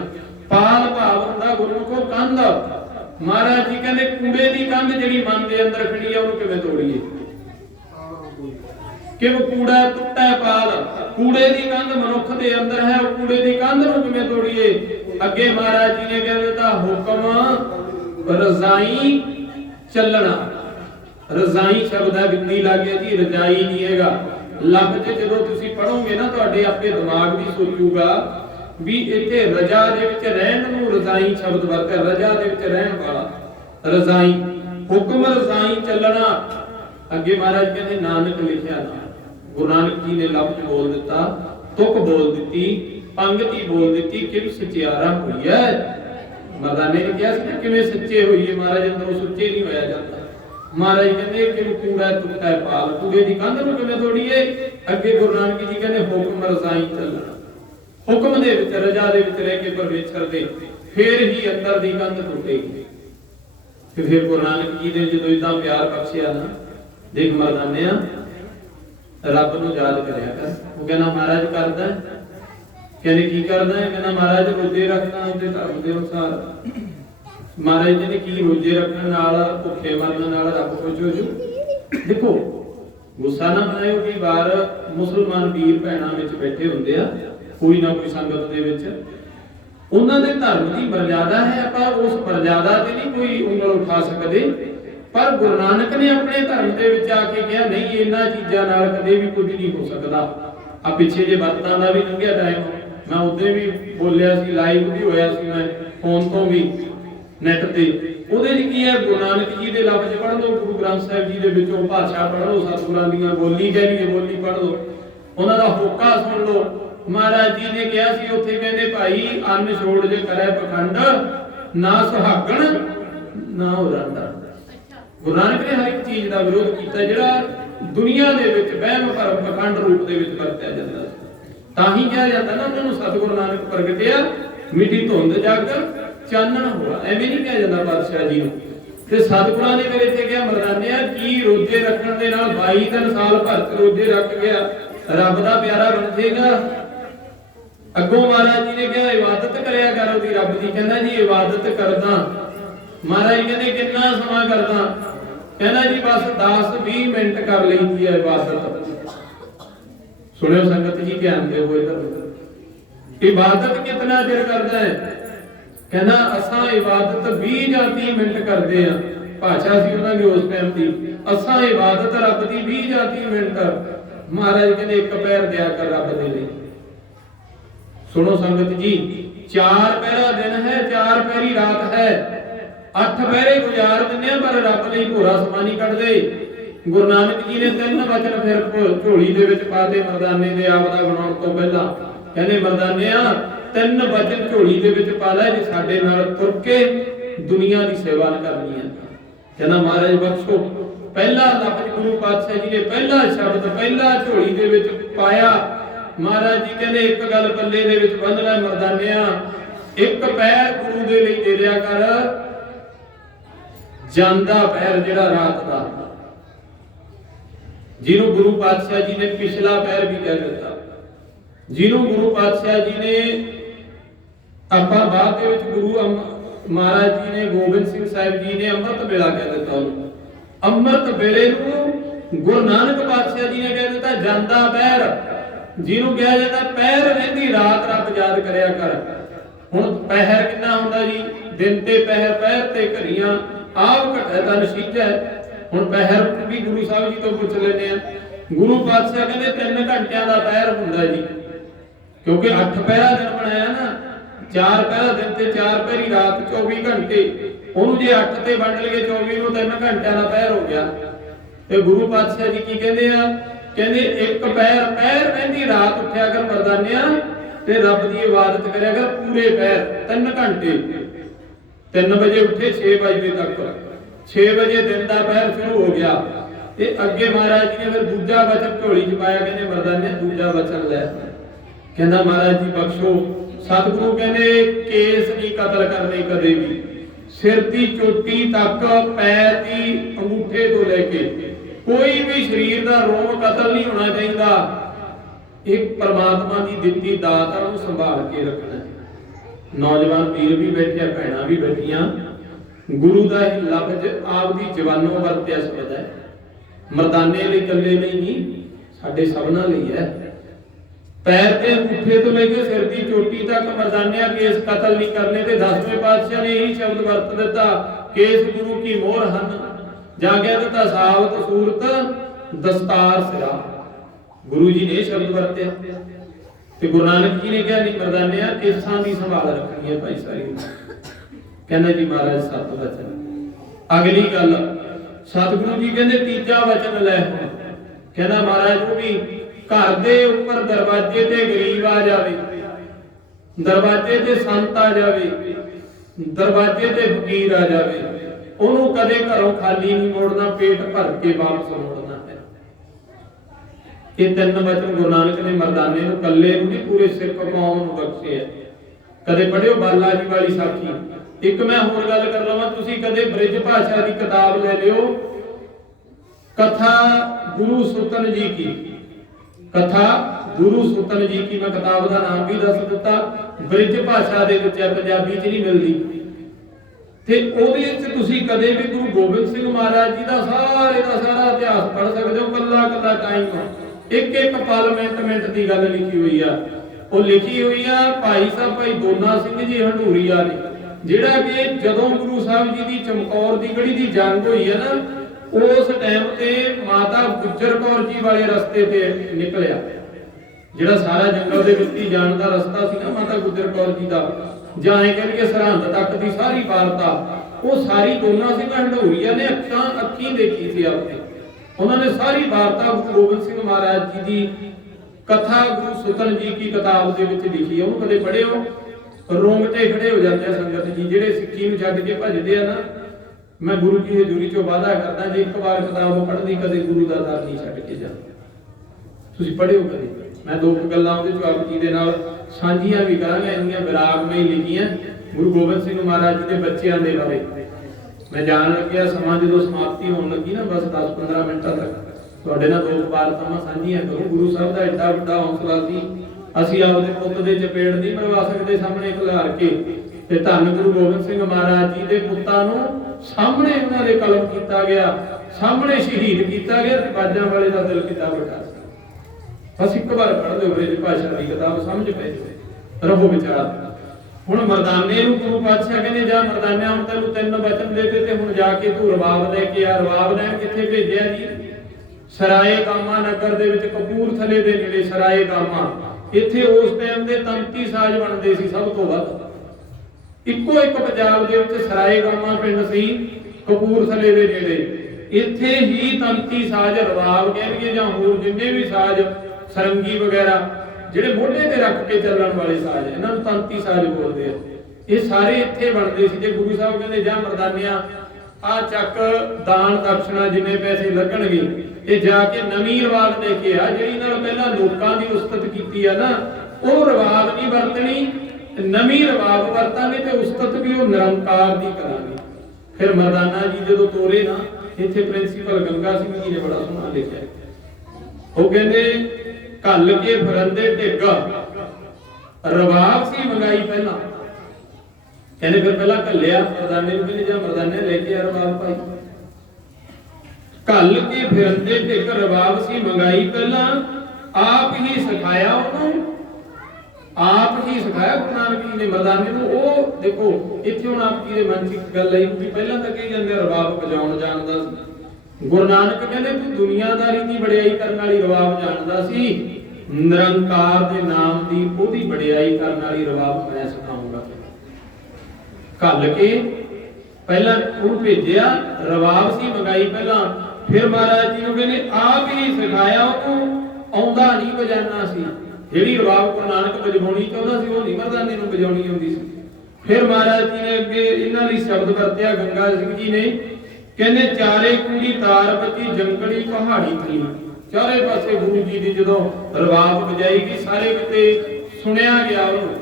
ਪਾਲ ਭਾਵ ਹੁੰਦਾ ਗੁਰੂ ਕੋ ਕੰਧ ਮਹਾਰਾਜ ਜੀ ਕਹਿੰਦੇ ਕੂੜੇ ਦੀ ਕੰਧ ਜਿਹੜੀ ਮਨ ਦੇ ਅੰਦਰ ਖੜੀ ਆ ਉਹਨੂੰ ਕਿਵੇਂ ਤੋੜੀਏ ਕਿਵ ਕੂੜਾ ਟੁੱਟੈ ਪਾਲ ਕੂੜੇ ਦੀ ਕੰਧ ਮਨੁੱਖ ਦੇ ਅੰਦਰ ਹੈ ਉਹ ਕੂੜੇ ਦੀ ਕੰਧ ਨੂੰ ਕਿਵੇਂ ਤੋੜੀਏ ਅੱਗੇ ਮਹਾਰਾਜ ਜੀ ਨੇ ਕਹਿੰਦੇ ਤਾਂ ਹੁਕਮ ਰਜ਼ਾਈ ਚੱਲਣਾ ਰਜ਼ਾਈ ਸ਼ਬਦ ਹੈ ਬਿੰਦੀ ਲੱਗੇ ਜੀ ਰਜ਼ਾਈ ਨਹੀਂ ਹੈਗਾ ਲਫ਼ਜ਼ ਜਦੋਂ ਤੁਸੀਂ ਪੜੋਗੇ ਨਾ ਤੁਹਾਡੇ ਆਪੇ ਦਿਮਾਗ ਵੀ ਸੋਚੂਗਾ ਵੀ ਇੱਥੇ ਰਜਾ ਦੇ ਵਿੱਚ ਰਹਿਣ ਨੂੰ ਰਜ਼ਾਈ ਸ਼ਬਦ ਵਰਤਿਆ ਰਜਾ ਦੇ ਵਿੱਚ ਰਹਿਣ ਵਾਲਾ ਰਜ਼ਾਈ ਹੁਕਮ ਰਜ਼ਾਈ ਚੱਲਣਾ ਅੱਗੇ ਮਹਾਰਾਜ ਕਹਿੰਦੇ ਨਾਨਕ ਲਿਖਿਆ ਨਾ ਗੁਰੂ ਨਾਨਕ ਜੀ ਨੇ ਲਫ਼ਜ਼ ਬੋਲ ਦਿੱਤਾ ਤੁਕ ਬੋਲ ਦਿੱਤੀ ਪੰਗਤੀ ਬੋਲ ਦਿੱਤੀ ਕਿ ਸਚਿਆਰਾ ਹੋਈ ਹੈ ਮਰਦਾਨੇ ਨੇ ਕਿਹਾ ਸੀ ਕਿ ਕਿਵੇਂ ਸੱਚੇ ਹੋਈਏ ਮਹਾਰਾਜ, ਅੰਦਰੋਂ ਸੁੱਚੇ ਨਹੀਂ ਹੋਇਆ ਜਾਂਦਾ। ਮਹਾਰਾਜ ਕਹਿੰਦੇ ਕਿ ਕੂੜਾ ਤੁੱਕਾ ਪਾਲ, ਕੂੜੇ ਦੀ ਕੰਧ ਨੂੰ ਕਿਵੇਂ ਤੋੜੀਏ। ਅੱਗੇ ਗੁਰੂ ਨਾਨਕ ਜੀ ਕਹਿੰਦੇ ਹੁਕਮ ਰਜ਼ਾਈ ਚੱਲਣਾ, ਹੁਕਮ ਦੇ ਵਿੱਚ ਰਜਾ ਦੇ ਵਿੱਚ ਰਹਿ ਕੇ ਪਰਮੇਸ਼ਰ ਦੇ, ਫੇਰ ਹੀ ਅੰਦਰ ਦੀ ਕੰਧ ਟੁੱਟੇਗੀ। ਤੇ ਫਿਰ ਗੁਰੂ ਨਾਨਕ ਜੀ ਨੇ ਜਦੋਂ ਇਦਾਂ ਪਿਆਰ ਬਖਸ਼ਿਆ ਨਾ, ਦੇਖ ਮਰਦਾਨਿਆਂ ਰੱਬ ਨੂੰ ਯਾਦ ਕਰਿਆ ਕਰ। ਉਹ ਕਹਿੰਦਾ ਮਹਾਰਾਜ ਕਰਦਾ, ਕਹਿੰਦੇ ਕੀ ਕਰਦਾ ਹੈ, ਕਹਿੰਦਾ ਮਹਾਰਾਜ ਰੋਜ਼ੇ ਰੱਖਦਾ ਉਹਦੇ ਧਰਮ ਦੇ ਅਨੁਸਾਰ। ਮਹਾਰਾਜ ਜੀ ਨੇ ਕੀ ਰੋਜ਼ੇ ਰੱਖਣ ਨਾਲ, ਭੁੱਖੇ ਮਰਨ ਨਾਲ ਰੱਬ ਖੁਸ਼ ਹੋ ਜੂ। ਦੇਖੋ ਗੁੱਸਾ ਨਾ ਬਣਾਇਓ, ਕਈ ਵਾਰ ਮੁਸਲਮਾਨ ਵੀਰ ਭੈਣਾਂ ਵਿੱਚ ਬੈਠੇ ਹੁੰਦੇ ਆ ਕੋਈ ਨਾ ਕੋਈ ਸੰਗਤ ਦੇ ਵਿੱਚ, ਉਹਨਾਂ ਦੇ ਧਰਮ ਦੀ ਮਰਜ਼ਾਦਾ ਹੈ, ਆਪਾਂ ਉਸ ਮਰਜ਼ਾਦਾ ਤੇ ਨਹੀਂ ਕੋਈ ਉਂਗਲ ਉਠਾ ਸਕਦੇ। ਪਰ ਗੁਰੂ ਨਾਨਕ ਨੇ ਆਪਣੇ ਧਰਮ ਦੇ ਵਿੱਚ ਆ ਕੇ ਕਿਹਾ ਨਹੀਂ, ਇਹਨਾਂ ਚੀਜ਼ਾਂ ਨਾਲ ਕਦੇ ਵੀ ਕੁਝ ਨਹੀਂ ਹੋ ਸਕਦਾ। ਆ ਪਿੱਛੇ ਜੇ ਵਰਤਾਂ ਦਾ ਵੀ ਲੰਘਿਆ ਟਾਈਮ, ਮੈਂ ਉਹਦੇ ਵੀ ਬੋਲਿਆ ਸੀ, ਲਾਈਵ ਵੀ ਹੋਇਆ ਸੀ ਮੈਂ ਫੋਨ ਤੋਂ ਵੀ ਨੈਟ ਤੇ। ਉਹਦੇ 'ਚ ਕੀ ਹੈ, ਗੁਰੂ ਨਾਨਕ ਜੀ ਦੇ ਲਫ਼ਜ਼ ਪੜ੍ਹ ਲਓ, ਗੁਰੂ ਗ੍ਰੰਥ ਸਾਹਿਬ ਜੀ ਦੇ ਵਿੱਚੋਂ ਭਾਸ਼ਾ ਪੜ੍ਹ ਲਓ, ਸਤਿਗੁਰਾਂ ਦੀਆਂ ਬੋਲੀ ਕਹਿ ਲਈਏ ਬੋਲੀ ਪੜ੍ਹ ਲਓ, ਉਹਨਾਂ ਦਾ ਹੋਕਾ ਸੁਣ ਲਓ। ਮਹਾਰਾਜ ਜੀ ਨੇ ਕਿਹਾ ਸੀ ਉੱਥੇ, ਕਹਿੰਦੇ ਭਾਈ ਅੰਨ ਛੋੜ ਜੇ ਕਰੇ ਪਖੰਡ, ਨਾ ਸੁਹਾਗਣ ਨਾ ਉਰਾਂਦਾ। ਗੁਰੂ ਨਾਨਕ ਨੇ ਹਰ ਇੱਕ ਚੀਜ਼ ਦਾ ਵਿਰੋਧ ਕੀਤਾ ਜਿਹੜਾ ਦੁਨੀਆ ਦੇ ਵਿੱਚ ਵਹਿਮ ਭਰਮ ਪਖੰਡ ਰੂਪ ਦੇ ਵਿੱਚ ਵਰਤਿਆ ਜਾਂਦਾ। ਤਾਂ ਹੀ ਕਿਹਾ ਜਾਂਦਾ ਨਾ ਉਹਨਾਂ ਨੂੰ ਸਤਿਗੁਰੂ ਨਾਨਕ ਪ੍ਰਗਟਿਆ, ਮਿੱਟੀ ਧੁੰਦ ਜਗ ਚਾਨਣ ਹੋਆ। ਐਵੇਂ ਨਹੀਂ ਕਿਹਾ ਜਾਂਦਾ ਪਾਤਸ਼ਾਹ ਜੀ ਨੂੰ। ਤੇ ਸਤਿਗੁਰਾਂ ਨੇ ਮੇਰੇ ਤੇ ਕਿਹਾ ਮਰਦਾਨਿਆ ਕੀ ਰੋਜ਼ੇ ਰੱਖਣ ਦੇ ਨਾਲ 22 ਦਿਨ ਸਾਲ ਭਰ ਰੋਜ਼ੇ ਰੱਖ ਗਿਆ ਰੱਬ ਦਾ ਪਿਆਰਾ ਬਣ ਜਾਏਗਾ। ਅੱਗੋਂ ਮਹਾਰਾਜ ਜੀ ਨੇ ਕਿਹਾ ਇਬਾਦਤ ਕਰਿਆ ਕਰ ਉਹਦੀ ਰੱਬ ਦੀ। ਕਹਿੰਦਾ ਜੀ ਇਬਾਦਤ ਕਰਦਾ। ਮਹਾਰਾਜ ਕਹਿੰਦੇ ਕਿੰਨਾ ਸਮਾਂ ਕਰਦਾ? ਕਹਿੰਦਾ ਜੀ ਬਸ 10-20 ਮਿੰਟ ਕਰ ਲਈਦੀ ਹੈ ਇਬਾਦਤ। ਸੁਣਿਓ ਸੰਗਤ ਜੀ, ਧਿਆਨ ਦਿਓ ਇਧਰ। ਇਬਾਦਤ ਕਿੰਨਾ ਚਿਰ ਕਰਦਾ ਹੈ? ਕਹਿੰਦਾ ਅਸਾਂ ਇਬਾਦਤ 20 ਜਾਂ 30 ਮਿੰਟ ਕਰਦੇ ਆ। ਭਾਸ਼ਾ ਸੀ ਉਹਨਾਂ ਦੀ ਉਸ ਟਾਈਮ ਦੀ। ਅਸਾਂ ਇਬਾਦਤ ਰੱਬ ਦੀ 20 ਜਾਂ 30 ਮਿੰਟ। ਮਹਾਰਾਜ ਕਹਿੰਦੇ ਇੱਕ ਪੈਰ ਦਿਆ ਕਰ ਰੱਬ ਦੇ ਲਈ। ਸੁਣੋ ਸੰਗਤ ਜੀ, 4 ਪਹਿਰਾ ਦਿਨ ਹੈ, 4 ਪਹਿਰੀ ਰਾਤ ਹੈ, 8 ਪਹਿਰੇ ਗੁਜ਼ਾਰ ਦਿੰਦੇ ਆ, ਪਰ ਰੱਬ ਲਈ ਭੋਰਾ ਸਮਾਂ ਨਹੀਂ ਕੱਢਦੇ। ਗੁਰੂ ਨਾਨਕ ਜੀ ਨੇ 3 ਵਚਨ ਫਿਰ ਝੋਲੀ ਦੇ ਵਿੱਚ ਪਾ ਦੇ ਮਰਦਾਨੇ ਦੇ ਆਪ ਦਾ ਬਣਾਉਣ ਤੋਂ ਪਹਿਲਾਂ। ਕਹਿੰਦੇ ਮਰਦਾਨਿਆਂ 3 ਵਚਨ ਝੋਲੀ ਦੇ ਵਿੱਚ ਪਾ ਲੈ, ਜੇ ਸਾਡੇ ਨਾਲ ਤੁਰ ਕੇ ਦੁਨੀਆ ਦੀ ਸੇਵਾ ਕਰਨੀ ਹੈ। ਕਹਿੰਦਾ ਮਹਾਰਾਜ ਬਖਸ਼ੋ। ਪਹਿਲਾ ਲਫ਼ਜ਼ ਗੁਰੂ ਪਾਤਸ਼ਾਹ ਜੀ ਨੇ, ਪਹਿਲਾ ਸ਼ਬਦ ਪਹਿਲਾ ਝੋਲੀ ਦੇ ਵਿੱਚ ਪਾਇਆ। ਮਹਾਰਾਜ ਜੀ ਕਹਿੰਦੇ ਇੱਕ ਗੱਲ ਪੱਲੇ ਦੇ ਵਿੱਚ ਬੰਨ ਲੈ ਮਰਦਾਨਿਆਂ, ਇੱਕ ਪੈਰ ਗੁਰੂ ਦੇ ਲਈ ਦੇ ਦਿਆ ਕਰ, ਜਾਂਦਾ ਪੈਰ ਜਿਹੜਾ ਰਾਤ ਦਾ, ਜਿਹਨੂੰ ਗੁਰੂ ਪਾਤਸ਼ਾਹ ਜੀ ਨੇ ਪਿਛਲਾ ਪੈਰ ਵੀ ਕਹਿ ਦਿੱਤਾ, ਜਿਹਨੂੰ ਗੁਰੂ ਪਾਤਸ਼ਾਹ ਜੀ ਨੇ ਆਪਾਂ ਬਾਅਦ ਦੇ ਵਿੱਚ ਗੁਰੂ ਮਹਾਰਾਜ ਜੀ ਨੇ ਗੋਬਿੰਦ ਸਿੰਘ ਸਾਹਿਬ ਜੀ ਨੇ ਅੰਮ੍ਰਿਤ ਵੇਲਾ ਕਹਿ ਦਿੱਤਾ ਉਹਨੂੰ। ਅੰਮ੍ਰਿਤ ਵੇਲੇ ਨੂੰ ਗੁਰੂ ਨਾਨਕ ਪਾਤਸ਼ਾਹ ਜੀ ਨੇ ਕਹਿ ਦਿੱਤਾ ਜਾਂਦਾ ਪੈਰ, ਜਿਹਨੂੰ ਕਿਹਾ ਜਾਂਦਾ ਪੈਰ ਰਹਿੰਦੀ ਰਾਤ ਰੱਬ ਯਾਦ ਕਰਿਆ ਕਰ। ਹੁਣ ਪਹਿਰ ਕਿੰਨਾ ਹੁੰਦਾ ਜੀ? ਦਿਨ ਤੇ ਪਹਿਰ, ਪਹਿਰ ਤੇ ਘੜੀਆਂ, ਆਪ ਘਟੈ ਤਨ ਸਿੱਝੈ। ਹੁਣ ਪਹਿਰ ਵੀ ਗੁਰੂ ਸਾਹਿਬ ਜੀ ਤੋਂ ਪੁੱਛ ਲੈਂਦੇ ਆ। ਗੁਰੂ ਪਾਤਸ਼ਾਹ ਕਹਿੰਦੇ 3 ਘੰਟਿਆਂ ਦਾ ਪਹਿਰ ਹੁੰਦਾ ਜੀ, ਕਿਉਂਕਿ 8 ਪਹਿਰਾ ਦਿਨ ਬਣਾਇਆ ਨਾ, 4 ਪਹਿਰਾ ਦਿਨ ਤੇ 4 ਪਹਿਰੀ ਰਾਤ, 24 ਘੰਟੇ। ਉਹਨੂੰ ਜੇ 8 ਤੇ ਵੰਡ ਲਈਏ 24 ਨੂੰ, 3 ਘੰਟਿਆਂ ਦਾ ਪਹਿਰ ਹੋ ਗਿਆ। ਤੇ ਗੁਰੂ ਪਾਤਸ਼ਾਹ ਜੀ ਕੀ ਕਹਿੰਦੇ ਆ? ਕਹਿੰਦੇ ਇੱਕ ਪੈਰ, ਪੈਰ ਰਹਿੰਦੀ ਰਾਤ ਉੱਠਿਆ ਕਰ ਮਰਦਾਨਿਆਂ, ਤੇ ਰੱਬ ਦੀ ਇਬਾਦਤ ਕਰਿਆ ਕਰ ਪੂਰੇ ਪੈਰ 3 ਘੰਟੇ। 3 ਵਜੇ ਉੱਠੇ 6 ਵਜੇ ਤੱਕ, 6 ਵਜੇ ਦਿਨ ਦਾ ਪਹਿਰ ਸ਼ੁਰੂ ਹੋ ਗਿਆ। ਤੇ ਅੱਗੇ ਮਹਾਰਾਜ ਜੀ ਨੇ ਫਿਰ ਦੂਜਾ ਵਚਨ ਝੋਲੀ ਚ ਪਾਇਆ। ਕਹਿੰਦੇ ਮਰਦਾਨਿਆਂ ਦੂਜਾ ਵਚਨ ਲੈ। ਕਹਿੰਦਾ ਮਹਾਰਾਜ ਜੀ ਬਖਸ਼ੋ। ਸਤਿਗੁਰੂ ਕਹਿੰਦੇ ਕੇਸ ਨਹੀਂ ਕਤਲ ਕਰਨੇ ਕਦੇ ਵੀ, ਸਿਰ ਦੀ ਚੋਟੀ ਤੱਕ, ਪੈਰ ਦੀ ਅੰਗੂਠੇ ਤੋਂ ਲੈ ਕੇ ਕੋਈ ਵੀ ਸਰੀਰ ਦਾ ਰੋਮ ਕਤਲ ਨਹੀਂ ਹੋਣਾ ਚਾਹੀਦਾ। ਇੱਕ ਪਰਮਾਤਮਾ ਦੀ ਦਿੱਤੀ ਦਾਤ ਆ, ਉਹਨੂੰ ਸੰਭਾਲ ਕੇ ਰੱਖਣਾ। ਨੌਜਵਾਨ ਵੀਰ ਵੀ ਬੈਠੇ, ਭੈਣਾਂ ਵੀ ਬੈਠੀਆਂ। ਗੁਰੂ ਦਾ ਇਹ ਲਫ਼ਜ਼ ਆਪਦੀ ਜਵਾਨੋਂ ਵਰਤਿਆ ਸ਼ਬਦ ਹੈ। ਮਰਦਾਨੇ ਲਈ ਇਕੱਲੇ ਲਈ ਨਹੀਂ, ਸਾਡੇ ਸਭਨਾਂ ਲਈ ਹੈ। ਪੈਰ ਤੇ ਅੰਗੂਠੇ ਤੋਂ ਲੈ ਕੇ ਸਿਰ ਦੀ ਚੋਟੀ ਤੱਕ ਮਰਦਾਨਿਆਂ ਕੇਸ ਕਤਲ ਨਹੀਂ ਕਰਨੇ। ਤੇ 10ਵੇਂ ਪਾਤਸ਼ਾਹ ਨੇ ਇਹੀ ਸ਼ਬਦ ਵਰਤ ਦਿੱਤਾ, ਕੇਸ ਗੁਰੂ ਕੀ ਮੋਹਰ ਹਨ, ਜਾ ਕੇ ਦਿੱਤਾ ਸਾਵਤ ਸੂਰਤ ਦਸਤਾਰ ਸਿਰਾ। ਗੁਰੂ ਜੀ ਨੇ ਇਹ ਸ਼ਬਦ ਵਰਤਿਆ। ਤੇ ਗੁਰੂ ਨਾਨਕ ਜੀ ਨੇ ਕਿਹਾ ਨਹੀਂ ਮਰਦਾਨਿਆਂ ਕੇਸਾਂ ਦੀ ਸੰਭਾਲ ਰੱਖਣੀ ਹੈ ਭਾਈ ਸਾਰੀ। ਕਹਿੰਦਾ ਜੀ ਮਹਾਰਾਜ 7 ਵਚਨ। ਅਗਲੀ ਗੱਲ ਸਤਿਗੁਰੂ ਜੀ ਕਹਿੰਦੇ ਤੀਜਾ ਵਚਨ ਲੈ। ਕਹਿੰਦਾ ਮਹਾਰਾਜ ਉਹ ਵੀ ਘਰ ਦੇ ਉੱਪਰ ਦਰਵਾਜ਼ੇ ਤੇ ਗਰੀਬ ਆ ਜਾਵੇ, ਦਰਵਾਜ਼ੇ ਤੇ ਸੰਤ ਆ ਜਾਵੇ, दरवाजे ते फकीर आ जावे, ਉਹਨੂੰ ਕਦੇ ਘਰੋਂ ਖਾਲੀ ਨਹੀਂ ਮੋੜਨਾ, ਪੇਟ ਭਰ ਕੇ ਵਾਪਸ ਮੋੜਨਾ ਹੈ। ਇਹ ਤਿੰਨ ਵਚਨ ਗੁਰੂ ਨਾਨਕ ਨੇ ਮਰਦਾਨੇ ਨੂੰ ਕੱਲੇ ਨੂੰ ਨਹੀਂ, ਪੂਰੇ ਸਿੱਖ ਕੌਮ ਨੂੰ ਬਖਸ਼ੇ। ਕਦੇ ਪੜਿਓ ਬਾਲਾ ਜੀ ਵਾਲੀ ਸਾਖੀ। ਇੱਕ ਮੈਂ ਹੋਰ ਗੱਲ ਕਰ ਲਵਾਂ, ਤੁਸੀਂ ਕਦੇ ਬ੍ਰਿਜ ਭਾਸ਼ਾ ਦੀ ਕਿਤਾਬ ਲੈ ਲਿਓ, ਕਥਾ ਗੁਰੂ ਸੁਤਨ ਜੀ ਕੀ, ਕਥਾ ਗੁਰੂ ਸੁਤਨ ਜੀ ਕੀ, ਮੈਂ ਕਿਤਾਬ ਦਾ ਨਾਮ ਵੀ ਦੱਸ ਦਿੱਤਾ। ਬ੍ਰਿਜ ਭਾਸ਼ਾ ਦੇ ਵਿੱਚ ਹੈ, ਪੰਜਾਬੀ 'ਚ ਨਹੀਂ ਮਿਲਦੀ। ਤੇ ਉਹਦੇ ਵਿੱਚ ਤੁਸੀਂ ਕਦੇ ਵੀ ਗੁਰੂ ਗੋਬਿੰਦ ਸਿੰਘ ਮਹਾਰਾਜ ਜੀ ਦਾ ਸਾਰਾ ਇਤਿਹਾਸ ਪੜ੍ਹ ਸਕਦੇ ਹੋ, ਕੱਲਾ ਕੱਲਾ ਟਾਈਮ, ਇੱਕ ਇੱਕ ਪਲ, ਮਿੰਟ ਦੀ ਗੱਲ ਲਿਖੀ ਹੋਈ ਆ। ਉਹ ਲਿਖੀ ਹੋਈ ਆ ਭਾਈ ਸਾਹਿਬ ਭਾਈ ਦੋਨਾ ਸਿੰਘ ਜੀ ਹੰਡੂਰੀਆ ਨੇ, ਜਿਹੜਾ ਕਿ ਜਦੋਂ ਗੁਰੂ ਸਾਹਿਬ ਜੀ ਦੀ ਚਮਕੌਰ ਦੀ ਗੜੀ ਦੀ ਜੰਗ ਹੋਈ ਹੈ ਨਾ, ਉਸ ਟਾਈਮ ਤੇ ਮਾਤਾ ਗੁਜਰ ਕੌਰ ਜੀ ਵਾਲੇ ਰਸਤੇ ਤੇ ਨਿਕਲਿਆ, ਜਿਹੜਾ ਸਾਰਾ ਜੰਗਲ ਦੇ ਵਿੱਚ ਹੀ ਜਾਣ ਦਾ ਰਸਤਾ ਸੀ ਨਾ ਮਾਤਾ ਗੁਜਰ ਕੌਰ ਜੀ ਦਾ, ਜਾਂ ਇਹ ਕਹਿੰਦੇ ਸਰਹੰਦ ਤੱਕ ਦੀ ਸਾਰੀ ਵਾਰਤਾ, ਉਹ ਸਾਰੀ ਦੋਨਾ ਸਿੰਘ ਹੰਡੂਰੀਆ ਨੇ ਅੱਖੀਂ ਦੇਖੀ ਸੀ ਆਪੇ। ਉਹਨਾਂ ਨੇ ਸਾਰੀ ਵਾਰਤਾ ਗੁਰੂ ਗੋਬਿੰਦ ਸਿੰਘ ਮਹਾਰਾਜ ਜੀ ਦੀ ਕਥਾ ਗੁਰੂ ਸੁਤਨ ਜੀ ਕੀ ਕਿਤਾਬ ਦੇ ਵਿੱਚ ਲਿਖੀ ਹੈ। ਉਹਨੂੰ ਕਦੇ ਪੜ੍ਹਿਓ, ਰੋਂਗਟੇ ਖੜੇ ਹੋ ਜਾਂਦੇ ਆ ਸੰਗਤ ਜੀ, ਜਿਹੜੇ ਸਿੱਖੀ ਨੂੰ ਛੱਡ ਕੇ ਭੱਜਦੇ ਆ ਨਾ। ਮੈਂ ਗੁਰੂ ਜੀ ਹਜ਼ੂਰੀ ਚੋਂ ਵਾਅਦਾ ਕਰਦਾ, ਜੇ ਇੱਕ ਵਾਰ ਕਿਤਾਬ ਪੜ੍ਹਨੀ, ਕਦੇ ਗੁਰੂ ਦਾ ਦਰ ਨਹੀਂ ਛੱਡ ਕੇ ਜਾਂਦੇ। ਤੁਸੀਂ ਪੜ੍ਹਿਓ ਕਦੇ। ਮੈਂ ਦੋ ਗੱਲਾਂ ਉਹਦੇ ਚ ਆਪ ਜੀ ਦੇ ਨਾਲ ਸਾਂਝੀਆਂ ਵੀ ਕਰਾਂਗਾ, ਇੰਨੀਆਂ ਵਿਰਾਗਮਈ ਲਿਖੀਆਂ ਗੁਰੂ ਗੋਬਿੰਦ ਸਿੰਘ ਮਹਾਰਾਜ ਜੀ ਦੇ ਬੱਚਿਆਂ ਦੇ ਬਾਰੇ। ਮੈਂ ਜਾਣ ਲੱਗਿਆ ਸਮਾਂ ਜਦੋਂ ਸਮਾਪਤੀ ਹੋਣ ਲੱਗੀ ਨਾ, ਬਸ 10-15 ਮਿੰਟਾਂ ਤੱਕ ਤੁਹਾਡੇ ਨਾਲ ਦੋ ਵਾਰਤਾਵਾਂ ਸਾਂਝੀਆਂ ਕਰੂੰ। ਗੁਰੂ ਸਾਹਿਬ ਦਾ ਐਡਾ ਵੱਡਾ ਹੌਸਲਾ ਸੀ, ਅਸੀਂ ਆਪਦੇ ਪੁੱਤ ਦੇ ਚਪੇੜ ਨਹੀਂ ਮਰਵਾ ਸਕਦੇ ਸਾਹਮਣੇ ਖਿਲਾਰ ਕੇ, ਤੇ ਧੰਨ ਗੁਰੂ ਗੋਬਿੰਦ ਸਿੰਘ ਮਹਾਰਾਜ ਜੀ ਦੇ ਪੁੱਤਾਂ ਨੂੰ ਸਾਹਮਣੇ ਉਹਨਾਂ ਦੇ ਕਲਮ ਕੀਤਾ ਗਿਆ, ਸਾਹਮਣੇ ਸ਼ਹੀਦ ਕੀਤਾ ਗਿਆ, ਤੇ ਬਾਜਾਂ ਵਾਲੇ ਦਾ ਦਿਲ ਕਿੱਦਾਂ ਵੱਡਾ ਸੀ। ਬਸ ਇੱਕ ਵਾਰ ਪੜ੍ਹ ਦਿਓ ਬ੍ਰਿਜ ਭਾਸ਼ਾ ਦੀ ਕਿਤਾਬ, ਸਮਝ ਪੈ ਜਾਵੇ, ਰਹੋ ਵਿਚਾਰ। ਹੁਣ ਮਰਦਾਨੇ ਨੂੰ ਗੁਰੂ ਪਾਤਸ਼ਾਹ ਕਹਿੰਦੇ ਜਾ ਮਰਦਾਨਿਆਂ, ਹੁਣ ਤੈਨੂੰ 3 ਵਚਨ ਦੇ ਦਿੱਤੇ, ਹੁਣ ਜਾ ਕੇ ਤੂੰ ਰਬਾਬ ਲੈ ਕੇ ਆ। ਰਬਾਬ ਲੈਣ ਕਿੱਥੇ ਭੇਜਿਆ ਜੀ? ਸਰਾਏ ਗਾਮਾ ਨਗਰ ਦੇ ਵਿੱਚ, ਕਪੂਰਥਲੇ ਦੇ ਨੇੜੇ ਸਰਾਏ ਗਾਮਾ। ਇੱਥੇ ਉਸ ਟਾਈਮ ਦੇ ਤੰਤੀ ਸਾਜ਼ ਬਣਦੇ ਸੀ ਸਭ ਤੋਂ ਵੱਧ। ਇੱਕੋ ਇੱਕ ਪੰਜਾਬ ਦੇ ਵਿੱਚ ਸਰਾਏ ਗਾਮਾ ਪਿੰਡ ਸੀ, ਕਪੂਰਥਲੇ ਦੇ ਨੇੜੇ। ਇੱਥੇ ਹੀ ਤੰਤੀ ਸਾਜ਼, ਰਬਾਬ ਕਹਿਣਗੇ ਜਾਂ ਹੋਰ ਜਿੰਨੇ ਵੀ ਸਾਜ਼, ਸਰੰਗੀ ਵਗੈਰਾ, ਜਿਹੜੇ ਮੋਢੇ ਤੇ ਰੱਖ ਕੇ ਚੱਲਣ ਵਾਲੇ ਸਾਜ਼, ਇਹਨਾਂ ਨੂੰ ਤੰਤੀ ਸਾਜ਼ ਬੋਲਦੇ ਆ। ਇਹ ਸਾਰੇ ਇੱਥੇ ਬਣਦੇ ਸੀ। ਜੇ ਗੁਰੂ ਸਾਹਿਬ ਕਹਿੰਦੇ ਜਾਂ ਮਰਦਾਨਿਆਂ ਆ ਚੱਕ ਦਾਨ ਦਕਸ਼ਨਾ ਜਿੰਨੇ ਪੈਸੇ ਲੱਗਣਗੇ, ਇਹ ਜਾ ਕੇ ਨਵੀਂ ਰਵਾਬ ਲੈ ਕੇ ਆ, ਜਿਹੜੀ ਨਾਲ ਪਹਿਲਾਂ ਲੋਕਾਂ ਦੀ ਉਸਤਤ ਕੀਤੀ ਆ ਨਾ, ਉਹ ਰਵਾਬ ਨਹੀਂ ਵਰਤਣੀ, ਨਵੀਂ ਰਵਾਬ ਵਰਤਾਂਗੇ, ਤੇ ਉਸਤਤ ਵੀ ਉਹ ਨਿਰੰਕਾਰ ਦੀ ਕਰਾਂਗੇ। ਫਿਰ ਮਰਦਾਨਾ ਜੀ ਜਦੋਂ ਤੋਰੇ ਨਾ, ਇੱਥੇ ਪ੍ਰਿੰਸੀਪਲ ਗੰਗਾ ਸਿੰਘ ਜੀ ਨੇ ਬੜਾ ਸੋਹਣਾ ਲਿਖਿਆ। ਉਹ ਕਹਿੰਦੇ ਘੱਲ ਕੇ ਫਰੰਦੇ ਢਿੱਗਾ, ਰਵਾਬ ਸੀ ਮੰਗਾਈ ਪਹਿਲਾਂ। ਕਹਿੰਦੇ ਫਿਰ ਪਹਿਲਾਂ ਘੱਲਿਆ ਮਰਦਾਨੇ ਨੂੰ, ਕਹਿੰਦੇ ਜਾਂ ਮਰਦਾਨੇ ਲੈ ਕੇ ਆ ਰਵਾਬ ਭਾਈ। ਘੱਲ ਕੇ ਫਿਰੰਦੇ ਢਿੱਗ, ਰਵਾਬ ਸੀ ਮੰਗਾਈ ਪਹਿਲਾਂ, ਆਪ ਹੀ ਸਿਖਾਇਆ ਉਹਨੂੰ, ਆਪ ਹੀ ਸਿਖਾਇਆ ਗੁਰੂ ਨਾਨਕ ਜੀ ਨੇ ਮਰਦਾਨੇ ਨੂੰ। ਉਹ ਦੇਖੋ ਇੱਥੇ ਹੁਣ ਆਪ ਜੀ ਦੇ ਮਨ 'ਚ ਇੱਕ ਗੱਲ ਆਈ ਕਿ ਪਹਿਲਾਂ ਤਾਂ ਕਹੀ ਜਾਂਦੇ ਰਵਾਬ ਵਜਾਉਣ ਜਾਣਦਾ ਸੀ। ਗੁਰੂ ਨਾਨਕ ਕਹਿੰਦੇ ਤੂੰ ਦੁਨੀਆਦਾਰੀ ਦੀ ਵਡਿਆਈ ਕਰਨ ਵਾਲੀ ਰਵਾਬ ਜਾਣਦਾ ਸੀ, ਨਿਰੰਕਾਰ ਦੇ ਨਾਮ ਦੀ ਉਹਦੀ ਵਡਿਆਈ ਕਰਨ ਵਾਲੀ ਰਵਾਬ ਮੈਂ ਸਿਖਾਉਂਗਾ। ਘੱਲ ਕੇ ਪਹਿਲਾਂ ਉਹ ਭੇਜਿਆ, ਰਵਾਬ ਸੀ ਮੰਗਾਈ ਪਹਿਲਾਂ। ਫਿਰ ਮਹਾਰਾਜ ਜੀ ਨੂੰ ਕਹਿੰਦੇ ਆਪ ਹੀ ਸਿਖਾਇਆ ਉਹਨੂੰ, ਆਉਂਦਾ ਨਹੀਂ ਵਜਾਣਾ ਸੀ। ਜਿਹੜੀ ਰਵਾਬ ਗੁਰੂ ਨਾਨਕ ਵਜਾਉਣੀ ਚਾਹੁੰਦਾ ਸੀ, ਉਹ ਨਹੀਂ ਮਰਦਾਨੇ ਨੂੰ ਵਜਾਉਣੀ ਆਉਂਦੀ ਸੀ। ਫਿਰ ਮਹਾਰਾਜ ਜੀ ਨੇ ਅੱਗੇ ਇਹਨਾਂ ਲਈ ਸ਼ਬਦ ਵਰਤਿਆ ਗੰਗਾ ਸਿੰਘ ਜੀ ਨੇ, ਕਹਿੰਦੇ ਚਾਰੇ ਕੁੜੀ ਤਾਰ ਬੱਜੀ ਜੰਗਲੀ ਪਹਾੜੀ ਥੀ। ਚਾਰੇ ਪਾਸੇ ਗੁਰੂ ਜੀ ਦੀ ਜਦੋਂ ਰਵਾਬ ਵਜਾਈ ਗਈ, ਸਾਰੇ ਕਿਤੇ ਸੁਣਿਆ ਗਿਆ ਉਹਨੂੰ।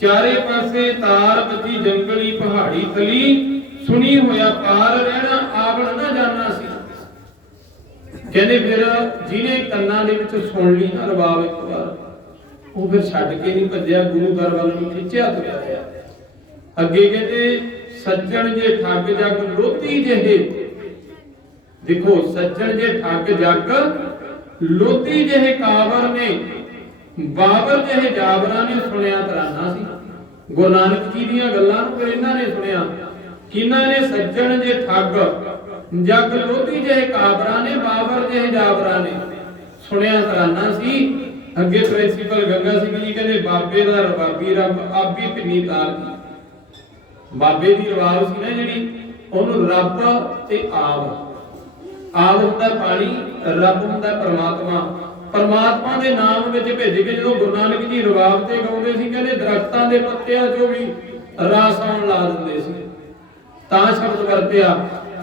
ਚਾਰੇ ਪਾਸੇ ਤਾਰ ਬੱਜੀ ਜੰਗਲੀ ਪਹਾੜੀ ਥਲੀ, ਸੁਣੀ ਹੋਇਆ ਪਾਰ ਰਹਿਣਾ ਆਵਣ ਨਾ ਜਾਣਾ ਸੀ। ਕਹਿੰਦੇ ਫਿਰ ਜਿਹਨੇ ਕੰਨਾਂ ਦੇ ਵਿੱਚ ਸੁਣ ਲਈ ਨਾ ਰਵਾਬ ਇੱਕ ਵਾਰ, ਉਹ ਫਿਰ ਛੱਡ ਕੇ ਨਹੀਂ ਭੱਜਿਆ, ਗੁਰੂ ਦਰ ਵੱਲ ਨੂੰ ਖਿੱਚਿਆ ਤੁਰਿਆ। ਅੱਗੇ ਕਹਿੰਦੇ ਸੱਜਣ ਜੇ ਠੱਗ ਜਗ ਲੋਧੀ ਜਿਹੇ, ਦੇਖੋ ਸੱਜਣ ਜੇ ਠੱਗ ਜਗ ਲੋਧੀ ਜਿਹੇ ਕਾਬਰ ਨੇ, ਬਾਬਰ ਜਿਹੇ ਜਾਬਰਾਂ ਨੇ ਸੁਣਿਆ ਤਰਾਨਾ ਸੀ। ਗੁਰੂ ਨਾਨਕ ਜੀ ਦੀਆਂ ਗੱਲਾਂ ਨੂੰ ਫਿਰ ਇਹਨਾਂ ਨੇ ਸੁਣਿਆ। ਕਿਹਨਾਂ ਨੇ? ਸੱਜਣ ਜੇ ਠੱਗ ਜਗ ਲੋਧੀ ਜਿਹੇ ਕਾਬਰਾਂ ਨੇ, ਬਾਬਰ ਜਿਹੇ ਜਾਬਰਾਂ ਨੇ ਸੁਣਿਆ ਤਰਾਨਾ ਸੀ। ਅੱਗੇ ਪ੍ਰਿੰਸੀਪਲ ਗੰਗਾ ਸਿੰਘ ਜੀ ਕਹਿੰਦੇ ਬਾਬੇ ਦਾ ਰਬਾਬੀ ਰੱਬ ਆਬੀ ਪਿੰਨੀ ਤਾਰ ਦੀ। ਬਾਬੇ ਦੀ ਰਵਾਬ ਸੀ ਨਾ ਜਿਹੜੀ, ਉਹਨੂੰ ਰੱਬ ਤੇ ਆਬ ਹੁੰਦਾ ਪਾਣੀ, ਰੱਬ ਹੁੰਦਾ ਪਰਮਾਤਮਾ। ਪਰਮਾਤਮਾ ਦੇ ਨਾਮ ਵਿੱਚ ਭੇਜ ਕੇ ਜਦੋਂ ਗੁਰੂ ਨਾਨਕ ਜੀ ਰਵਾਬ ਤੇ ਗਾਉਂਦੇ ਸੀ, ਕਹਿੰਦੇ ਦਰਖਤਾਂ ਦੇ ਪੱਤਿਆਂ ਚੋਂ ਵੀ ਰਸ ਆਉਣ ਲਾ ਦਿੰਦੇ ਸੀ। ਤਾਂ ਸ਼ਬਦ ਵਰਤਿਆ,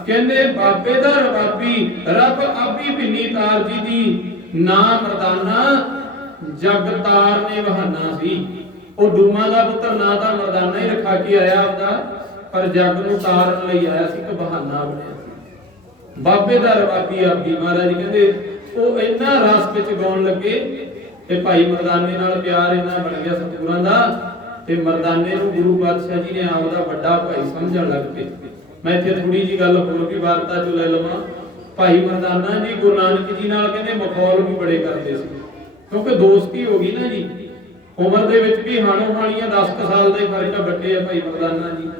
ਕਹਿੰਦੇ ਬਾਬੇ ਦਾ ਰਬਾਬੀ ਰੱਬ ਆਬੀ ਭਿੰਨੀ ਤਾਰ ਜੀ ਦੀ ਨਾ ਮਰਦਾਨਾ ਜਗ ਤਾਰ ਨੇ ਬਹਾਨਾ ਸੀ। ਉਹ ਡੂਮਾ ਦਾ ਪੁੱਤਰ ਨਾ ਤਾਂ ਮਰਦਾਨਾ ਹੀ ਰਖਾ ਕੇ ਆਇਆ ਆਪਦਾ, ਪਰ ਜਗ ਨੂੰ ਤਾਰਨ ਲਈ ਆਇਆ ਸੀ, ਇੱਕ ਬਹਾਨਾ ਬਣਿਆ। ਬਾਬੇ ਦਾ ਰਬਾਬੀ ਆਬੀ ਮਹਾਰਾਜ ਕਹਿੰਦੇ ਉਹ ਇੰਨਾ ਰਸ ਵਿੱਚ ਗਾਉਣ ਲੱਗੇ ਤੇ ਭਾਈ ਮਰਦਾਨੇ ਨਾਲ ਪਿਆਰ ਇੰਨਾ ਬਣ ਗਿਆ ਸਤਿਗੁਰਾਂ ਦਾ, ਤੇ ਮਰਦਾਨੇ ਨੂੰ ਗੁਰੂ ਪਾਤਸ਼ਾਹ ਜੀ ਨੇ ਆਪਦਾ ਵੱਡਾ ਭਾਈ ਸਮਝਣ ਲੱਗ ਪਏ। ਮੈਂ ਇੱਥੇ ਥੋੜੀ ਜੀ ਗੱਲ ਹੋਰ ਵੀ ਵਾਰਤਾ ਚੋਂ ਲੈ ਲਵਾਂ। ਭਾਈ ਮਰਦਾਨਾ ਜੀ ਗੁਰੂ ਨਾਨਕ ਜੀ ਨਾਲ ਕਹਿੰਦੇ ਮਖੌਲ ਵੀ ਬੜੇ ਕਰਦੇ ਸੀ, ਕਿਉਂਕਿ ਦੋਸਤੀ ਹੋ ਗਈ ਨਾ ਜੀ। ਉਮਰ ਦੇ ਵਿੱਚ ਵੀ ਹਾਣੋ ਹਾਣੀਆਂ 10 ਸਾਲ ਦਾ ਹੀ ਫਰਕ ਆ, ਵੱਡੇ ਆ ਭਾਈ ਮਰਦਾਨਾ ਜੀ।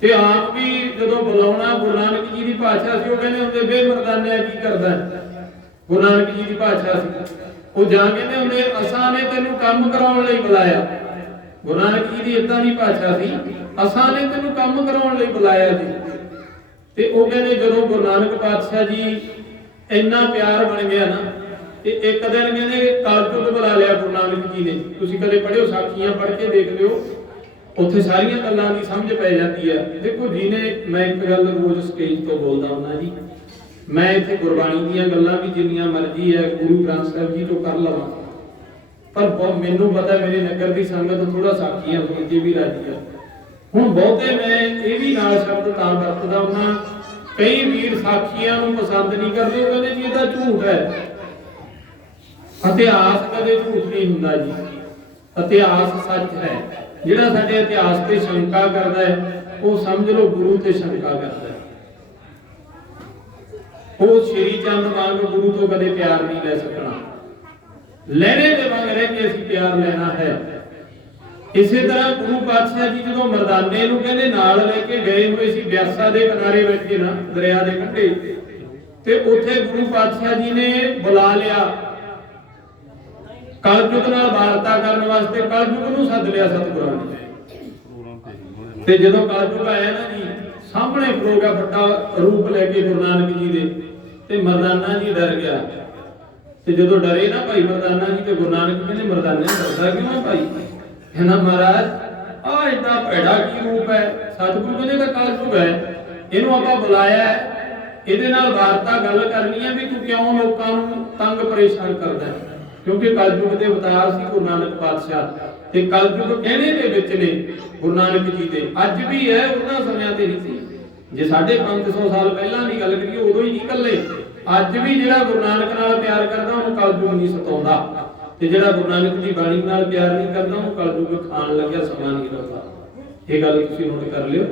ਤੇ ਆਪ ਵੀ ਜਦੋਂ ਬੁਲਾਉਣਾ ਗੁਰੂ ਨਾਨਕ ਜੀ ਦੀ ਭਾਸ਼ਾ ਸੀ, ਉਹ ਕਹਿੰਦੇ ਹੁੰਦੇ ਵੇ ਮਰਦਾਨਿਆ ਕੀ ਕਰਦਾ। ਗੁਰੂ ਨਾਨਕ ਜੀ ਦੀ ਭਾਸ਼ਾ ਸੀ, ਉਹ ਜਾਂ ਕਹਿੰਦੇ ਹੁੰਦੇ ਅਸਾਂ ਨੇ ਤੈਨੂੰ ਕੰਮ ਕਰਾਉਣ ਲਈ ਬੁਲਾਇਆ। ਗੁਰੂ ਨਾਨਕ ਜੀ ਦੀ ਇਦਾਂ ਦੀ ਭਾਸ਼ਾ ਸੀ, ਅਸਾਂ ਨੇ ਤੈਨੂੰ ਕੰਮ ਕਰਾਉਣ ਲਈ ਬੁਲਾਇਆ ਜੀ। ਤੇ ਉਹ ਕਹਿੰਦੇ ਜਦੋਂ ਗੁਰੂ ਨਾਨਕ ਪਾਤਸ਼ਾਹ ਜੀ ਇੰਨਾ ਪਿਆਰ ਬਣ ਗਿਆ ਨਾ, ਤੇ ਇੱਕ ਦਿਨ ਕਹਿੰਦੇ ਕਲਯੁੱਗ ਬੁਲਾ ਲਿਆ ਗੁਰੂ ਨਾਨਕ ਜੀ ਨੇ। ਤੁਸੀਂ ਕਦੇ ਪੜ੍ਹਿਓ, ਸਾਖੀਆਂ ਪੜ੍ਹ ਕੇ ਦੇਖ ਲਿਓ, ਉੱਥੇ ਸਾਰੀਆਂ ਗੱਲਾਂ ਦੀ ਸਮਝ ਪੈ ਜਾਂਦੀ ਹੈ। ਦੇਖੋ ਜੀ ਨੇ, ਮੈਂ ਇੱਕ ਗੱਲ ਰੋਜ਼ ਸਟੇਜ ਤੋਂ ਬੋਲਦਾ ਹੁੰਦਾ ਜੀ, ਮੈਂ ਇੱਥੇ ਗੁਰਬਾਣੀ ਦੀਆਂ ਗੱਲਾਂ ਵੀ ਜਿੰਨੀਆਂ ਮਰਜ਼ੀ ਹੈ ਗੁਰੂ ਗ੍ਰੰਥ ਸਾਹਿਬ ਜੀ ਤੋਂ ਕਰ ਲਵਾਂ, ਪਰ ਮੈਨੂੰ ਪਤਾ ਮੇਰੇ ਨਗਰ ਦੀ ਸੰਗਤ ਥੋੜਾ ਸਾਖੀਆਂ ਸੁਣ ਕੇ ਵੀ ਰਾਜੀ ਹੈ। ਹੁਣ ਬਹੁਤੇ ਮੈਂ ਇਹ ਵੀ ਨਾਲ ਸ਼ਬਦ ਤਾਂ ਵਰਤਦਾ ਹੁੰਦਾ, ਕਈ ਵੀਰ ਸਾਖੀਆਂ ਨੂੰ ਪਸੰਦ ਨਹੀਂ ਕਰਦੇ, ਉਹ ਕਹਿੰਦੇ ਜੀ ਇਹ ਤਾਂ ਝੂਠ ਹੈ। ਇਤਿਹਾਸ ਕਦੇ ਝੂਠ ਨਹੀਂ ਹੁੰਦਾ ਜੀ, ਇਤਿਹਾਸ ਸੱਚ ਹੈ। ਜਿਹੜਾ ਸਾਡੇ ਇਤਿਹਾਸ ਤੇ ਸ਼ੰਕਾ ਕਰਦਾ ਹੈ, ਉਹ ਸਮਝ ਲਓ ਗੁਰੂ ਤੇ ਸ਼ੰਕਾ ਕਰਦਾ ਹੈ। ਉਹ ਸ਼੍ਰੀ ਚੰਦ ਵਾਂਗ ਗੁਰੂ ਤੋਂ ਕਦੇ ਪਿਆਰ ਨਹੀਂ ਲੈ ਸਕਣਾ। ਲੈਣੇ ਦੇ ਵਾਂਗ ਰਹਿ ਕੇ ਅਸੀਂ ਪਿਆਰ ਲੈਣਾ ਹੈ। ਇਸੇ ਤਰ੍ਹਾਂ ਗੁਰੂ ਪਾਤਸ਼ਾਹ ਜੀ ਜਦੋਂ ਮਰਦਾਨੇ ਨੂੰ ਕਹਿੰਦੇ ਨਾਲ ਲੈ ਕੇ ਗਏ ਹੋਏ ਸੀ ਬਿਆਸਾ ਦੇ ਕਿਨਾਰੇ ਬੈਠੇ ਨਾ, ਦਰਿਆ ਦੇ ਕੰਢੇ, ਤੇ ਉੱਥੇ ਗੁਰੂ ਪਾਤਸ਼ਾਹ ਜੀ ਨੇ ਬੁਲਾ ਲਿਆ ਕਲਯੁੱਗ ਨਾਲ ਵਾਰਤਾ ਕਰਨ ਵਾਸਤੇ। ਕਲਯੁੱਗ ਨੂੰ ਸੱਦ ਲਿਆ ਸਤਿਗੁਰਾਂ ਨੇ। ਤੇ ਜਦੋਂ ਕਲਯੁੱਗ ਆਇਆ ਨਾ ਜੀ, ਸਾਹਮਣੇ ਖਲੋਗਾ ਵੱਡਾ ਰੂਪ ਲੈ ਕੇ ਗੁਰੂ ਨਾਨਕ ਜੀ ਦੇ, ਤੇ ਮਰਦਾਨਾ ਜੀ ਡਰ ਗਿਆ। ਤੇ ਜਦੋਂ ਡਰੇ ਨਾ ਭਾਈ ਮਰਦਾਨਾ ਜੀ, ਤੇ ਗੁਰੂ ਨਾਨਕ ਕਹਿੰਦੇ ਮਰਦਾਨੇ ਡਰਦਾ ਕਿਉਂ ਹੈ ਭਾਈ? ਕਹਿੰਦਾ ਮਹਾਰਾਜ ਆ ਇੰਨਾ ਭੈੜਾ ਕੀ ਰੂਪ ਹੈ। ਸਤਿਗੁਰੂ ਕਹਿੰਦੇ ਤਾਂ ਕਲਯੁੱਗ ਹੈ, ਇਹਨੂੰ ਆਪਾਂ ਬੁਲਾਇਆ ਹੈ, ਇਹਦੇ ਨਾਲ ਵਾਰਤਾ ਗੱਲ ਕਰਨੀ ਹੈ ਵੀ ਤੂੰ ਕਿਉਂ ਲੋਕਾਂ ਨੂੰ ਤੰਗ ਪਰੇਸ਼ਾਨ ਕਰਦਾ ਹੈ। ਕਿਉਂਕਿ ਕਲਯੁੱਗ ਦੇ ਅਵਤਾਰ ਸੀ ਗੁਰੂ ਨਾਨਕ ਪਾਤਸ਼ਾਹ, ਤੇ ਕਲਯੁੱਗ ਕਹਿਣੇ ਦੇ ਵਿੱਚ ਨੇ ਗੁਰੂ ਨਾਨਕ ਜੀ ਦੇ। ਅੱਜ ਵੀ ਹੈ, ਉਹਨਾਂ ਸਮਿਆਂ ਤੇ ਨਹੀਂ ਸੀ। ਜੇ 550 ਸਾਲ ਪਹਿਲਾਂ ਦੀ ਗੱਲ ਕਰੀਏ, ਉਦੋਂ ਹੀ ਨਹੀਂ ਇਕੱਲੇ। ਅੱਜ ਵੀ ਜਿਹੜਾ ਗੁਰੂ ਨਾਨਕ ਨਾਲ ਪਿਆਰ ਕਰਦਾ ਉਹਨੂੰ ਕਲਯੁੱਗ ਨਹੀਂ ਸਤਾਉਂਦਾ, ਤੇ ਜਿਹੜਾ ਗੁਰੂ ਨਾਨਕ ਦੀ ਬਾਣੀ ਨਾਲ ਪਿਆਰ ਨਹੀਂ ਕਰਦਾ ਉਹਨੂੰ ਕਲਯੁੱਗ ਖਾਣ ਲੱਗਿਆ ਸਮਾਂ ਨਹੀਂ ਲੱਗਦਾ। ਇਹ ਗੱਲ ਤੁਸੀਂ ਨੋਟ ਕਰ ਲਿਓ।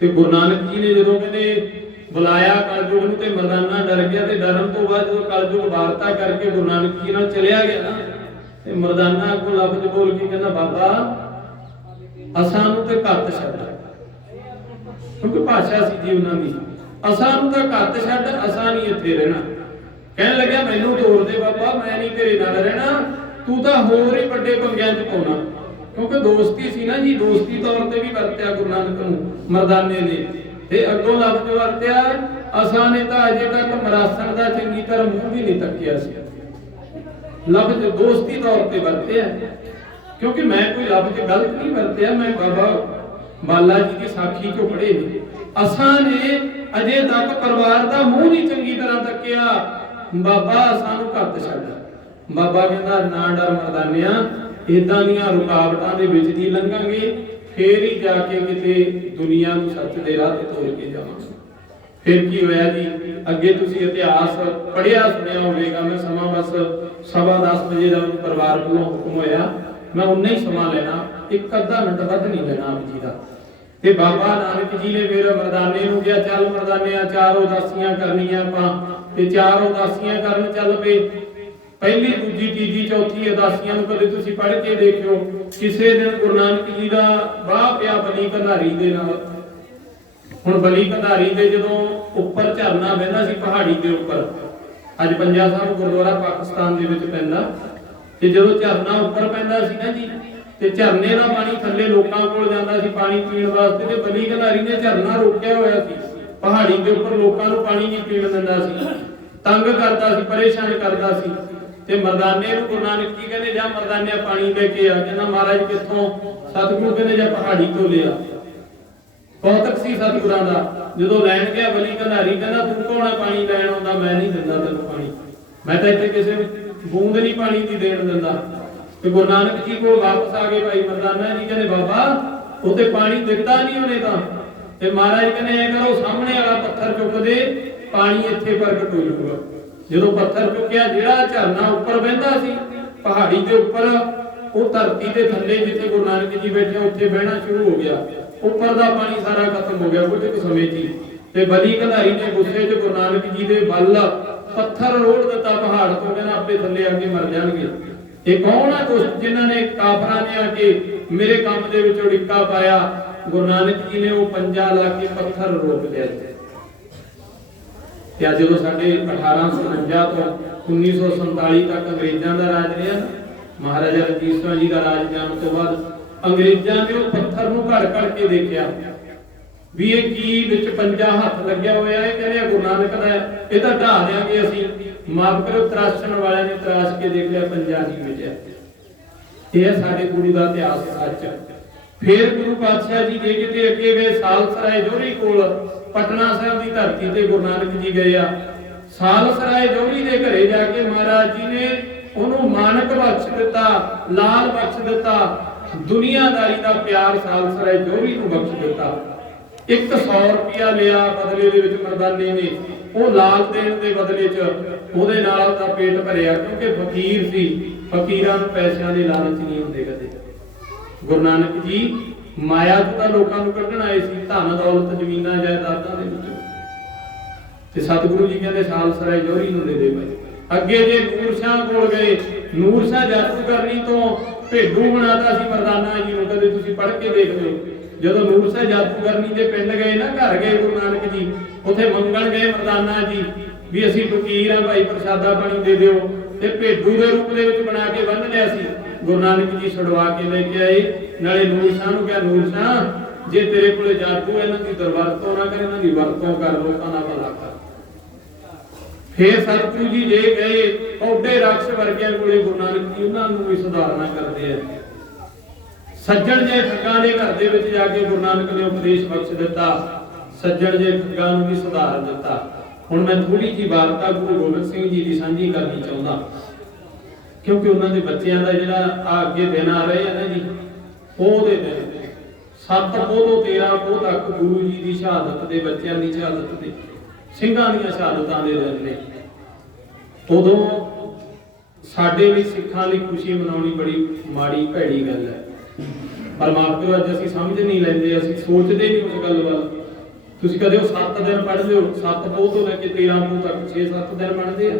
ਤੇ ਗੁਰੂ ਨਾਨਕ ਜੀ ਨੇ ਜਦੋਂ ਕਹਿੰਦੇ ਬੁਲਾਇਆ ਕਲਯੁੱਗ ਨੂੰ, ਤੇ ਮਰਦਾਨਾ ਡਰ ਗਿਆ। ਤੇ ਡਰਨ ਤੋਂ ਬਾਅਦ ਜਦੋਂ ਕਲਯੁੱਗ ਵਾਰਤਾ ਕਰਕੇ ਗੁਰੂ ਨਾਨਕ ਜੀ ਨਾਲ ਚਲਿਆ ਗਿਆ ਨਾ, ਤੇ ਮਰਦਾਨਾ ਅੱਗੋਂ ਲਫ਼ਜ਼ ਬੋਲ ਕੇ ਕਹਿੰਦਾ ਬਾਬਾ ਅਸਾਂ ਨੂੰ ਤੇ ਘੱਟ ਛੱਡ। ਕਿਉਂਕਿ ਭਾਸ਼ਾ ਸੀ ਜੀ ਉਹਨਾਂ ਦੀ, ਅਸਾਂ ਨੂੰ ਤਾਂ ਘੱਟ ਛੱਡ, ਅਸਾਂ ਨਹੀਂ ਇੱਥੇ ਰਹਿਣਾ। ਕਹਿਣ ਲੱਗਿਆ ਮੈਨੂੰ ਤੋਰ ਦੇ ਬਾਬਾ, ਮੈਂ ਨਹੀਂ ਤੇਰੇ ਨਾਲ ਰਹਿਣਾ, ਤੂੰ ਤਾਂ ਹੋਰ ਹੀ ਵੱਡੇ ਪੰਗਿਆਂ 'ਚ ਪਾਉਣਾ। ਕਿਉਂਕਿ ਦੋਸਤੀ ਸੀ ਨਾ ਜੀ, ਦੋਸਤੀ ਤੌਰ ਤੇ ਵੀ ਵਰਤਿਆ ਗੁਰੂ ਨਾਨਕ ਨੂੰ ਮਰਦਾਨੇ ਨੇ। ਤੇ ਅੱਗੋਂ ਲਫ਼ਜ਼ ਵਰਤਿਆ ਅਸਾਂ ਨੇ ਤਾਂ ਅਜੇ ਤੱਕ ਮਰਾਸਣ ਦਾ ਚੰਗੀ ਤਰ੍ਹਾਂ ਮੂੰਹ ਵੀ ਨਹੀਂ ਤੱਕਿਆ ਸੀ। ਲਫ਼ਜ਼ ਦੋਸਤੀ ਤੌਰ ਤੇ ਵਰਤਿਆ, ਕਿਉਂਕਿ ਮੈਂ ਕੋਈ ਲਫ਼ਜ਼ ਗਲਤ ਨਹੀਂ ਵਰਤਿਆ। ਮੈਂ ਬਾਬਾ ਬਾਲਾ ਜੀ ਦੀ ਸਾਖੀ ਚੋਂ ਪੜ੍ਹੇ ਨੇ, ਅਸਾਂ ਨੇ ਅਜੇ ਤੱਕ ਪਰਿਵਾਰ ਦਾ ਮੂੰਹ ਨਹੀਂ ਚੰਗੀ ਤਰ੍ਹਾਂ ਤੱਕਿਆ, ਬਾਬਾ ਸਾਨੂੰ ਘੱਟ ਛੱਡ। ਬਾਬਾ ਕਹਿੰਦਾ ਨਾ ਡਰ ਮਰਦਾਨਿਆ, ਇਦਾਂ ਦੀਆਂ ਰੁਕਾਵਟਾਂ ਦੇ ਵਿੱਚ ਦੀ ਲੰਘਾਂਗੇ, ਫੇਰ ਹੀ ਜਾ ਕੇ ਕਿਤੇ ਦੁਨੀਆ ਨੂੰ ਸੱਚ ਦੇ ਰਾਹ ਤੇ ਤੋਰ ਕੇ ਜਾਵਾਂਗੇ। ਫਿਰ ਕੀ ਹੋਇਆ ਜੀ, ਅੱਗੇ ਤੁਸੀਂ ਇਤਿਹਾਸ ਪੜ੍ਹਿਆ ਸੁਣਿਆ ਹੋਵੇਗਾ। ਮੈਂ ਸਮਾਂ ਬਸ 10:15 ਵਜੇ ਦਾ ਪਰਿਵਾਰ ਵੱਲੋਂ ਹੁਕਮ ਹੋਇਆ, ਮੈਂ ਉਨਾ ਹੀ ਸਮਾਂ ਲੈਣਾ, ਇੱਕ ਅੱਧਾ ਮਿੰਟ ਵੱਧ ਨਹੀਂ ਲੈਣਾ ਆਪ ਜੀ ਦਾ। ਤੇ ਬਾਬਾ ਨਾਨਕ ਜੀ ਨੇ ਫਿਰ ਮਰਦਾਨੇ ਨੂੰ ਕਿਹਾ ਚੱਲ ਮਰਦਾਨਿਆ 4 ਉਦਾਸੀਆਂ ਕਰਨੀਆਂ ਆਪਾਂ। ਤੇ 4 ਉਦਾਸੀਆਂ ਕਰਨ ਚੱਲ ਪਏ। ਪਹਿਲੀ, ਦੂਜੀ, ਤੀਜੀ, ਚੌਥੀ ਉਦਾਸੀਆਂ ਨੂੰ ਕਦੇ ਤੁਸੀਂ ਪੜ੍ਹ ਕੇ ਦੇਖਿਓ। ਕਿਸੇ ਦਿਨ ਗੁਰੂ ਨਾਨਕ ਜੀ ਦਾ ਵਾਹ ਪਿਆ ਬਲੀ ਕੰਧਾਰੀ ਦੇ ਨਾਲ। ਹੁਣ ਬਲੀ ਕੰਧਾਰੀ ਦੇ ਜਦੋਂ ਉੱਪਰ ਝਰਨਾ ਵਹਿੰਦਾ ਸੀ ਪਹਾੜੀ ਦੇ ਉੱਪਰ, ਅੱਜ ਪੰਜਾ ਸਾਹਿਬ ਗੁਰਦੁਆਰਾ ਪਾਕਿਸਤਾਨ ਦੇ ਵਿੱਚ ਪੈਂਦਾ, ਤੇ ਜਦੋਂ ਝਰਨਾ ਉੱਪਰ ਪੈਂਦਾ ਸੀ ਨਾ ਜੀ, ਤੇ ਝਰਨੇ ਦਾ ਪਾਣੀ ਥੱਲੇ ਲੋਕਾਂ ਕੋਲ ਜਾਂਦਾ ਸੀ ਪਾਣੀ ਪੀਣ ਵਾਸਤੇ। ਤੇ ਬਲੀ ਕੰਧਾਰੀ ਨੇ ਝਰਨਾ ਰੋਕਿਆ ਹੋਇਆ ਸੀ, ਪਹਾੜੀ ਦੇ ਉੱਪਰ ਲੋਕਾਂ ਨੂੰ ਪਾਣੀ ਨਹੀਂ ਪੀਣ ਦਿੰਦਾ ਸੀ, ਤੰਗ ਕਰਦਾ ਸੀ, ਪਰੇਸ਼ਾਨ ਕਰਦਾ ਸੀ। ਤੇ ਮਰਦਾਨੇ ਨੂੰ ਗੁਰੂ ਨਾਨਕ ਜੀ ਕਹਿੰਦੇ ਜਾ ਮਰਦਾਨਿਆ ਪਾਣੀ ਲੈ ਕੇ ਆ। ਕਹਿੰਦਾ ਮਹਾਰਾਜ ਕਿੱਥੋਂ? ਸਤਿਗੁਰੂ ਕਹਿੰਦੇ ਜਾਂ ਪਹਾੜੀ ਤੋਂ ਲਿਆ। ਕੌਤਕ ਸੀ ਸਤਿਗੁਰਾਂ ਦਾ। ਜਦੋਂ ਲੈਣ ਗਿਆ ਬਲੀ ਕੰਧਾਰੀ ਕਹਿੰਦਾ ਤੂੰ ਕੌਣ ਹੈ ਪਾਣੀ ਲੈਣ ਆਉਂਦਾ? ਮੈਂ ਨਹੀਂ ਦਿੰਦਾ ਤੈਨੂੰ ਪਾਣੀ, ਮੈਂ ਤਾਂ ਇੱਥੇ ਕਿਸੇ ਬੂੰਦ ਨਹੀਂ ਪਾਣੀ ਦੀ ਦੇਣ ਦਿੰਦਾ। ਤੇ ਗੁਰੂ ਨਾਨਕ ਜੀ ਕੋਲ ਵਾਪਸ ਆ ਗਏ ਭਾਈ ਮਰਦਾਨਾ ਜੀ। ਕਹਿੰਦੇ ਬਾਬਾ ਉਹ ਤੇ ਪਾਣੀ ਦਿੱਤਾ ਨਹੀਂ ਉਹਨੇ ਤਾਂ। ਤੇ ਮਹਾਰਾਜ ਕਹਿੰਦੇ ਐ ਕਰੋ ਸਾਹਮਣੇ ਵਾਲਾ ਪੱਥਰ ਚੁੱਕ ਦੇ, ਪਾਣੀ ਇੱਥੇ ਪ੍ਰਗਟ ਹੋ ਜਾਊਗਾ। ਜਦੋਂ ਪੱਥਰ ਚੁੱਕਿਆ, ਜਿਹੜਾ ਝਰਨਾ ਉੱਪਰ ਵਹਿੰਦਾ ਸੀ ਪਹਾੜੀ ਦੇ ਉੱਪਰ, ਉਹ ਧਰਤੀ ਦੇ ਥੱਲੇ ਜਿੱਥੇ ਗੁਰੂ ਨਾਨਕ ਜੀ ਬੈਠੇ ਉੱਥੇ ਬਹਿਣਾ ਸ਼ੁਰੂ ਹੋ ਗਿਆ। ਉੱਪਰ ਦਾ ਪਾਣੀ ਸਾਰਾ ਖਤਮ ਹੋ ਗਿਆ ਕੁਝ ਕੁ ਸਮੇਂ 'ਚ ਹੀ। ਤੇ ਬਲੀ ਕੰਧਾਰੀ ਨੇ ਗੁੱਸੇ 'ਚ ਗੁਰੂ ਨਾਨਕ ਜੀ ਦੇ ਵੱਲ ਪੱਥਰ ਰੋੜ ਦਿੱਤਾ ਪਹਾੜ ਤੋਂ। ਕਹਿੰਦਾ ਆਪੇ ਥੱਲੇ ਆ ਕੇ ਮਰ ਜਾਣਗੇ। ਇਹ ਕੌਣ ਆ ਦੁਸ਼ਟ ਜਿਨ੍ਹਾਂ ਨੇ ਕਾਫਰਾਂ ਨੇ ਆ ਕੇ ਮੇਰੇ ਕੰਮ ਦੇ ਵਿੱਚ ਉੜਿੱਕਾ ਪਾਇਆ? ਗੁਰੂ ਨਾਨਕ ਜੀ ਨੇ ਉਹ ਪੰਜਾ ਲਾ ਕੇ ਪੱਥਰ ਰੋਕ ਲਿਆ। ਤੇ ਅੱਜ ਜਦੋਂ ਸਾਡੇ 1849 ਤੋਂ 1947 ਤੱਕ ਅੰਗਰੇਜ਼ਾਂ ਦਾ ਰਾਜ ਰਿਹਾ, ਮਹਾਰਾਜਾ ਰਣਜੀਤ ਸਿੰਘ ਜੀ ਦਾ ਰਾਜ ਜਾਣ ਤੋਂ ਬਾਅਦ ਅੰਗਰੇਜ਼ਾਂ ਨੇ ਉਹ ਪੱਥਰ ਨੂੰ ਘੜ ਘੜ ਕੇ ਦੇਖਿਆ ਵੀ ਇਹ ਕੀ ਵਿੱਚ ਪੰਜਾ ਹੱਥ ਲੱਗਿਆ ਹੋਇਆ ਹੈ। ਕਹਿੰਦੇ ਗੁਰੂ ਨਾਨਕ ਦਾ ਹੈ, ਇਹ ਤਾਂ ਢਾਹ ਦਿਆਂਗੇ ਅਸੀਂ। ਮਾਫ ਕਰੋ, ਤਰਾਸ਼ਣ ਵਾਲਿਆਂ ਨੇ ਤਰਾਸ਼ ਕੇ ਦੇਖ ਲਿਆ ਪੰਜਾ ਹੀ ਵਿੱਚ ਹੈ। ਇਹ ਹੈ ਸਾਡੇ ਗੁਰੂ ਦਾ ਇਤਿਹਾਸ ਸੱਚ। ਫਿਰ ਗੁਰੂ ਪਾਤਸ਼ਾਹ ਜੀ ਦੇ ਕਿਤੇ ਅੱਗੇ ਗਏ, ਸਾਲਸਰਾਏ ਜੋਹਰੀ ਕੋਲ ਪਟਨਾ ਸਾਹਿਬ ਦੀ ਧਰਤੀ ਤੇ ਗੁਰੂ ਨਾਨਕ ਜੀ ਗਏ ਆ। ਸਾਲਸਰਾਏ ਜੋਹਰੀ ਦੇ ਘਰੇ ਜਾ ਕੇ ਮਹਾਰਾਜ ਜੀ ਨੇ ਉਹਨੂੰ ਮਾਨਕ ਬਖਸ਼ ਦਿੱਤਾ, ਲਾਲ ਬਖਸ਼ ਦਿੱਤਾ, ਦੁਨੀਆਦਾਰੀ ਦਾ ਪਿਆਰ ਸਾਲਸਰਾਏ ਜੋਹਰੀ ਨੂੰ ਬਖਸ਼ ਦਿੱਤਾ। 100 ਰੁਪਇਆ ਲਿਆ ਬਦਲੇ ਦੇ ਵਿੱਚ ਮਰਦਾਨੇ ਨੇ, ਉਹ ਲਾਲ ਦੇਣ ਦੇ ਬਦਲੇ 'ਚ ਉਹਦੇ ਨਾਲ ਦਾ ਪੇਟ ਭਰਿਆ, ਕਿਉਂਕਿ ਫਕੀਰ ਸੀ। ਫਕੀਰਾਂ ਨੂੰ ਪੈਸਿਆਂ ਦੇ ਲਾਲਚ ਨਹੀਂ ਹੁੰਦੇ ਕਦੇ। ਗੁਰੂ ਨਾਨਕ ਜੀ ਮਾਇਆ ਤੋਂ ਤਾਂ ਲੋਕਾਂ ਨੂੰ ਕੱਢਣ ਆਏ ਸੀ, ਧਨ ਦੌਲਤ ਜ਼ਮੀਨਾਂ ਜਾਇਦਾਦਾਂ ਦੇ ਵਿੱਚੋਂ। ਤੇ ਸਤਿਗੁਰੂ ਜੀ ਕਹਿੰਦੇ ਸਾਲਸਰਾਏ ਜੋਹਰੀ ਨੂੰ ਦੇ ਦੇ ਭਾਈ। ਅੱਗੇ ਜੇ ਨੂਰ ਸ਼ਾਹ ਕੋਲ ਗਏ, ਨੂਰ ਸ਼ਾਹ ਜਾਦੂਗਰਨੀ ਤੋਂ ਭੇਡੂ ਬਣਾਤਾ ਸੀ ਮਰਦਾਨਾ ਜੀ ਨੂੰ। ਕਦੇ ਤੁਸੀਂ ਪੜ੍ਹ ਕੇ ਦੇਖ ਲਓ। ਜਦੋਂ ਨੂਰ ਸ਼ਾਹ ਜਾਦੂਗਰਨੀ ਦੇ ਪਿੰਡ ਗਏ ਨਾ, ਘਰ ਗਏ ਗੁਰੂ ਨਾਨਕ ਜੀ, ਉੱਥੇ ਮੰਗਣ ਗਏ ਮਰਦਾਨਾ ਜੀ ਵੀ ਅਸੀਂ ਫਕੀਰ ਆ ਭਾਈ, ਪ੍ਰਸ਼ਾਦਾ ਪਾਣੀ ਦੇ ਦਿਓ। ਤੇ ਭੇਡੂ ਦੇ ਰੂਪ ਦੇ ਵਿੱਚ ਬਣਾ ਕੇ ਬੰਨ ਲਿਆ ਸੀ। ਗੁਰੂ ਨਾਨਕ ਜੀ ਛੁਡਵਾ ਕੇ ਲੈ ਕੇ ਆਏ। ਨਾਲੇ ਨੂਰ ਸ਼ਾਹ ਨੂੰ ਕਿਹਾ, ਨੂਰ ਸ਼ਾਹ ਜੇ ਤੇਰੇ ਕੋਲੇ ਜਾਦੂ, ਇਹਨਾਂ ਦੀ ਦੁਰਵਰਤੋਂ ਨਾ ਕਰ, ਇਹਨਾਂ ਦੀ ਵਰਤੋਂ ਕਰ, ਲੋਕਾਂ ਦਾ ਭਲਾ ਕਰ। ਫੇਰ ਸਤਿਗੁਰੂ ਜੀ ਜੇ ਗਏ ਕੌਡੇ ਰਾਖਸ਼ ਵਰਗਿਆਂ ਕੋਲੇ, ਗੁਰੂ ਨਾਨਕ ਜੀ ਉਹਨਾਂ ਨੂੰ ਵੀ ਸੁਧਾਰਨਾ ਕਰਦੇ ਆ। ਸੱਜਣ ਜੇ ਠੱਗਾਂ ਦੇ ਘਰ ਦੇ ਵਿੱਚ ਜਾ ਕੇ ਗੁਰੂ ਨਾਨਕ ਨੇ ਉਪਦੇਸ਼ ਬਖਸ਼ ਦਿੱਤਾ। ਸੱਜਣ ਜੇ ਠੱਗਾਂ ਨੂੰ ਵੀ ਸੁਧਾਰ ਦਿੱਤਾ। ਹੁਣ ਮੈਂ ਥੋੜੀ ਜਿਹੀ ਵਾਰਤਾ ਗੁਰੂ ਗੋਬਿੰਦ ਸਿੰਘ ਜੀ ਦੀ ਸਾਂਝੀ ਕਰਨੀ ਚਾਹੁੰਦਾ, ਕਿਉਂਕਿ ਉਹਨਾਂ ਦੇ ਬੱਚਿਆਂ ਦਾ ਜਿਹੜਾ ਆ ਅੱਗੇ ਦਿਨ ਆ ਰਹੇ ਆ ਨਾ ਜੀ, ਉਹਦੇ ਦਿਨ 7 ਪੋਹ ਤੋਂ 13 ਪੋਹ ਤੱਕ ਗੁਰੂ ਜੀ ਦੀ ਸ਼ਹਾਦਤ ਦੇ, ਬੱਚਿਆਂ ਦੀ ਸ਼ਹਾਦਤ ਦੇ, ਸਿੰਘਾਂ ਦੀਆਂ ਸ਼ਹਾਦਤਾਂ ਦੇ ਦਿਨ ਨੇ। ਉਦੋਂ ਸਾਡੇ ਲਈ ਸਿੱਖਾਂ ਲਈ ਖੁਸ਼ੀ ਮਨਾਉਣੀ ਬੜੀ ਮਾੜੀ ਭੈੜੀ ਗੱਲ ਹੈ। ਪਰ ਮਾਫ ਕਰੋ, ਅੱਜ ਅਸੀਂ ਸਮਝ ਨਹੀਂ ਲੈਂਦੇ, ਅਸੀਂ ਸੋਚਦੇ ਨਹੀਂ ਉਸ ਗੱਲ ਵੱਲ। ਤੁਸੀਂ ਕਦੇ ਉਹ 7 ਦਿਨ ਪੜ੍ਹ ਲਿਓ, 7 ਪੋਹ ਤੋਂ ਲੈ ਕੇ 13 ਪੋਹ ਤੱਕ 6-7 ਦਿਨ ਬਣਦੇ ਆ।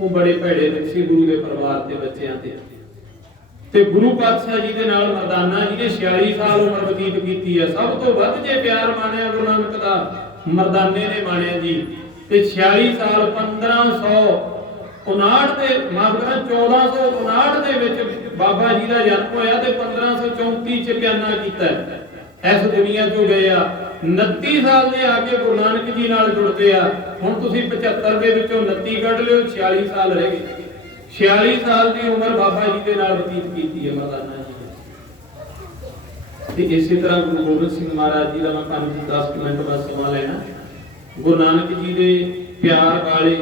ਉਹ ਬੜੇ ਭੈੜੇ ਦਿਨ ਸੀ ਗੁਰੂ ਦੇ ਪਰਿਵਾਰ ਤੇ ਬੱਚਿਆਂ ਤੇ। ਤੇ ਗੁਰੂ ਪਾਤਸ਼ਾਹ ਜੀ ਦੇ ਨਾਲ ਮਰਦਾਨਾ ਜੀ ਨੇ 46 ਸਾਲ ਉਮਰ ਬਤੀਤ ਕੀਤੀ ਹੈ। ਸਭ ਤੋਂ ਵੱਧ ਜੇ ਪਿਆਰ ਮਾਣਿਆ ਗੁਰੂ ਨਾਨਕ ਦਾ ਮਰਦਾਨੇ ਨੇ ਮਾਣਿਆ ਜੀ। ਤੇ 46 ਸਾਲ 1559 ਦੇ ਮਾਗਰਾ 1459 ਦੇ ਵਿੱਚ ਬਾਬਾ ਜੀ ਦਾ ਜਨਮ ਹੋਇਆ ਤੇ 1534 ਚ ਬਿਆਨਾ ਕੀਤਾ ਇਸ ਦੁਨੀਆ ਤੋਂ ਗਏ ਆ। 29 ਸਾਲ ਦੇ ਆ ਕੇ ਗੁਰੂ ਨਾਨਕ ਜੀ ਨਾਲ ਜੁੜਦੇ ਆ। ਹੁਣ ਤੁਸੀਂ 75 ਦੇ ਵਿੱਚੋਂ 29 ਕੱਢ ਲਿਓ, 46 ਸਾਲ ਰਹਿ ਗਏ। 46 ਸਾਲ ਦੀ ਉਮਰ ਬਾਬਾ ਜੀ ਦੇ ਨਾਲ ਬਤੀਤ ਕੀਤੀ ਹੈ ਮਰਦਾਨਾ ਜੀ ਨੇ। ਤੇ ਇਸੇ ਤਰ੍ਹਾਂ ਗੁਰੂ ਗੋਬਿੰਦ ਸਿੰਘ ਮਹਾਰਾਜ ਜੀ ਦਾ ਮੈਂ 5-10 ਮਿੰਟ ਦਾ ਸਮਾਂ ਲੈਣਾ। ਗੁਰੂ ਨਾਨਕ ਜੀ ਦੇ ਪਿਆਰ ਵਾਲੇ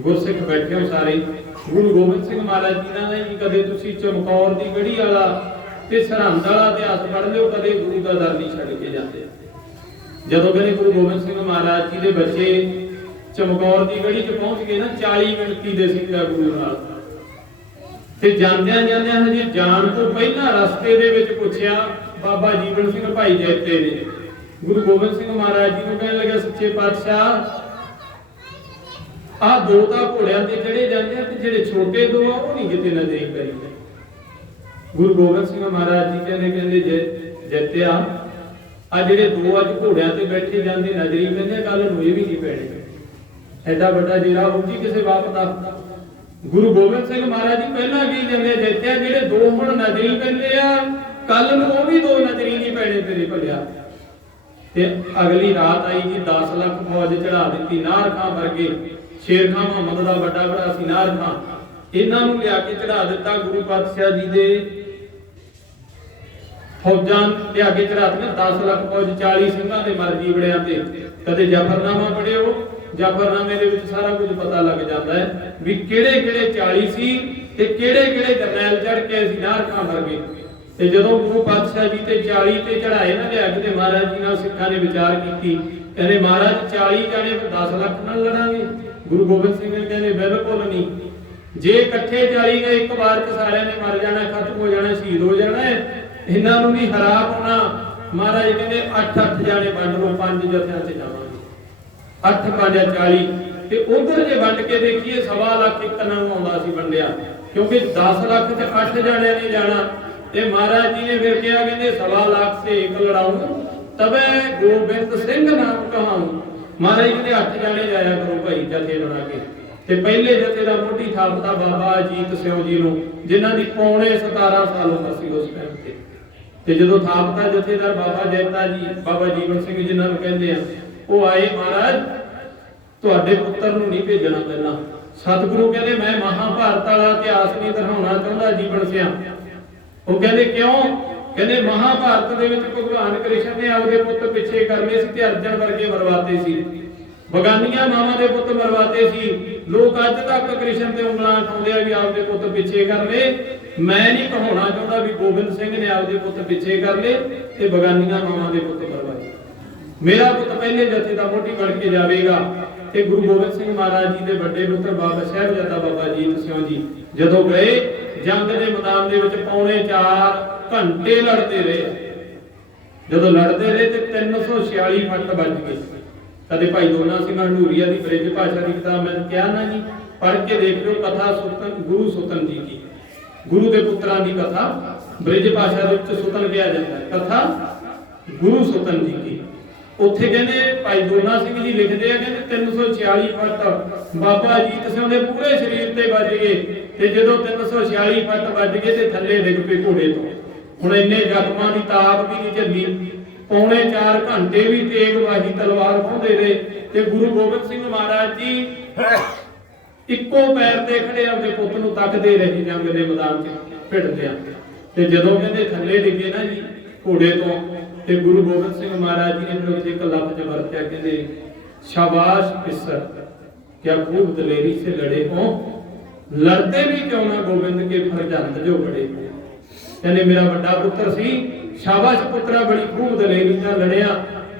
ਗੁਰਸਿੱਖ ਬੈਠੇ ਹੋ ਸਾਰੇ। ਗੁਰੂ ਗੋਬਿੰਦ ਸਿੰਘ ਮਹਾਰਾਜ ਜੀ ਦਾ ਜੀ ਕਦੇ ਤੁਸੀਂ ਚਮਕੌਰ ਦੀ ਗੜੀ ਵਾਲਾ ਤੇ ਸਰਹੰਦ ਵਾਲਾ ਇਤਿਹਾਸ ਪੜ੍ਹ ਲਿਓ, ਕਦੇ ਗੁਰੂ ਦਾ ਦਰ ਨਹੀਂ ਛੱਡ ਕੇ ਜਾਂਦੇ। ਜਦੋਂ ਕਹਿੰਦੇ ਗੁਰੂ ਗੋਬਿੰਦ ਸਿੰਘ ਮਹਾਰਾਜ ਜੀ ਦੇ ਬੱਚੇ ਚਮਕੌਰ ਦੀ ਗੜੀ 'ਚ ਪਹੁੰਚ ਗਏ ਨਾ, 40 ਗਿਣਤੀ ਦੇ ਸਿੱਖਿਆ ਗੁਰੂ ਨਾਲ। ਤੇ ਜਾਂਦਿਆਂ ਜਾਂਦਿਆਂ ਹਜੇ ਜਾਣ ਤੋਂ ਪਹਿਲਾਂ ਰਸਤੇ ਦੇ ਵਿੱਚ ਪੁੱਛਿਆ ਬਾਬਾ ਜੀਵਨ ਸਿੰਘ ਭਾਈ ਜੈਤੇ ਨੇ ਗੁਰੂ ਗੋਬਿੰਦ ਸਿੰਘ ਮਹਾਰਾਜ ਜੀ ਨੂੰ, ਕਹਿਣ ਲੱਗਾ ਸੱਚੇ ਪਾਤਸ਼ਾਹ ਆਹ 2 ਤਾਂ ਘੋੜਿਆਂ ਤੇ ਚੜੇ ਜਾਂਦੇ ਆ, ਤੇ ਜਿਹੜੇ ਛੋਟੇ 2 ਆ ਉਹ ਨਹੀਂ ਕਿਤੇ ਨਜ਼ਰੀ ਕਰੀਦੇ। ਗੁਰੂ ਗੋਬਿੰਦ ਸਿੰਘ ਮਹਾਰਾਜ ਜੀ ਕਹਿੰਦੇ ਜੈਤਿਆ ਆ ਜਿਹੜੇ 2 ਅੱਜ ਘੋੜਿਆਂ ਤੇ ਬੈਠੇ ਜਾਂਦੇ ਨਜ਼ਰੀ ਪੈਂਦੇ, ਕੱਲ ਨੂੰ ਇਹ ਵੀ ਨਹੀਂ ਪੈਣੇ। ਐਡਾ ਵੱਡਾ ਜਿਹੜਾ ਉਹ ਜੀ ਕਿਸੇ ਬਾਪ ਦਾ। ਗੁਰੂ ਗੋਬਿੰਦ ਸਿੰਘ ਮਹਾਰਾਜ ਜੀ ਪਹਿਲਾਂ ਕੀ ਕਹਿੰਦੇ, ਜੈਤਿਆ ਜਿਹੜੇ 2 ਹੁਣ ਨਜ਼ਰੀ ਪੈਂਦੇ ਆ, ਕੱਲ ਨੂੰ ਉਹ ਵੀ 2 ਨਜ਼ਰੀ ਨਹੀਂ ਪੈਣੇ ਤੇਰੇ ਭਲਿਆ। ਤੇ ਅਗਲੀ ਰਾਤ ਆਈ ਜੀ, 10 ਲੱਖ ਫੌਜ ਚੜਾ ਦਿੱਤੀ। ਨਾਰ ਖਾਂ ਵਰਗੇ, ਸ਼ੇਰ ਖਾਂ ਮੁਹੰਮਦ ਦਾ ਵੱਡਾ ਭਰਾ ਸੀ ਨਾਰ ਖਾਂ, ਇਹਨਾਂ ਨੂੰ ਲਿਆ ਕੇ ਚੜਾ ਦਿੱਤਾ। ਗੁਰੂ ਪਾਤਸ਼ਾਹ ਜੀ ਦੇ ਫੌਜਾਂ ਲਿਆ ਕੇ ਚੜਾਤੀਆਂ। 10 ਲੱਖ ਫੌਜ 40 ਸਿੰਘਾਂ ਦੇ ਮਰ ਜੀਵੜਿਆਂ ਤੇ। ਕਦੇ ਜਫਰਨਾਮਾ ਪੜਿਓ, ਜਫਰਨਾਮੇ ਦੇ ਵਿੱਚ ਸਾਰਾ ਕੁਝ ਪਤਾ ਲੱਗ ਜਾਂਦਾ ਹੈ ਵੀ ਕਿਹੜੇ ਕਿਹੜੇ 40 ਸੀ ਤੇ ਕਿਹੜੇ ਕਿਹੜੇ ਜਰਨੈਲ ਚੜ ਕੇ ਅਸੀਂ ਨਾਰ ਖਾਂ ਮਰ ਗਏ। ਤੇ ਜਦੋਂ ਗੁਰੂ ਪਾਤਸ਼ਾਹ ਜੀ ਤੇ 40 ਤੇ ਚੜਾਏ ਨਾ ਲਿਆ ਕੇ, ਤੇ ਮਹਾਰਾਜ ਜੀ ਨਾਲ ਸਿੱਖਾਂ ਨੇ ਵਿਚਾਰ ਕੀਤੀ। ਕਹਿੰਦੇ ਮਹਾਰਾਜ 40 ਜਾਣੇ 10 ਲੱਖ ਨਾਲ ਲੜਾਂਗੇ? ਗੁਰੂ ਗੋਬਿੰਦ ਸਿੰਘ ਨੇ ਕਹਿੰਦੇ ਬਿਲਕੁਲ ਨਹੀਂ। ਜੇ ਇਕੱਠੇ 40 ਨੇ ਇੱਕ ਵਾਰ ਚ ਸਾਰਿਆਂ ਨੇ ਮਰ ਜਾਣਾ, ਖਤਮ ਹੋ ਜਾਣਾ, ਸ਼ਹੀਦ ਹੋ ਜਾਣਾ ਹੈ, ਇਹਨਾਂ ਨੂੰ ਵੀ ਹਰਾ ਪਾਉਣਾ। ਮਹਾਰਾਜ ਕਹਿੰਦੇ 8-8 ਜਾਣੇ ਵੰਡ ਲਓ, 5 ਜਥਿਆਂ ਚ ਜਾਵਾਂਗੇ। 8 5 40। ਤੇ ਉਧਰ ਜੇ ਵੰਡ ਕੇ ਦੇਖੀਏ 1.25 ਲੱਖ ਇੱਕ ਨੂੰ ਆਉਂਦਾ ਸੀ ਵੰਡਿਆ, ਕਿਉਂਕਿ 10 ਲੱਖ ਚ 8 ਜਾਣਿਆਂ ਨੇ ਜਾਣਾ। ਤੇ ਮਹਾਰਾਜ ਜੀ ਨੇ ਫਿਰ ਕਿਹਾ, ਕਹਿੰਦੇ 1.25 ਲੱਖ ਸੇ ਇੱਕ ਲੜਾਊਂ ਤਬੇ ਗੋਬਿੰਦ ਸਿੰਘ ਨਾਮ ਕਹਾਊਂ। ਮਹਾਰਾਜ ਜੀ ਨੇ 8 ਜਾਣੇ ਜਾਇਆ ਕਰੋ ਭਾਈ ਜਥੇ ਬਣਾ ਕੇ। ਤੇ ਪਹਿਲੇ ਜਥੇ ਦਾ ਮੋਢੀ ਥਾਪਦਾ ਬਾਬਾ ਅਜੀਤ ਸਿੰਘ ਜੀ ਨੂੰ, ਜਿਨ੍ਹਾਂ ਦੀ ਪੌਣੇ 17 ਸਾਲ ਉਮਰ ਸੀ ਉਸ ਟਾਈਮ ਤੇ। ਤੇ ਜਦੋਂ ਥਾਪਦਾ ਜਥੇਦਾਰ ਬਾਬਾ ਜੈਤਾ ਜੀ, ਬਾਬਾ ਜੀਵਨ ਸਿੰਘ ਜਿਨ੍ਹਾਂ ਨੂੰ ਕਹਿੰਦੇ ਆ, ਉਹ ਆਏ। ਮਹਾਰਾਜ ਤੁਹਾਡੇ ਪੁੱਤਰ ਨੂੰ ਨਹੀਂ ਭੇਜਣਾ ਪਹਿਲਾਂ। ਸਤਿਗੁਰੂ ਕਹਿੰਦੇ ਮੈਂ ਮਹਾਭਾਰਤ ਵਾਲਾ ਇਤਿਹਾਸ ਨਹੀਂ ਦਿਖਾਉਣਾ ਚਾਹੁੰਦਾ ਜੀਵਨ ਸਿਆ। ਉਹ ਕਹਿੰਦੇ ਕਿਉਂ? ਕਹਿੰਦੇ ਮਹਾਭਾਰਤ ਦੇ ਵਿੱਚ ਭਗਵਾਨ ਕ੍ਰਿਸ਼ਨ ਨੇ ਆਪਦੇ ਪੁੱਤ ਪਿੱਛੇ ਕਰਨੇ ਸੀ ਤੇ ਅਰਜਨ ਵਰਗੇ ਮਰਵਾਤੇ ਸੀ। ਬਗਾਨੀਆਂ ਮਾਵਾਂ ਦੇ ਪੁੱਤ ਮਰਵਾਤੇ ਸੀ। ਲੋਕ ਅੱਜ ਤੱਕ ਕ੍ਰਿਸ਼ਨ ਤੇ ਉਂਗਲਾਂ ਉਠਾਉਂਦੇ ਆ ਵੀ ਆਪਦੇ ਪੁੱਤ ਪਿੱਛੇ ਕਰ ਲਏ। ਮੈਂ ਨਹੀਂ ਕਹਾਉਣਾ ਚਾਹੁੰਦਾ ਵੀ ਗੋਬਿੰਦ ਸਿੰਘ ਨੇ ਆਪਦੇ ਪੁੱਤ ਪਿੱਛੇ ਕਰ ਲਏ ਤੇ ਬਗਾਨੀਆਂ ਮਾਵਾਂ ਦੇ ਪੁੱਤ ਮਰਵਾਏ। ਮੇਰਾ ਪੁੱਤ ਪਹਿਲੇ ਜਥੇ ਦਾ ਮੋਢੀ ਬਣ ਕੇ ਜਾਵੇਗਾ। ਤੇ ਗੁਰੂ ਗੋਬਿੰਦ ਸਿੰਘ ਮਹਾਰਾਜ ਜੀ ਦੇ ਵੱਡੇ ਪੁੱਤਰ ਬਾਬਾ ਸਾਹਿਬਜ਼ਾਦਾ ਬਾਬਾ ਅਜੀਤ ਸਿੰਘ ਜੀ ਜਦੋਂ ਗਏ ਜੰਗ ਦੇ ਮੈਦਾਨ ਦੇ ਵਿੱਚ ਪੌਣੇ 4 ਘੰਟੇ ਲੜਦੇ ਰਹੇ। ਜਦੋਂ ਲੜਦੇ ਰਹੇ ਤੇ 346 ਫੱਟ ਵੱਜ ਗਏ। ਕਦੇ ਭਾਈ ਦੋਨਾ ਸਿੰਘ ਹੰਡੂਰੀਆ ਦੀ ਬ੍ਰਿਜ ਭਾਸ਼ਾ ਦੀ ਕਿਤਾਬ ਮੈਂ ਕਿਹਾ ਨਾ ਜੀ, ਪੜ੍ਹ ਕੇ ਦੇਖ ਲਓ। ਕਥਾ ਸੁਤਨ ਗੁਰੂ ਸੁਤਨ ਜੀ ਦੀ, ਗੁਰੂ ਦੇ ਪੁੱਤਰਾਂ ਦੀ ਕਥਾ ਬ੍ਰਿਜ ਭਾਸ਼ਾ ਦੇ ਵਿੱਚ ਸੁਤਨ ਕਿਹਾ ਜਾਂਦਾ ਹੈ। ਕਥਾ ਗੁਰੂ ਸੁਤਨ ਜੀ ਦੀ। ਉੱਥੇ ਕਹਿੰਦੇ ਭਾਈ ਦੋਨਾ ਸਿੰਘ ਜੀ ਲਿਖਦੇ ਆ, ਕਹਿੰਦੇ 346 ਫੱਟ ਬਾਬਾ ਅਜੀਤ ਸਿੰਘ ਦੇ ਪੂਰੇ ਸਰੀਰ ਤੇ ਵੱਜ ਗਏ। ਤੇ ਜਦੋਂ 346 ਫੱਟ ਵੱਜ ਗਏ ਤੇ ਥੱਲੇ ਡਿੱਗ ਪਏ ਘੋੜੇ ਤੋਂ। ਹੁਣ ਇੰਨੇ ਜ਼ਖਮਾਂ ਦੀ ਤਾਪ ਵੀ ਨਹੀਂ ਝੱਲੀ। ਪੌਣੇ 4 ਘੰਟੇ ਵੀ ਤੇਗ ਵਾਹੀ ਤਲਵਾਰ ਖੋਹਦੇ ਰਹੇ। ਤੇ ਗੁਰੂ ਗੋਬਿੰਦ ਸਿੰਘ ਮਹਾਰਾਜ ਜੀ ਇੱਕੋ ਪੈਰ ਤੇ ਖੜੇ ਆਪਦੇ ਪੁੱਤ ਨੂੰ ਤੱਕਦੇ ਰਹੇ ਜੰਗ ਦੇ ਮੈਦਾਨ 'ਚ ਭਿੜਦੇ ਆ। ਤੇ ਜਦੋਂ ਕਹਿੰਦੇ ਥੱਲੇ ਡਿੱਗੇ ਨਾ ਜੀ ਘੋੜੇ ਤੋਂ, ਤੇ ਗੁਰੂ ਗੋਬਿੰਦ ਸਿੰਘ ਮਹਾਰਾਜ ਜੀ ਨੇ ਫਿਰ ਇੱਕ ਲਫ਼ਜ਼ ਵਰਤਿਆ, ਕਹਿੰਦੇ ਸ਼ਾਬਾਸ਼ ਪਿਸਰ ਕਿਆ ਖੂਬ ਦਲੇਰੀ ਸੇ ਲੜੇ ਹੋ, ਲੜਦੇ ਵੀ ਕਿਉਂ ਨਾ ਗੋਬਿੰਦ ਕੇ ਫਰਜ਼ੰਦ ਜੋ ਬੜੇ। ਕਹਿੰਦੇ ਮੇਰਾ ਵੱਡਾ ਪੁੱਤਰ ਸੀ, ਸ਼ਾਬਾਸ਼ ਪੁੱਤਰਾ ਬੜੀ ਖੂਬ ਦਲੇਰੀ ਨਾਲ ਲੜਿਆ।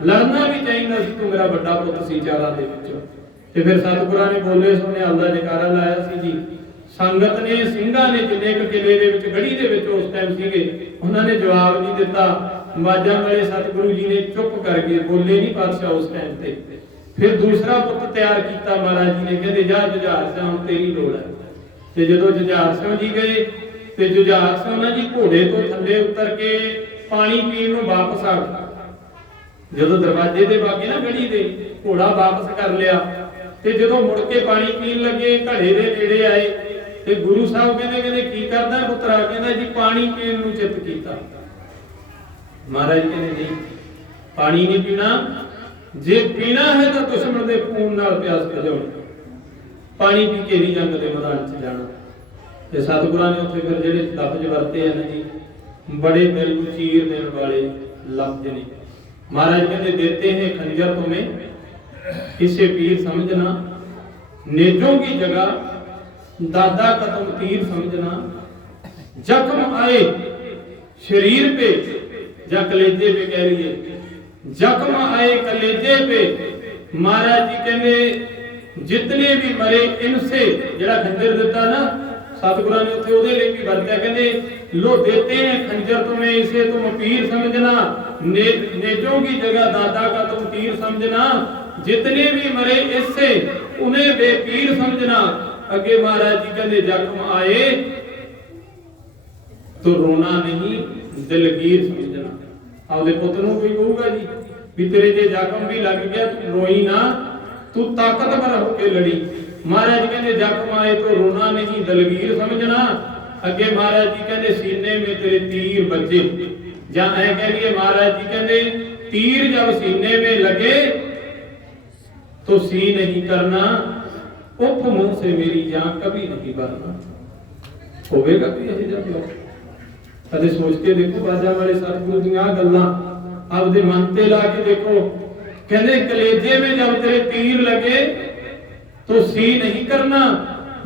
ਲੜਨਾ ਵੀ ਚਾਹੀਦਾ ਸੀ, ਤੂੰ ਮੇਰਾ ਵੱਡਾ ਪੁੱਤ ਸੀ ਚਾਰਾਂ ਦੇ ਵਿੱਚੋਂ। ਤੇ ਫਿਰ ਸਤਿਗੁਰਾਂ ਨੇ ਬੋਲੇ ਸੋ ਨਿਹਾਲ ਦਾ ਜੈਕਾਰਾ ਲਾਇਆ ਸੀ ਜੀ। ਸੰਗਤ ਨੇ ਸਿੰਘਾਂ ਨੇ ਜਿੰਨੇ ਕੁ ਕਿਲੇ ਦੇ ਵਿੱਚ ਗੜੀ ਦੇ ਵਿੱਚ ਉਸ ਟਾਈਮ ਸੀਗੇ, ਉਹਨਾਂ ਨੇ ਜਵਾਬ ਨਹੀਂ ਦਿੱਤਾ। ਆਵਾਜ਼ਾਂ ਵਾਲੇ ਸਤਿਗੁਰੂ ਜੀ ਨੇ ਚੁੱਪ ਕਰ ਗਏ, ਬੋਲੇ ਨਹੀਂ ਪਾਤਸ਼ਾਹ ਉਸ ਟਾਈਮ ਤੇ। ਫਿਰ ਦੂਸਰਾ ਪੁੱਤ ਤਿਆਰ ਕੀਤਾ ਮਹਾਰਾਜ ਜੀ ਨੇ, ਕਹਿੰਦੇ ਜਾ ਜੁਝਾਰ ਸਿੰਘ ਹੁਣ ਤੇਰੀ ਲੋੜ ਹੈ। ਤੇ ਜਦੋਂ ਜੁਝਾਰ ਸਿੰਘ ਜੀ ਗਏ ਤੇ ਜੁਝਾਰ ਸਿੰਘ ਉਹਨਾਂ ਜੀ ਘੋੜੇ ਤੋਂ ਥੱਲੇ ਉਤਰ ਕੇ ਪਾਣੀ ਪੀਣ ਨੂੰ ਵਾਪਸ ਆ ਗਏ। ਜਦੋਂ ਦਰਵਾਜ਼ੇ ਦੇ ਬਾਗੇ ਨਾ ਗੜੀ ਦੇ ਘੋੜਾ ਵਾਪਸ ਕਰ ਲਿਆ ਤੇ ਜਦੋਂ ਮੁੜ ਕੇ ਪਾਣੀ ਪੀਣ ਲੱਗੇ ਘੜੇ ਦੇ ਨੇੜੇ ਆਏ ਤੇ ਗੁਰੂ ਸਾਹਿਬ ਕਹਿੰਦੇ ਕੀ ਕਰਦਾ ਪੁੱਤਰਾ? ਕਹਿੰਦਾ ਜੀ ਪਾਣੀ ਪੀਣ ਨੂੰ ਚਿੱਤ ਕੀਤਾ। ਮਹਾਰਾਜ ਕਹਿੰਦੇ ਨਹੀਂ, ਪਾਣੀ ਨਹੀਂ ਪੀਣਾ, ਜੇ ਪੀਣਾ ਹੈ ਤਾਂ ਦੁਸ਼ਮਣ ਦੇ ਖੂਨ ਨਾਲ ਪਿਆਸ ਬੁਝਾਉਣੀ। ਪਾਣੀ ਪੀ ਕੇ ਹੀ ਜੰਗ ਦੇ ਮੈਦਾਨ 'ਚ ਜਾਣਾ। ਤੇ ਸਤਿਗੁਰਾਂ ਨੇ ਉੱਥੇ ਫਿਰ ਜਿਹੜੇ ਲਫ਼ਜ਼ ਵਰਤੇ ਹਨ ਜੀ, ਬੜੇ ਦਿਲ ਨੂੰ ਚੀਰ ਦੇਣ ਵਾਲੇ ਲਫ਼ਜ਼ ਨੇ। ਮਹਾਰਾਜ ਕਹਿੰਦੇ ਦੇਤੇ ਹੈ ਖੰਜਰ ਤੁਮੇ इसे पीर समझना, नेजों की जगह दादा कदम तीर समझना। जख्म आए शरीर पे या कलेजे पे, कह रही है जख्म आए कलेजे पे। महाराज जी कहने जितने भी मरे इनसे, जरा खंजर दिता ना सतगुरां ने उत्थे ओदे लई भी वरत्या, कहंदे लो देते हैं खंजर तुम्हें इसे तुम पीर समझना, नेजों की जगह दादा का तुम तीर समझना, जितने भी मरे इससे उन्हें बेपीर समझना। अगे महाराज जी कहते जख्म आए तो रोना नहीं दिलगीर समझना। आपदे पुत्र नूं कोई कहूगा जी भी तेरे जे जख्म भी लग गया तू रोई ना, तू ताकतवर होकर लड़ी। महाराज कहते जख्म आए तो रोना नहीं दिलगीर समझना। अगे महाराज जी कहते सीने में तेरे तीर बजे, या ऐ कह लिए महाराज जी कहते तीर जब सीने में लगे तो सी नहीं करना, उफ मुंह से मेरी जान कभी नहीं भरना। ਹੋਵੇਗਾ ਵੀ ਇਹ ਜਿਹਾ ਪਿਓ? ਕਦੇ ਸੋਚ ਕੇ ਦੇਖੋ ਬਾਜਾਂ ਵਾਲੇ ਸਤਿਗੁਰੂ ਦੀਆਂ ਆਹ ਗੱਲਾਂ ਆਪਦੇ ਮਨ ਤੇ ਲਾ ਕੇ ਦੇਖੋ। कहने कलेजे में जब तेरे तीर लगे तो सी नहीं करना।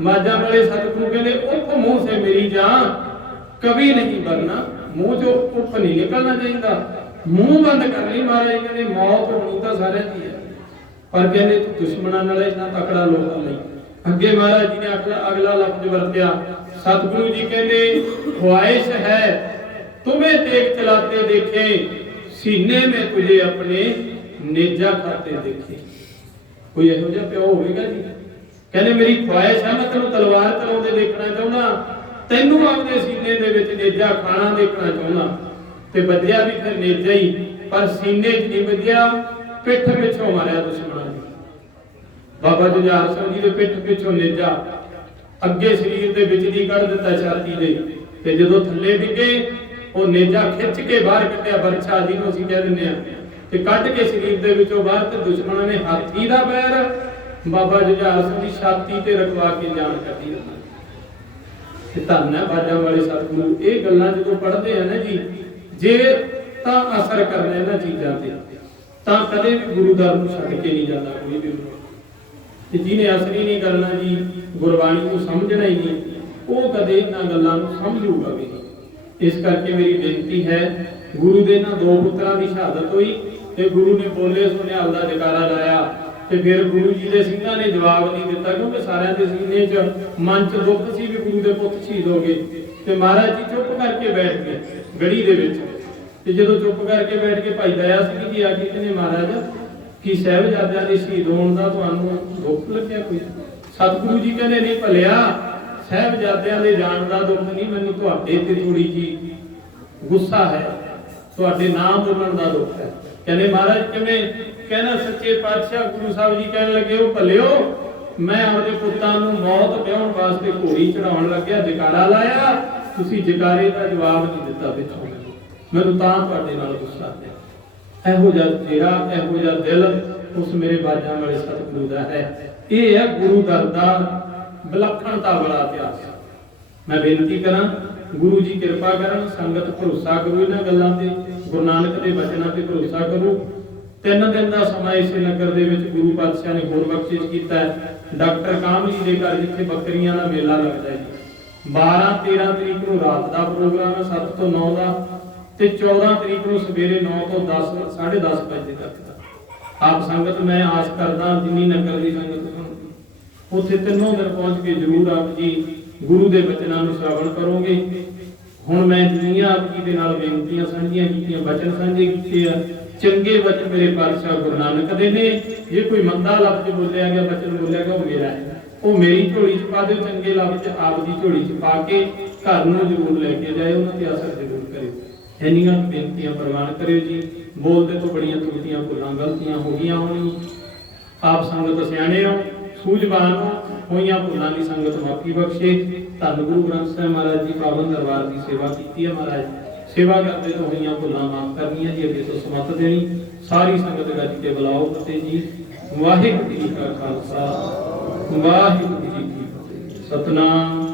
माजा वाले सतगुरु कहने उफ मुंह से मेरी जान कभी नहीं भरना। मुंह जो उफ नहीं निकलना चाहिए, मुंह बंद कर ली। महाराज कहने मौत होनी तो सारे दी है, पर कहने तू दुश्मना नाल इतना तकड़ा लोग नहीं। अगे महाराज जी ने अगला लफ्ज वरत्या। सतगुरु जी कहने ख्वाहिश है तुम्हें तेग चलाते देखे, सीने में तुझे अपने नेजा खाते देखे। कोई ਇਹੋ ਜਿਹਾ ਪਿਓ ਹੋਵੇਗਾ ਜੀ? ਕਹਿੰਦੇ ਮੇਰੀ ख्वाहिश ਹੈ ਮੈਂ ਤੈਨੂੰ ਤਲਵਾਰ ਚਲਾਉਂਦੇ ਦੇਖਣਾ ਚਾਹੁੰਦਾ, ਤੈਨੂੰ ਆਪਦੇ ਸੀਨੇ ਦੇ ਵਿੱਚ ਨੇਜਾ ਖਾਣਾ ਦੇਖਣਾ ਚਾਹੁੰਦਾ। ਤੇ ਵੱਜਿਆ ਵੀ ਫਿਰ ਨੇਜਾ ਹੀ, ਪਰ ਸੀਨੇ 'ਚ ਨਹੀਂ ਵੱਜਿਆ, ਪਿੱਠ ਪਿੱਛੋਂ ਮਾਰਿਆ ਦੁਸ਼ਮਣਾਂ ਨੇ। ਬਾਬਾ ਜੁਝਾਰ ਸਿੰਘ ਜੀ ਦੇ ਪਿੱਠ ਪਿੱਛੋਂ ਨੇਜਾ ਅੱਗੇ ਸਰੀਰ ਦੇ ਵਿੱਚ ਦੀ ਕੱਢ ਦਿੱਤਾ ਛਾਤੀ ਦੇ, ਤੇ ਜਦੋਂ ਥੱਲੇ ਡਿੱਗੇ ਉਹ ਨੇਜਾ ਖਿੱਚ ਕੇ ਬਾਹਰ ਕੱਢਿਆ, ਬਰਛਾ ਜਿਹਨੂੰ ਅਸੀਂ ਕਹਿ ਦਿੰਦੇ ਆ, ਤੇ ਕੱਢ ਕੇ ਸਰੀਰ ਦੇ ਵਿੱਚੋਂ ਬਾਹਰ। ਤੇ ਦੁਸ਼ਮਣਾਂ ਨੇ ਹਾਥੀ ਦਾ ਪੈਰ ਬਾਬਾ ਜੁਝਾਰ ਸਿੰਘ ਦੀ ਛਾਤੀ ਤੇ ਰਖਵਾ ਕੇ ਜਾਨ ਕੱਢੀ। ਤੇ ਧੰਨ ਹੈ ਬਾਜਾਂ ਵਾਲੇ ਸਤਿਗੁਰੂ। ਇਹ ਗੱਲਾਂ ਜਦੋਂ ਪੜ੍ਹਦੇ ਆ ਨਾ ਜੀ, ਜੇ ਤਾਂ ਅਸਰ ਕਰਨਾ ਇਹਨਾਂ ਚੀਜ਼ਾਂ ਤੇ, ਤਾਂ ਕਦੇ ਵੀ ਗੁਰੂ ਦਰ ਨੂੰ ਛੱਡ ਕੇ ਨਹੀਂ ਜਾਂਦਾ ਕੋਈ ਵੀ। ਤੇ ਜਿਹਨੇ ਅਸਰ ਹੀ ਨਹੀਂ ਕਰਨਾ ਜੀ, ਗੁਰਬਾਣੀ ਨੂੰ ਸਮਝਣਾ ਹੀ ਨਹੀਂ, ਉਹ ਕਦੇ ਇਹਨਾਂ ਗੱਲਾਂ ਨੂੰ ਸਮਝੂਗਾ ਵੀ ਨਹੀਂ। ਇਸ ਕਰਕੇ ਮੇਰੀ ਬੇਨਤੀ ਹੈ, ਗੁਰੂ ਦੇ ਨਾਲ ਦੋ ਪੁੱਤਰਾਂ ਦੀ ਸ਼ਹਾਦਤ ਹੋਈ ਤੇ ਗੁਰੂ ਨੇ ਬੋਲੇ ਸੋ ਨਿਹਾਲ ਦਾ ਜਕਾਰਾ ਲਾਇਆ। ਤੇ ਫਿਰ ਗੁਰੂ ਜੀ ਦੇ ਸਿੰਘਾਂ ਨੇ ਜਵਾਬ ਨਹੀਂ ਦਿੱਤਾ, ਕਿਉਂਕਿ ਸਾਰਿਆਂ ਦੇ ਸੀਨੇ 'ਚ ਮਨ 'ਚ ਦੁੱਖ ਸੀ ਵੀ ਗੁਰੂ ਦੇ ਪੁੱਤ ਸ਼ਹੀਦ ਹੋ ਗਏ। ਤੇ ਮਹਾਰਾਜ ਜੀ ਚੁੱਪ ਕਰਕੇ ਬੈਠ ਗਏ ਗੜੀ ਦੇ ਵਿੱਚ। ਤੇ ਜਦੋਂ ਚੁੱਪ ਕਰਕੇ ਬੈਠ ਕੇ ਭਾਈ ਦਇਆ ਸਿੰਘ ਜੀ ਆ ਕੇ ਕਹਿੰਦੇ ਮਹਾਰਾਜ ਕੀ ਸਾਹਿਬਜ਼ਾਦਿਆਂ ਦੇ ਸ਼ਹੀਦ ਹੋਣ ਦਾ ਤੁਹਾਨੂੰ ਦੁੱਖ ਲੱਗਿਆ ਕੋਈ? ਸਤਿਗੁਰੂ ਜੀ ਕਹਿੰਦੇ ਨਹੀਂ ਭਲਿਆ, ਸਾਹਿਬਜ਼ਾਦਿਆਂ ਦੇ ਜਾਣ ਦਾ ਦੁੱਖ ਨਹੀਂ, ਮੈਨੂੰ ਤੁਹਾਡੇ ਤੇ ਥੋੜੀ ਜੀ ਗੁੱਸਾ ਹੈ, ਤੁਹਾਡੇ ਨਾਮ ਬੋਲਣ ਦਾ ਦੁੱਖ ਹੈ। ਕਹਿੰਦੇ ਮਹਾਰਾਜ ਕਿਵੇਂ? ਕਹਿੰਦਾ ਸੱਚੇ ਪਾਤਸ਼ਾਹ ਗੁਰੂ ਸਾਹਿਬ ਜੀ ਕਹਿਣ ਲੱਗੇ ਉਹ ਭਲਿਓ, ਮੈਂ ਆਪਦੇ ਪੁੱਤਾਂ ਨੂੰ ਮੌਤ ਵਿਆਉਣ ਵਾਸਤੇ ਘੋੜੀ ਚੜਾਉਣ ਲੱਗਿਆ, ਜਕਾਰਾ ਲਾਇਆ, ਤੁਸੀਂ ਜਕਾਰੇ ਦਾ ਜਵਾਬ ਨਹੀਂ ਦਿੱਤਾ ਪਿੱਛੋਂ, ਮੈਨੂੰ ਤਾਂ ਤੁਹਾਡੇ ਨਾਲ ਗੁੱਸਾ ਆਇਆ। ਇਹੋ ਜਿਹਾ ਚਿਹਰਾ, ਇਹੋ ਜਿਹਾ ਦਿਲ ਉਸ ਮੇਰੇ ਬਾਜਾਂ ਵਾਲੇ ਸਤਿਗੁਰੂ ਦਾ ਹੈ। ਇਹ ਹੈ ਗੁਰੂ ਦਰ ਦਾ ਵਿਲੱਖਣਤਾ ਵਾਲਾ ਇਤਿਹਾਸ। ਮੈਂ ਬੇਨਤੀ ਕਰਾਂ ਗੁਰੂ ਜੀ ਕਿਰਪਾ ਕਰਨ, ਸੰਗਤ ਭਰੋਸਾ ਕਰੋ ਇਹਨਾਂ ਗੱਲਾਂ ਤੇ, ਗੁਰੂ ਨਾਨਕ ਦੇ ਬਚਨਾਂ ਤੇ ਭਰੋਸਾ ਕਰੋ। 3 ਦਿਨ ਦਾ ਸਮਾਂ ਇਸੇ ਨਗਰ ਦੇ ਵਿੱਚ ਗੁਰੂ ਪਾਤਸ਼ਾਹ ਨੇ ਹੋਰ ਬਖਸ਼ਿਸ਼ ਕੀਤਾ ਹੈ। ਡਾਕਟਰ ਕਾਮਲੀ ਦੇ ਘਰ ਜਿੱਥੇ ਬੱਕਰੀਆਂ ਦਾ ਮੇਲਾ ਲੱਗਦਾ ਹੈ ਜੀ, 12-13 ਤਰੀਕ ਨੂੰ ਰਾਤ ਦਾ ਪ੍ਰੋਗਰਾਮ ਹੈ 7 ਤੋਂ 9 ਦਾ, ਤੇ 14 ਤਰੀਕ ਨੂੰ ਸਵੇਰੇ 9 ਤੋਂ 10 10:30 ਵਜੇ ਤੱਕ ਦਾ। ਆਪ ਸੰਗਤ ਮੈਂ ਆਸ ਕਰਦਾ ਜਿੰਨੀ ਨਗਰ ਦੀ ਸੰਗਤ ਉੱਥੇ 3 ਦਿਨ ਪਹੁੰਚ ਕੇ ਜ਼ਰੂਰ ਆਪ ਜੀ ਗੁਰੂ ਦੇ ਬਚਨਾਂ ਨੂੰ ਸ਼ਰਵਣ ਕਰੋਗੇ। ਹੁਣ ਮੈਂ ਜਿੰਨੀਆਂ ਆਪ ਜੀ ਦੇ ਨਾਲ ਬੇਨਤੀਆਂ ਸਾਂਝੀਆਂ ਕੀਤੀਆਂ, ਬਚਨ ਸਾਂਝੇ ਕੀਤੇ ਆ, ਚੰਗੇ ਬਚਨ ਮੇਰੇ ਪਾਤਸ਼ਾਹ ਗੁਰੂ ਨਾਨਕ ਦੇ ਨੇ। ਜੇ ਕੋਈ ਮੰਦਾ ਲਫ਼ਜ਼ ਬੋਲਿਆ ਗਿਆ, ਬਚਨ ਬੋਲਿਆ ਗਿਆ, ਉਹ ਮੇਰਾ ਹੈ, ਉਹ ਮੇਰੀ ਝੋਲੀ 'ਚ ਪਾ ਦਿਓ। ਚੰਗੇ ਲਫ਼ਜ਼ ਆਪ ਦੀ ਝੋਲੀ 'ਚ ਪਾ ਕੇ ਘਰ ਨੂੰ ਜ਼ਰੂਰ ਲੈ ਕੇ ਜਾਇਓ, ਉਹਨਾਂ ਤੇ ਅਸਰ ਜ਼ਰੂਰ ਕਰਿਓ। ਇੰਨੀਆਂ ਬੇਨਤੀਆਂ ਪ੍ਰਵਾਨ ਕਰਿਓ ਜੀ। ਬੋਲਦੇ ਤੋਂ ਬੜੀਆਂ ਤਰੁੱਟੀਆਂ ਭੁੱਲਾਂ ਗਲਤੀਆਂ ਹੋ ਗਈਆਂ ਹੋਣੀਆਂ। ਆਪ ਸੰਗਤ ਸਿਆਣੇ ਹੋ, ਸੂਝਵਾਨ ਹੋ, ਹੋਈਆਂ ਭੁੱਲਾਂ ਦੀ ਸੰਗਤ ਮਾਫੀ ਬਖਸ਼ੇ। ਧੰਨ ਗੁਰੂ ਗ੍ਰੰਥ ਸਾਹਿਬ ਮਹਾਰਾਜ ਜੀ ਪਾਵਨ ਦਰਬਾਰ ਦੀ ਸੇਵਾ ਕੀਤੀ ਹੈ ਮਹਾਰਾਜ, ਸੇਵਾ ਕਰਦੇ ਤੋਂ ਹੋਈਆਂ ਭੁੱਲਾਂ ਮਾਫ ਕਰਨੀਆਂ ਜੀ, ਅੱਗੇ ਤੋਂ ਸਮਤ ਦੇਣੀ। ਸਾਰੀ ਸੰਗਤ ਗੱਜ ਕੇ ਬੁਲਾਓ ਫਤਿਹ ਜੀ। ਵਾਹਿਗੁਰੂ ਜੀ ਕਾ ਖਾਲਸਾ, ਵਾਹਿਗੁਰੂ ਜੀ ਕੀ ਫਤਿਹ। ਸਤਨਾਮ।